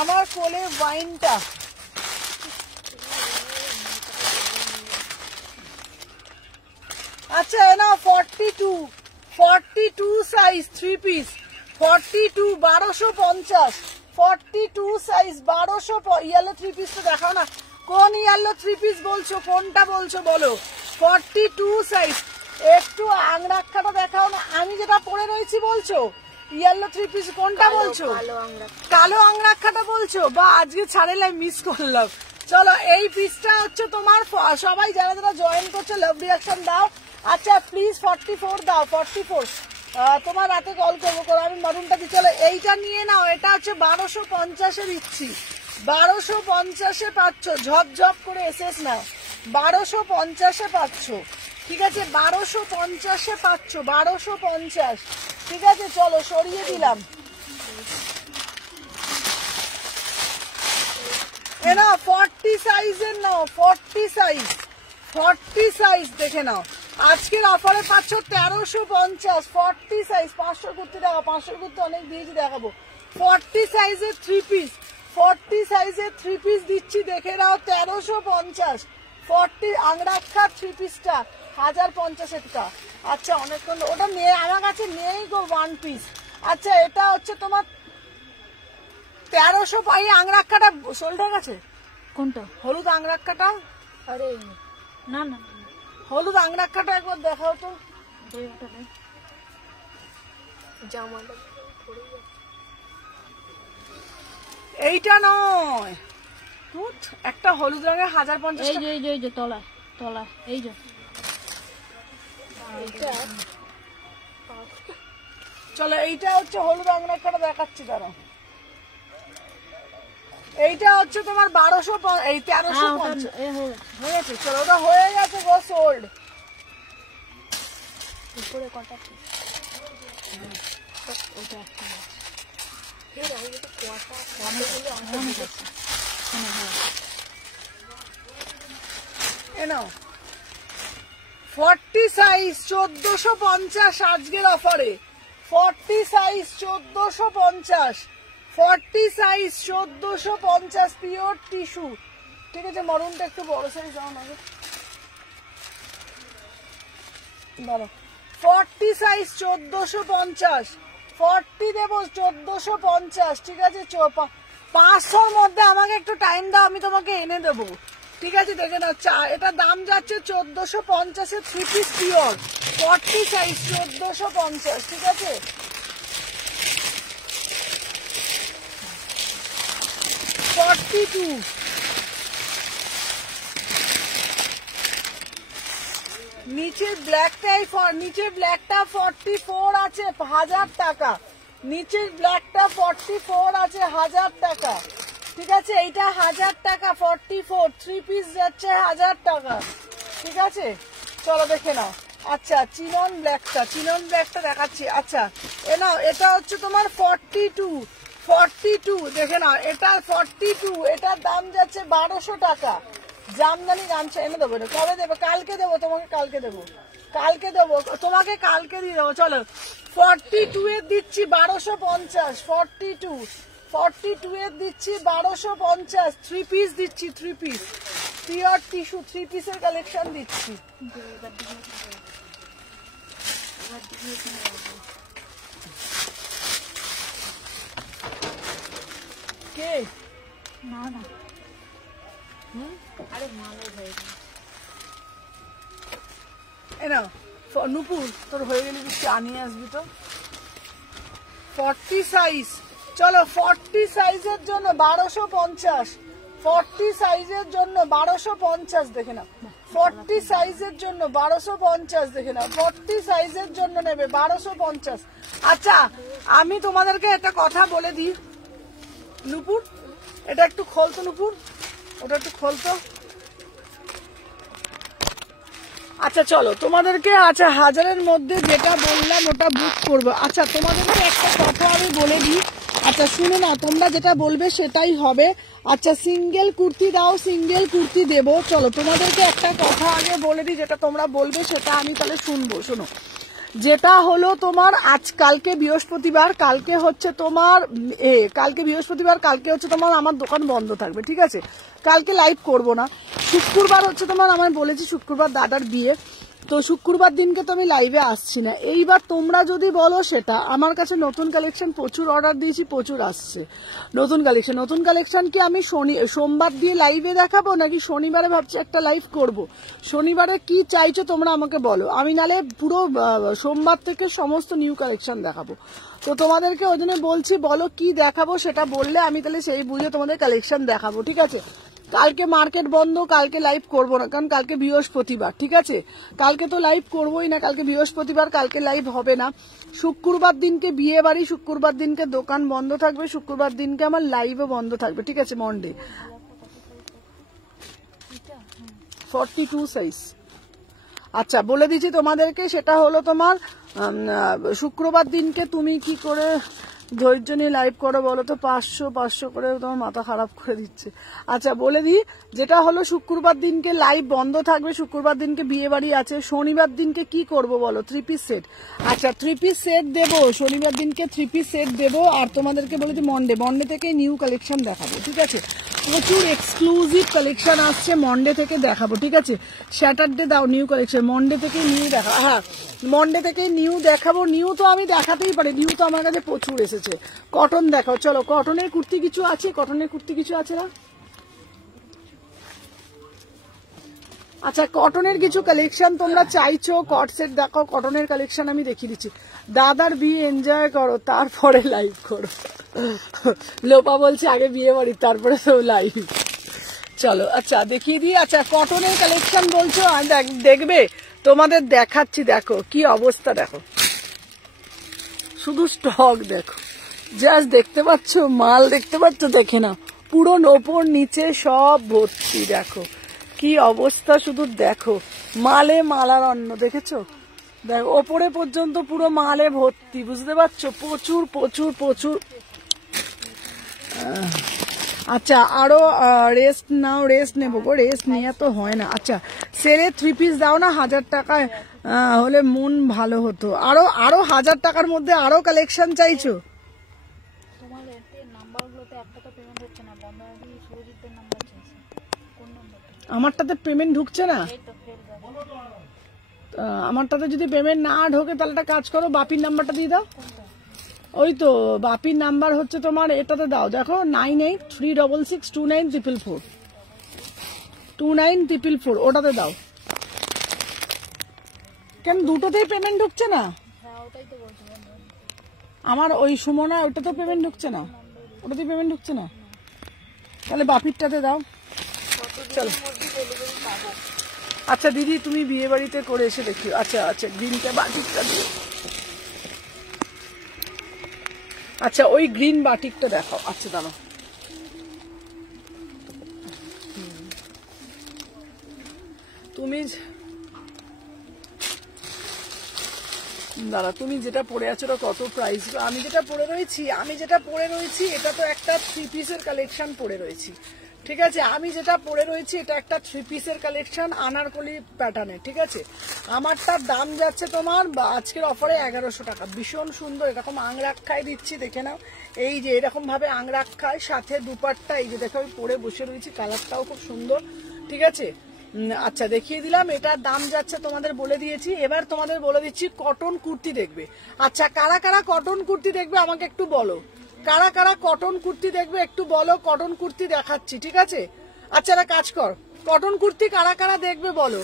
আমার কোলের ওয়াইনটা। আচ্ছা না 42 size 3 piece 42 1250, 42 size 1200। Yellow 3 piece তো দেখাও না, কোন ইয়েলো 3 পিস বলছো, কোনটা বলছো বলো। 42 সাইজ। একটু আংরাক্ষাটা দেখাও না, আমি যেটা পরে রয়েছি বলছো ইয়েলো 3 পিস কোনটা বলছো? কালো আংরাক্ষাটা বলছো? বা আজকে ছাড়েলে মিস করলাম। চলো এই পিসটা হচ্ছে তোমার, সবাই যারা যারা জয়েন করছে লাভ রিয়াকশন দাও। আচ্ছা প্লিজ 44 দাও, 44। তোমার রাতে কল করবো, আমি মারুনটা দিই। চলো এইটা নিয়ে নাও, এটা হচ্ছে 1250-এ দিচ্ছি, 1250-এ পাচ্ছ, ঝপঝপ করে এসেস নাও 1250-এ পাচ্ছ, ঠিক আছে 1250-এ পাচ্ছ, 1250, ঠিক আছে। চলো সরিয়ে দিলাম। এ নাও 40 সাইজের নাও, 40 সাইজ দেখে নাও। আজকের অফারে পাচ্ছ 1350, 40 সাইজ। 500 কুর্তি দেখো, 500 কুর্তি অনেক দিয়েছি, দেখাবো 40 সাইজের 3 পিস, 40 সাইজের 3 পিস দিচ্ছি, দেখে নাও 1350। 40 আংরাক্ষা 3 পিসটা 1050 টাকা। আচ্ছা অনেকক্ষণ ওটা নিয়ে আমার কাছে নেই গো 1 পিস। আচ্ছা এটা হচ্ছে তোমার 1300 পাই। আংরাক্ষাটা শোল্ডার আছে কোনটা? হলুদ আংরাক্ষাটা, আরে না না হলুদ আংরাক্ষাটা একবার দেখাও তো। জামাটা এইটা নয়, একটা হলুদ রঙের 1050। এই যে তলা তলা, এই যে চলো এইটা হচ্ছে হলুদ আংনাটা দেখাচ্ছি দাঁড়া। এইটা হচ্ছে তোমার 1200, এই 1350 হয়েছে। চলো ওটা হয়ে গেছে গো সোল্ড। উপরে কটা পিস? ওটা একটা 40 সাইজ 1450 আজকের অফারে। 40 সাইজ 1450, 40 সাইজ 1450 পিওর টিস্যু। ঠিক আছে, মরুনটা একটু বড় সাইজ দাও না। 40 সাইজ 1450, 40 দেবো 1450। ঠিক আছে, 500-র মধ্যে আমাকে একটু টাইম দাও, আমি তোমাকে এনে দেবো। ঠিক আছে, দেখে নাও। এটা দাম যাচ্ছে 1450-এর 3 পিস পিওর 40 সাইজ 1450। ঠিক আছে, নিচের ব্ল্যাকটা 44 আছে 1000 টাকা। নিচের ব্ল্যাকটা 44 আছে 1000 টাকা। ঠিক আছে, এইটা 1000 টাকা 44, 3 পিস যাচ্ছে 1000 টাকা। ঠিক আছে, চলো দেখে নাও। আচ্ছা, চিনন ব্ল্যাকটা দেখাচ্ছি। আচ্ছা, নাও, এটা হচ্ছে তোমার 42 দেখে নাও, এটা 42, এটার দাম যাচ্ছে 1200 টাকা। জামদানি গামছা এনে দেবো। কবে দেবো? কালকে দেবো তোমাকে, কালকে দেবো তোমাকে, কালকে দিয়ে দেবো। চলো, 42 এর দিচ্ছি 1250, 42 এর দিচ্ছি 1250, 3 পিস দিচ্ছি, 3 পিস পিওর টিস্যু, 3 পিসের কালেকশন দিচ্ছি। কে না না, আরে ভালো হয়ে গেছে। না নুপুর, তোর হয়ে গেলে চা নিয়ে আসবি তো। 40 সাইজ, চলো 40 সাইজের জন্য 1250, 40 সাইজের জন্য 1250 দেখে না। 40 সাইজের জন্য 1250 দেখে না। 40 সাইজের জন্য নেবে 1250। আচ্ছা, আমি তোমাদেরকে একটা কথা বলে দিই নুপুর, এটা একটু খোলতো নুপুর, ওটা একটু খোলতো। আচ্ছা চলো, তোমাদেরকে আচ্ছা 1000-এর মধ্যে যেটা বললাম ওটা বুক করবো। আচ্ছা, তোমাদেরকে একটা কথা আমি বলে দিই। আচ্ছা শুনো না, তোমরা যেটা বলবে সেটাই হবে। আচ্ছা, সিঙ্গেল কুর্তি দাও, সিঙ্গেল কুর্তি দেবো। চলো, তোমাদেরকে একটা কথা আগে বলে দিই, যেটা তোমরা বলবে সেটা আমি তাহলে শুনবো। শোনো, যেটা হলো তোমার কালকে বৃহস্পতিবার, কালকে হচ্ছে তোমার কালকে বৃহস্পতিবার, কালকে হচ্ছে তোমার আমার দোকান বন্ধ থাকবে। ঠিক আছে, কালকে লাইভ করব না। শুক্রবার হচ্ছে তোমার, আমি বলেছি শুক্রবার দাদার বিয়ে, তো শুক্রবার দিনকে তো আমি লাইভে আসছি না। এইবার তোমরা যদি বলো সেটা, আমার কাছে নতুন কালেকশন প্রচুর অর্ডার দিয়েছি, প্রচুর আসছে নতুন কালেকশন কি আমি সোমবার দিয়ে লাইভে দেখাবো, নাকি শনিবারে ভাবছি একটা লাইভ করব? শনিবারে কি চাইছো তোমরা আমাকে বলো, আমি নালে পুরো সোমবার থেকে সমস্ত নিউ কালেকশন দেখাবো। তো তোমাদেরকে ওই জন্য বলছি, বলো কি দেখাবো, সেটা বললে আমি তাহলে সেই বুঝে তোমাদের কালেকশন দেখাবো। ঠিক আছে, কালকে মার্কেট বন্ধ, কালকে লাইভ করবো না, কারণ কালকে বৃহস্পতিবার। ঠিক আছে, কালকে তো লাইভ করবোই না, কালকে বৃহস্পতিবার, কালকে লাইভ হবে না। শুক্রবার দিনকে বিয়ে বাড়ি, শুক্রবার দিনকে দোকান বন্ধ থাকবে, শুক্রবার দিনকে আমার লাইভও বন্ধ থাকবে। ঠিক আছে, মন্ডে 42 সাইজ। আচ্ছা বলে দিচ্ছি তোমাদেরকে, সেটা হলো তোমার শুক্রবার দিনকে তুমি কি করে ধৈর্য নিয়ে লাইভ করো বলো তো? 500 করে তোমার মাথা খারাপ করে দিচ্ছে। আচ্ছা বলে দিই, যেটা হলো শুক্রবার দিনকে লাইভ বন্ধ থাকবে, শুক্রবার দিনকে বিয়ে বাড়ি আছে। শনিবার দিনকে কি করব বলো? 3 পিস সেট। আচ্ছা 3 পিস সেট দেবো শনিবার দিনকে, 3 পিস সেট দেবো। আর তোমাদেরকে বলেছি মন্ডে থেকে নিউ কালেকশন দেখাবো। ঠিক আছে, প্রচুর এক্সক্লুসিভ কালেকশন আসছে, মন্ডে থেকে দেখাবো। ঠিক আছে, স্যাটারডে দাও নিউ কালেকশন, মন্ডে থেকে নিউ দেখাবো। হ্যাঁ, মন্ডে থেকে নিউ দেখাবো। নিউ তো আমি দেখাতেই পারি, নিউ তো আমার কাছে প্রচুর এসেছে। কটন দেখাও, চলো কটনের কুর্তি কিছু আছে, কটনের কুর্তি কিছু আছে না? আচ্ছা, কটনের কিছু কালেকশন তোমরা চাইছো, কট সেট দেখো, কটনের কালেকশন আমি দেখিয়ে দিচ্ছি। দাদার বিয়ে এনজয় করো, তারপরে লাইভ করো। লোপা বলছে আগে বিয়ে বাড়ি তারপরে তো লাইভ। চলো আচ্ছা দেখিয়ে দিই। আচ্ছা কটনের কালেকশন বলছো, দেখবে তোমাদের দেখাচ্ছি, দেখো কি অবস্থা, দেখো শুধু স্টক দেখো, জাস্ট দেখতে পাচ্ছ, মাল দেখতে পাচ্ছ, দেখে না পুরো ওপর নিচে সব ভর্তি। দেখো কি অবস্থা, শুধু দেখো মালে মালারণ্য, দেখেছো? দেখো ওপরে পর্যন্ত পুরো মালে ভর্তি, বুঝতে পারছো? প্রচুর প্রচুর প্রচুর। আচ্ছা আরো রেস্ট নাও, রেস্ট নেবো গো, রেস্ট নেওয়া তো হয় না। আচ্ছা সেলে 3 পিস দাও না, 1000 টাকায় হলে মন ভালো হতো। আরো আরো 1000 টাকার মধ্যে আরো কালেকশন চাইছো? তোমার নাম্বারগুলোতে একটা তো পেমেন্ট হচ্ছে না, বন্ধনাদি সুরজিতের নাম্বার চাইছে। কোন নাম্বারটা? আমারটাতে পেমেন্ট ঢুকছে না। এই তো ফের যাবে। আমারটাতে যদি পেমেন্ট না ঢোকে তাহলে একটা কাজ করো, বাপির নাম্বারটা দিয়ে দাও। ওই তো বাপির নাম্বার হচ্ছে তোমার, এটাতে দাও, দেখো 9836629444 29444, ওটাতে দাও। কেন দুটোতেই পেমেন্ট ঢুকছে না? হ্যাঁ ওটাই তো বলছি বন্ধু। আমার ওই সুমনা ওটা তো পেমেন্ট ঢুকছে না, ওটাতেই পেমেন্ট ঢুকছে না, তাহলে বাপিরটাতে দাও। চলো আচ্ছা দিদি তুমি বিয়ে বাড়িতে করে এসে দেখি। আচ্ছা আচ্ছা গ্রিনটা বাটিকটা দিও। আচ্ছা ওই গ্রিন বাটিকটা দেখাও। আচ্ছা দাঁড়াও, তুমি দাঁড়া, তুমি যেটা পরে আছো ওটা কত প্রাইস? আমি যেটা পরে রয়েছি এটা তো একটা 3 পিসের কালেকশন পরে রয়েছি, ঠিক আছে? আমি যেটা পরে রয়েছি এটা একটা 3 পিসের কালেকশন আনারকলি প্যাটার্নে, ঠিক আছে? আমারটার দাম যাচ্ছে তোমার আজকের অফারে 1100 টাকা। ভীষণ সুন্দর, এরকম আংরাক্ষায় দিচ্ছি, দেখে নাও। এই যে এরকম ভাবে আংরাক্ষায়, সাথে দুপাট্টা, এই যে দেখো আমি পরে বসে রয়েছি, কালারটাও খুব সুন্দর, ঠিক আছে? আচ্ছা দেখিয়ে দিলাম, এটার দাম যাচ্ছে তোমাদের বলে দিয়েছি। এবার তোমাদের বলে দিচ্ছি কটন কুর্তি দেখবে। আচ্ছা কারা কারা কটন কুর্তি দেখবে আমাকে একটু বলো, কারা কারা কটন কুর্তি দেখবে একটু বলো। কটন কুর্তি দেখাচ্ছি, ঠিক আছে? আচ্ছা একটা কাজ কর, কটন কুর্তি কারা কারা দেখবে বলো।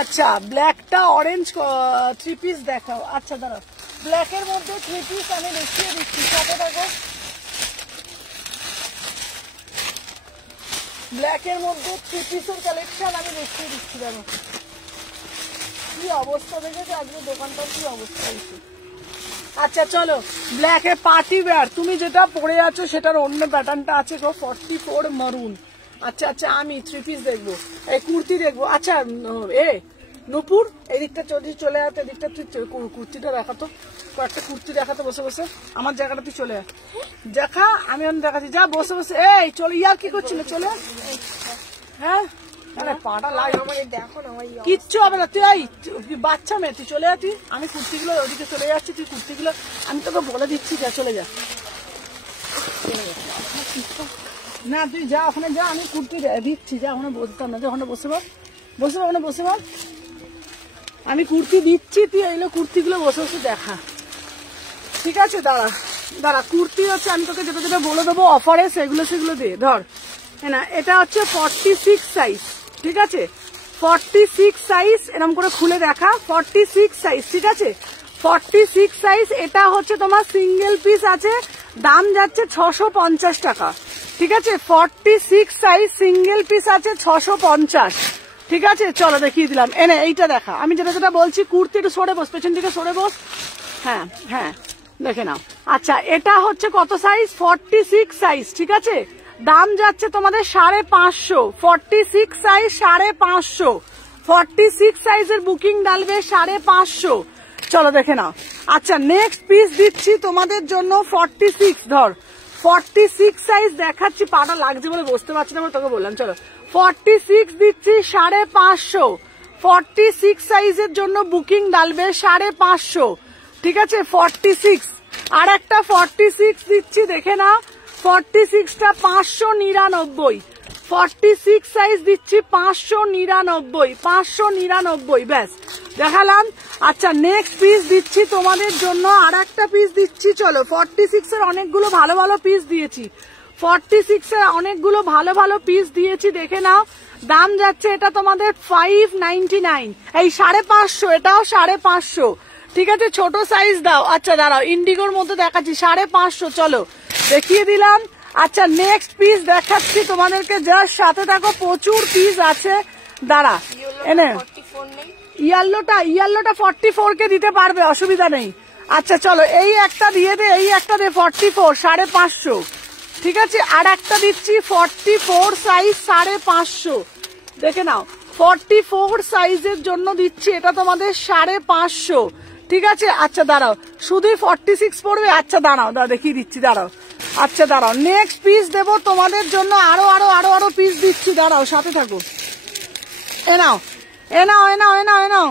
আচ্ছা ব্ল্যাকটা অরেঞ্জ 3 পিস দেখাও। আচ্ছা দাঁড়াও, ব্ল্যাকের মধ্যে 3 পিস আমি দেখিয়ে দিচ্ছি, সাথে থাকো। ব্ল্যাকের মধ্যে 3 পিসের কালেকশন আমি দেখিয়ে দিচ্ছি। দেখো কি অবস্থা, দেখেছো আজকে দোকানটার কি অবস্থা হয়েছে। আচ্ছা চলো, ব্ল্যাকে পার্টি ওয়্যার, তুমি যেটা পরে আছো সেটার অন্য প্যাটার্নটা আছে গো, 44 মারুন। আচ্ছা আচ্ছা আমি 3 পিস দেখবো, এই কুর্তি দেখবো। আচ্ছা এ নূপুর এদিকটা যদি চলে আসতে, এদিকটা তুই কুর্তিটা দেখাতো, কয়েকটা কুর্তি দেখাতো বসে বসে। আমার জায়গাটা তুই চলে আয়, দেখা আমি দেখাচ্ছি, যা বসে বসে। এই চলো, ইয়ার কি করছিল, চলে। হ্যাঁ পাটা লাগে, দেখো না ওই কিচ্ছু হবে না, তুই বাচ্চা মেয়ে, তুই চলে যা। তুই আমি কুর্তিগুলো ওদিকে চলে যাচ্ছি, তুই কুর্তিগুলো আমি তোকে বলে দিচ্ছি, যা চলে যা। না তুই যা ওখানে যা, আমি কুর্তি দিচ্ছি, যা ওখানে বসতাম না, ওখানে বসে বল, বসে ওখানে বসে বল, আমি কুর্তি দিচ্ছি, তুই এইগুলো কুর্তিগুলো বসে বসে দেখা, ঠিক আছে? দাঁড়া দাঁড়া, কুর্তি হচ্ছে আমি তোকে যেটা যেটা বলে দেবো অফারে, সেগুলো দে। ধর না, এটা হচ্ছে 46 সাইজ, ঠিক আছে? 46 সাইজ, এরকম করে খুলে দেখা, 46 সাইজ, ঠিক আছে? 46 সাইজ, এটা হচ্ছে তোমার সিঙ্গেল পিস আছে, দাম যাচ্ছে 650 টাকা, ঠিক আছে? 46 সাইজ সিঙ্গেল পিস আছে 650, ঠিক আছে? চলো দেখিয়ে দিলাম। এনে এইটা দেখা, আমি যেটা যেটা বলছি। কুর্তি একটু সরে বস, পেছন দিকে সরে বস। হ্যাঁ হ্যাঁ দেখে নাও। আচ্ছা এটা হচ্ছে কত সাইজ? 46 সাইজ, ঠিক আছে? দাম যাচ্ছে তোমাদের 550। 46 সাইজ 550, 46 সাইজের বুকিং ডালবে 550। চলো দেখে নাও। আচ্ছা নেক্সট পিস দিচ্ছি তোমাদের জন্য 46, ধর 46 সাইজ দেখাচ্ছি, পাটা লাগছে বলে বসতে পারছি না, তোকে বললাম। চলো 46 দিচ্ছি 550, 46 সাইজের জন্য বুকিং ডালবে 550, ঠিক আছে? 46 আর একটা 46 দিচ্ছি, দেখে না। 46টা 599, 46 সাইজ দিচ্ছি 599, 599, ব্যাস দেখালাম। আচ্ছা নেক্সট পিস দিচ্ছি তোমাদের জন্য, আর একটা পিস দিচ্ছি। চলো 46 এর অনেকগুলো ভালো ভালো পিস দিয়েছি, 46 এর অনেকগুলো ভালো ভালো পিস দিয়েছি, দেখে নাও। দাম যাচ্ছে এটা তোমাদের 599, এই 550, এটাও 550, ঠিক আছে? ছোট সাইজ দাও। আচ্ছা দাঁড়াও, ইন্ডিগোর মধ্যে দেখাচ্ছি 550, চলো দেখিয়ে দিলাম। আচ্ছা নেক্সট পিস দেখাচ্ছি তোমাদেরকে, যার সাথে দেখো প্রচুর পিস আছে। দাঁড়া এনে ইয়াল্লোটা 44 কে দিতে পারবে, অসুবিধা নেই। আচ্ছা চলো এই একটা দিয়ে দে, এই একটা দে 44 550, ঠিক আছে। আর একটা দিচ্ছি 44 সাইজ 550, দেখে নাও 44 সাইজের জন্য দিচ্ছি, এটা তোমাদের 550, ঠিক আছে। আচ্ছা দাঁড়াও, শুধু 46 পড়বে, আচ্ছা দাঁড়াও দেখিয়ে দিচ্ছি, দাঁড়াও, আচ্ছা দাঁড়াও, নেক্সট পিস দেবো তোমাদের জন্য, আরো আরো আরো আরো পিস দিচ্ছি, দাঁড়াও সাথে থাকো। এ নাও এ নাও এ নাও এ নাও এ নাও,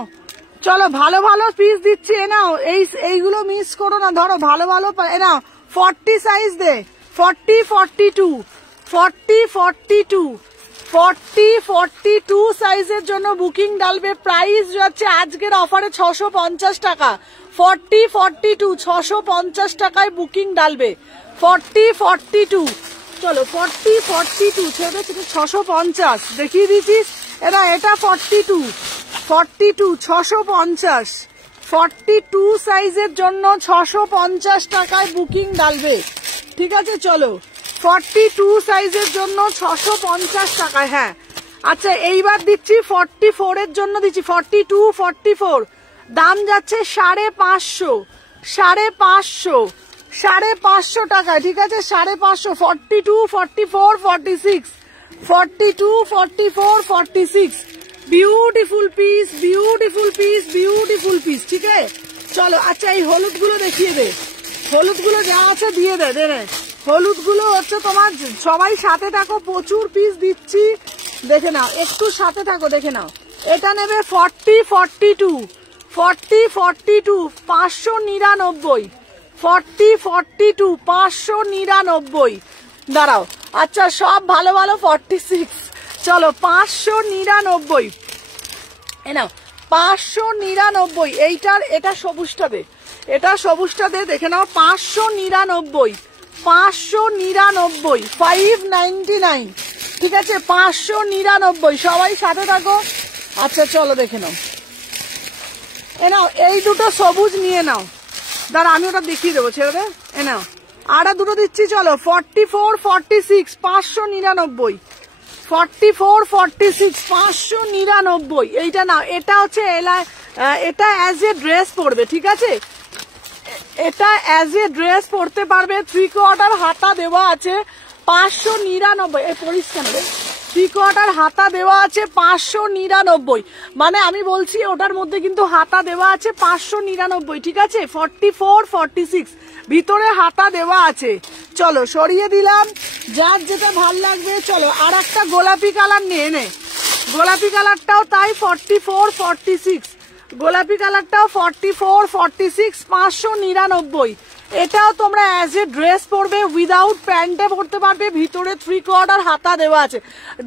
চলো ভালো ভালো পিস দিচ্ছি, এ নাও, এইগুলো মিস করো না, ধরো ভালো ভালো, এ নাও 40 সাইজ দে, 40 42 40 42 40 42 সাইজের জন্য বুকিং ডালবে। প্রাইস যাচ্ছে আজকের অফারে 650 টাকা, 40 42 650 টাকায় বুকিং ডালবে, 40 42, চলো 40 42 ছেড়ে 650 দেখিয়ে দিচ্ছিস, এটা 42 650, 42 সাইজের জন্য 650 টাকায় বুকিং ডালবে, ঠিক আছে। চলো 42 সাইজের জন্য 650 টাকায়, হ্যাঁ। আচ্ছা এইবার দিচ্ছি 44 এর জন্য দিচ্ছি, 42 44 দাম যাচ্ছে 550, 550 টাকায়, ঠিক আছে, 550, 42 44 46 42 44 46, beautiful piece beautiful piece beautiful piece, ঠিক আছে। চলো আচ্ছা এই হলুদ গুলো দেখিয়ে দে, হলুদ গুলো যা আছে দিয়ে দে, হলুদ গুলো হচ্ছে তোমার, সবাই সাথে থাকো, প্রচুর পিস দিচ্ছি, দেখে নাও, একটু সাথে থাকো, দেখে নাও। এটা নেবে 40 42 40 42 599, 40 42 599, দাঁড়াও, আচ্ছা সব ভালো ভালো 46, চলো 599, এ নাও 599, এইটার এটা সবুজটা দে, এটা সবুজটা দে, দেখে নাও 599 599 599, ঠিক আছে 599, সবাই সাথে থাকো। আচ্ছা চলো দেখে নাও, এ নাও এই দুটো সবুজ নিয়ে নাও, দাঁড়া আমি ওটা দেখিয়ে দেবো, ছেড়ে দে, এ নাও আর দুটো দিচ্ছি, চলো 44 46 599, 44 46 599, এইটা নাও, এটা হচ্ছে এটা অ্যাজ এ ড্রেস পরবে, ঠিক আছে, এটা অ্যাজ এ ড্রেস পরতে পারবে, 3/4 হাতা দেওয়া আছে 599, এই পরিষ্কার 3/4 হাতা দেওয়া আছে 599, মানে আমি বলছি ওটার মধ্যে কিন্তু হাতা দেওয়া আছে 599, ঠিক আছে, 44 46 ভিতরে হাতা দেওয়া আছে। চলো সরিয়ে দিলাম, যার যেটা ভাল লাগবে। চলো আর একটা গোলাপি কালার নিয়ে নে, গোলাপি কালারটাও তাই 44 46, গোলাপি কালারটাও 44 46 599, এটাও তোমরা অ্যাজ এ ড্রেস পরবে, উইদাউট প্যান্টে পরতে পারবে, ভিতরে 3/4 হাতা দেওয়া আছে।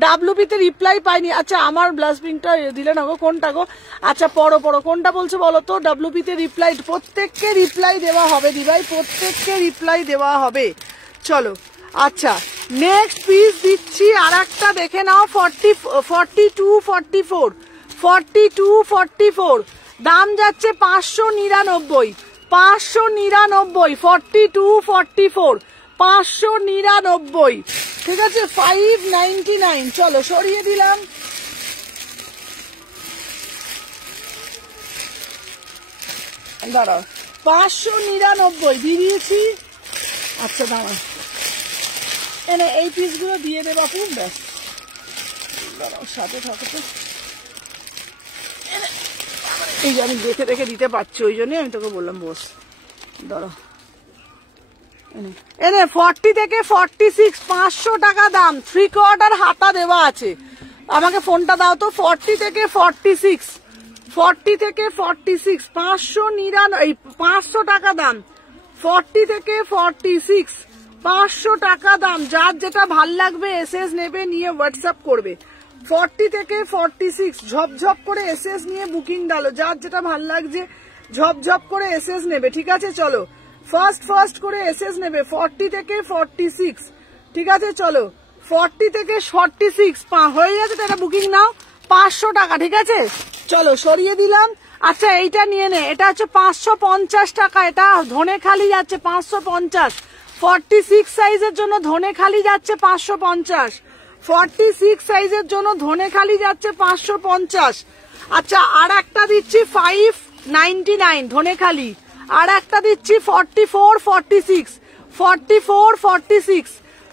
ডাব্লিউপি তে রিপ্লাই পাইনি, আচ্ছা আমার ব্লাউজ পিনটা দিলে না গো, কোনটা গো, আচ্ছা পড়ো কোনটা বলছো বলো তো, ডাব্লিউপি তে রিপ্লাই, প্রত্যেককে রিপ্লাই দেওয়া হবে দিভাই, প্রত্যেককে রিপ্লাই দেওয়া হবে। চলো আচ্ছা নেক্সট পিস দিচ্ছি আর একটা, দেখে নাও 42 44 42 44, দাম যাচ্ছে 599 599, 42 44 599, ঠিক আছে 599, চলো সরিয়ে দিলাম। দাঁড়াও 599 দিয়ে দিয়েছি, আচ্ছা দাঁড়াও এনে এই পিসগুলো দিয়ে দে বাপু, ব্যাস দাঁড়াও সাথে থাকো তো, এই যে আমি দেখে দেখে দিতে পারছি, ওই জন্যই আমি তোকে বললাম বস, ধরো এনে 40 থেকে 46 500 টাকা দাম, 3/4 হাতা দেওয়া আছে, আমাকে ফোনটা দাও তো, 40 থেকে 46 40 থেকে 46 599, 500 টাকা দাম, 40 থেকে 46 500 টাকা দাম, যার যেটা ভাল লাগবে এসএস নেবে, নিয়ে হোয়াটসঅ্যাপ করবে। 40 থেকে 46 ঝপঝপ করে এসএস নিয়ে বুকিং ডালো, যার যেটা ভাল লাগছে ঝপঝপ করে এসএস নেবে, ঠিক আছে। চলো ফার্স্ট করে এসএস নেবে 40 থেকে 46, ঠিক আছে। চলো 40 থেকে 46 হয়ে গেছে, এটা বুকিং নাও 500 টাকা, ঠিক আছে। চলো সরিয়ে দিলাম। আচ্ছা এইটা নিয়ে নে, এটা হচ্ছে 550 টাকা, এটা ধনেখালি যাচ্ছে 550, 46 সাইজের জন্য ধনেখালি যাচ্ছে 550, 46 সাইজের জন্য ধনেখালি যাচ্ছে 550। আচ্ছা আর একটা দিচ্ছি 599 ধনেখালি, আর একটা দিচ্ছি 44 46 44 46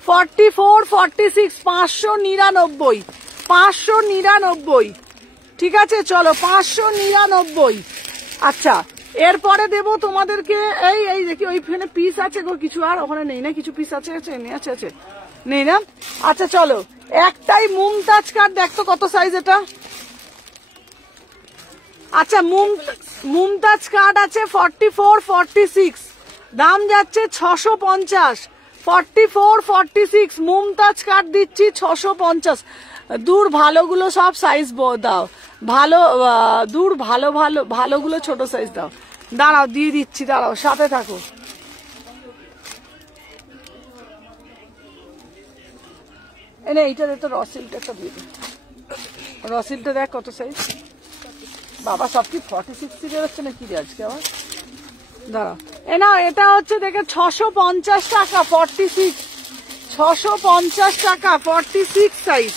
44 46 599 599। ঠিক আছে চলো 599। আচ্ছা এরপরে দেবো তোমাদেরকে এই এই দেখি ওইখানে পিস আছে গো কিছু, আর ওখানে নেই না কিছু পিস আছে আছে নেই না। আচ্ছা চলো একটাই মুমতাজ কাট দেখতো কত সাইজ এটা। আচ্ছা মুমতাজ কাট আছে 44 46, দাম যাচ্ছে 650। 44 46 মুমতাজ কাট দিচ্ছি 650। দূর ভালোগুলো সব সাইজ দাও, ভালো দূর ভালো ভালো ভালোগুলো ছোট সাইজ দাও। দাঁড়াও দিয়ে দিচ্ছি, দাঁড়াও সাথে থাকো। এনে এইটা তো রসিলটা একটা দিয়ে দে, রসিলটা দেখ কত সাইজ। বাবা সব কি 46 থেকে হচ্ছে না কি রে আজকে আবার। দাঁড়াও না এটা হচ্ছে দেখে 650 টাকা 46, 650 টাকা 46 সাইজ।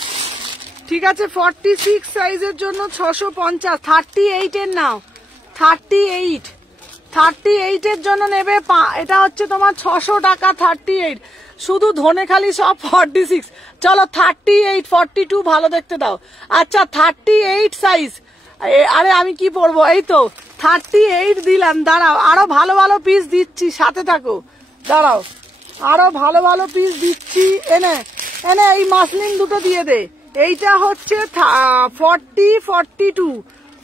ঠিক আছে 46 সাইজের জন্য 650। 38 এর নাও, 38 এর জন্য নেবে এটা হচ্ছে তোমার 600 টাকা। 38 শুধু ধনেখালি সব 46। চলো 38 42 ভালো দেখতে দাও। আচ্ছা 38 সাইজ, আরে আমি কি পরবো, এই তো 38 দিলাম। দাঁড়াও আরো ভালো ভালো পিস দিচ্ছি, সাথে থাকো। দাঁড়াও আরো ভালো ভালো পিস দিচ্ছি। এনে এনে এই মাসলিন দুটো দিয়ে দে। এইটা হচ্ছে 40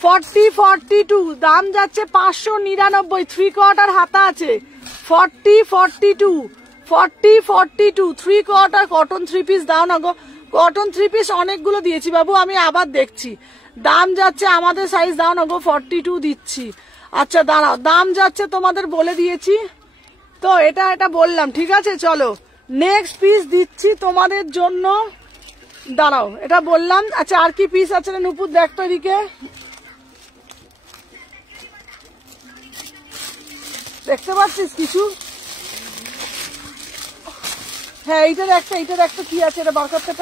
42 দাম যাচ্ছে 599। 3/4 হাতা আছে 40 42 3/4 কটন 3 পিস দাও না গো। কটন 3 পিস অনেকগুলো দিয়েছি বাবু, আমি আবার দেখছি। দাম যাচ্ছে আমাদের সাইজ দাও না গো, 42 দিচ্ছি। আচ্ছা দাঁড়াও দাম যাচ্ছে তোমাদের বলে দিয়েছি তো, এটা বললাম। ঠিক আছে চলো নেক্সট পিস দিচ্ছি তোমাদের জন্য। দাঁড়াও এটা বললাম। আচ্ছা আর কি পিস আছে না নুপুর দেখ তো এদিকে, দেখতে পাচ্ছিস কিছু? হ্যাঁ এইটার একটা কি আছে এটা বার করতে।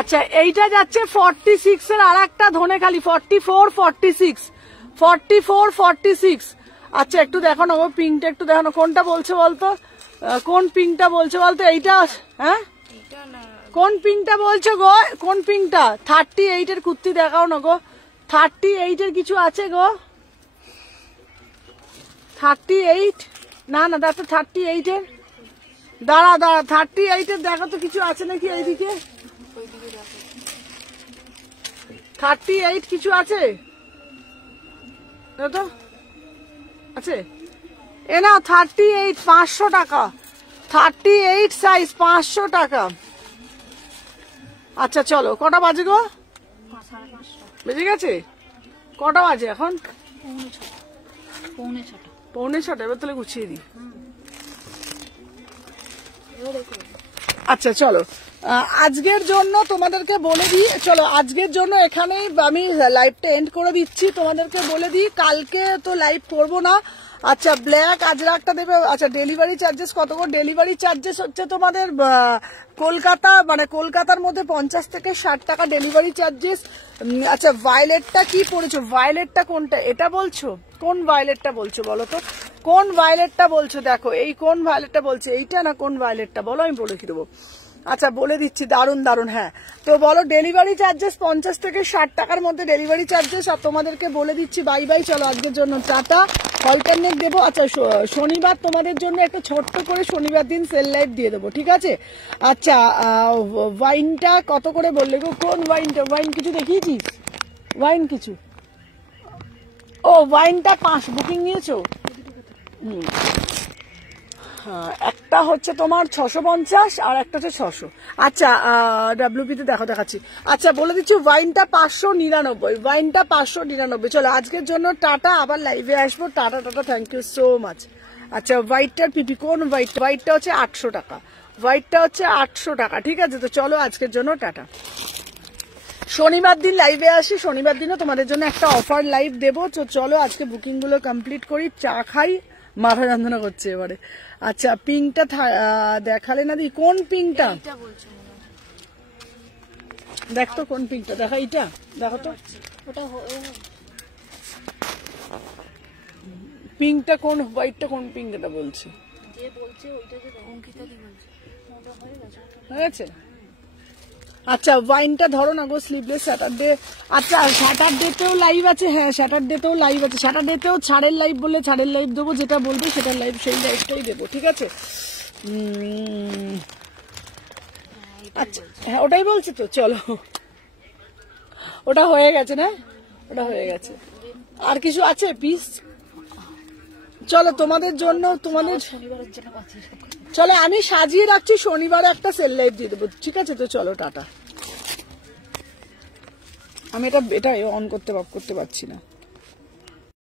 আচ্ছা এইটা যাচ্ছে 46 এর আর একটা ধনে খালি 44 46। আচ্ছা একটু দেখো না গো পিঙ্কটা, একটু দেখো না কোনটা বলছে বলতো, কোন পিঙ্কটা বলছে বলতো। এইটা হ্যাঁ কোন পিঙ্কটা বলছো গো, কোন পিঙ্কটা? 38 এর কুর্তি দেখাও না গো। 38 এর কিছু আছে গো? 38 না দেখো 38 এর। দাঁড়া 38 এর দেখো তো কিছু আছে নাকি এইদিকে। 38 কিছু আছে তো আছে এ নাও 38 500 টাকা। 38 সাইজ 500 টাকা। আচ্ছা চলো কটা বাজে গো? বেজে গেছে? কটা বাজে এখন? 6:45। এবার তাহলে গুছিয়ে দিই। আচ্ছা চলো আজকের জন্য তোমাদেরকে বলে দিই, চলো আজকের জন্য এখানেই আমি লাইভটা এন্ড করে দিচ্ছি। তোমাদেরকে বলে দিই কালকে তো লাইভ করবো না। আচ্ছা ব্ল্যাক আজরাকটা দেবে। আচ্ছা ডেলিভারি চার্জেস কত করে? ডেলিভারি চার্জেস হচ্ছে তোমাদের কলকাতা মানে কলকাতার মধ্যে 50 থেকে 60 টাকা ডেলিভারি চার্জেস। আচ্ছা ভায়োলেটটা কি পড়েছো? ভায়োলেটটা কোনটা এটা বলছো? কোন ভায়োলেটটা বলছো বলো তো, কোন ভায়োলেটটা বলছো? দেখো এই কোন ভায়োলেটটা বলছে, এইটা না কোন ভায়োলেটটা বলো, আমি বলে কি দেবো। আচ্ছা বলে দিচ্ছি, দারুন দারুন। হ্যাঁ তো বলো ডেলিভারি চার্জেস 50 থেকে 60 টাকার মধ্যে ডেলিভারি চার্জেস। আর তোমাদেরকে বলে দিচ্ছি বাই বাই। চলো আজকের জন্য টাটা, অল্টারনেট দেবো। আচ্ছা শনিবার তোমাদের জন্য একটা ছোট্ট করে শনিবার দিন সেল লাইভ দিয়ে দেবো, ঠিক আছে? আচ্ছা ওয়াইনটা কত করে বললে গো? কোন ওয়াইনটা? ওয়াইন কিছু দেখিয়েছিস? ওয়াইন কিছু? ও ওয়াইনটা 5 বুকিং নিয়েছো? একটা হচ্ছে তোমার 650 আর একটা হচ্ছে 600। আচ্ছা ডাব্লিউপিতে দেখাচ্ছি। আচ্ছা বলে দিচ্ছি ওয়াইনটা 599, ওয়াইনটা 599। চলো আজকের জন্য টাটা, আবার লাইভে আসবো। Tata tata, thank you so much. আচ্ছা হোয়াইটটার পিপি কোন হোয়াইট? হোয়াইটটা হচ্ছে 800 টাকা, হোয়াইটটা হচ্ছে 800 টাকা। ঠিক আছে তো চলো আজকের জন্য টাটা। শনিবার দিন লাইভে আসি, শনিবার দিনও তোমাদের জন্য একটা অফার লাইভ দেবো। তো চলো আজকে বুকিং গুলো কমপ্লিট করি, চা খাই, মাথা যন্ত্রণা করছে এবারে। আচ্ছা পিঙ্কটা দেখালে না দি, কোন পিঙ্কটা এটা বলছো মনে হয়। দেখ তো কোন পিঙ্কটা, দেখা এইটা দেখো তো ওটা পিঙ্কটা কোন, হোয়াইটটা কোন পিঙ্ক এটা বলছে। যে বলছে ওইটা যে অঙ্কিতা কি বলছে ওটা হয়ে গেছে হয়েছে। আচ্ছা ওয়াইনটা ধরো না গো, স্লিভলেস স্যাটারডে। আচ্ছা স্যাটারডেতেও লাইভ আছে, হ্যাঁ স্যাটারডেতেও লাইভ আছে, স্যাটারডেতেও ছাড়ের লাইভ বলে ছাড়ের লাইভ দেবো, যেটা বলবে সেটার লাইভ, সেই লাইভটাই দেবো, ঠিক আছে। আচ্ছা হ্যাঁ ওটাই বলছি তো, চলো ওটা হয়ে গেছে না, ওটা হয়ে গেছে। আর কিছু আছে পিস? চলো তোমাদের জন্য, তোমাদের শনিবারের জন্য বাঁচিয়ে রাখো। চলো আমি সাজিয়ে রাখছি, শনিবারে একটা সেল লাইভ দিয়ে দেবো, ঠিক আছে। তো চলো টাটা। আমি এটা অন করতে পারছি না।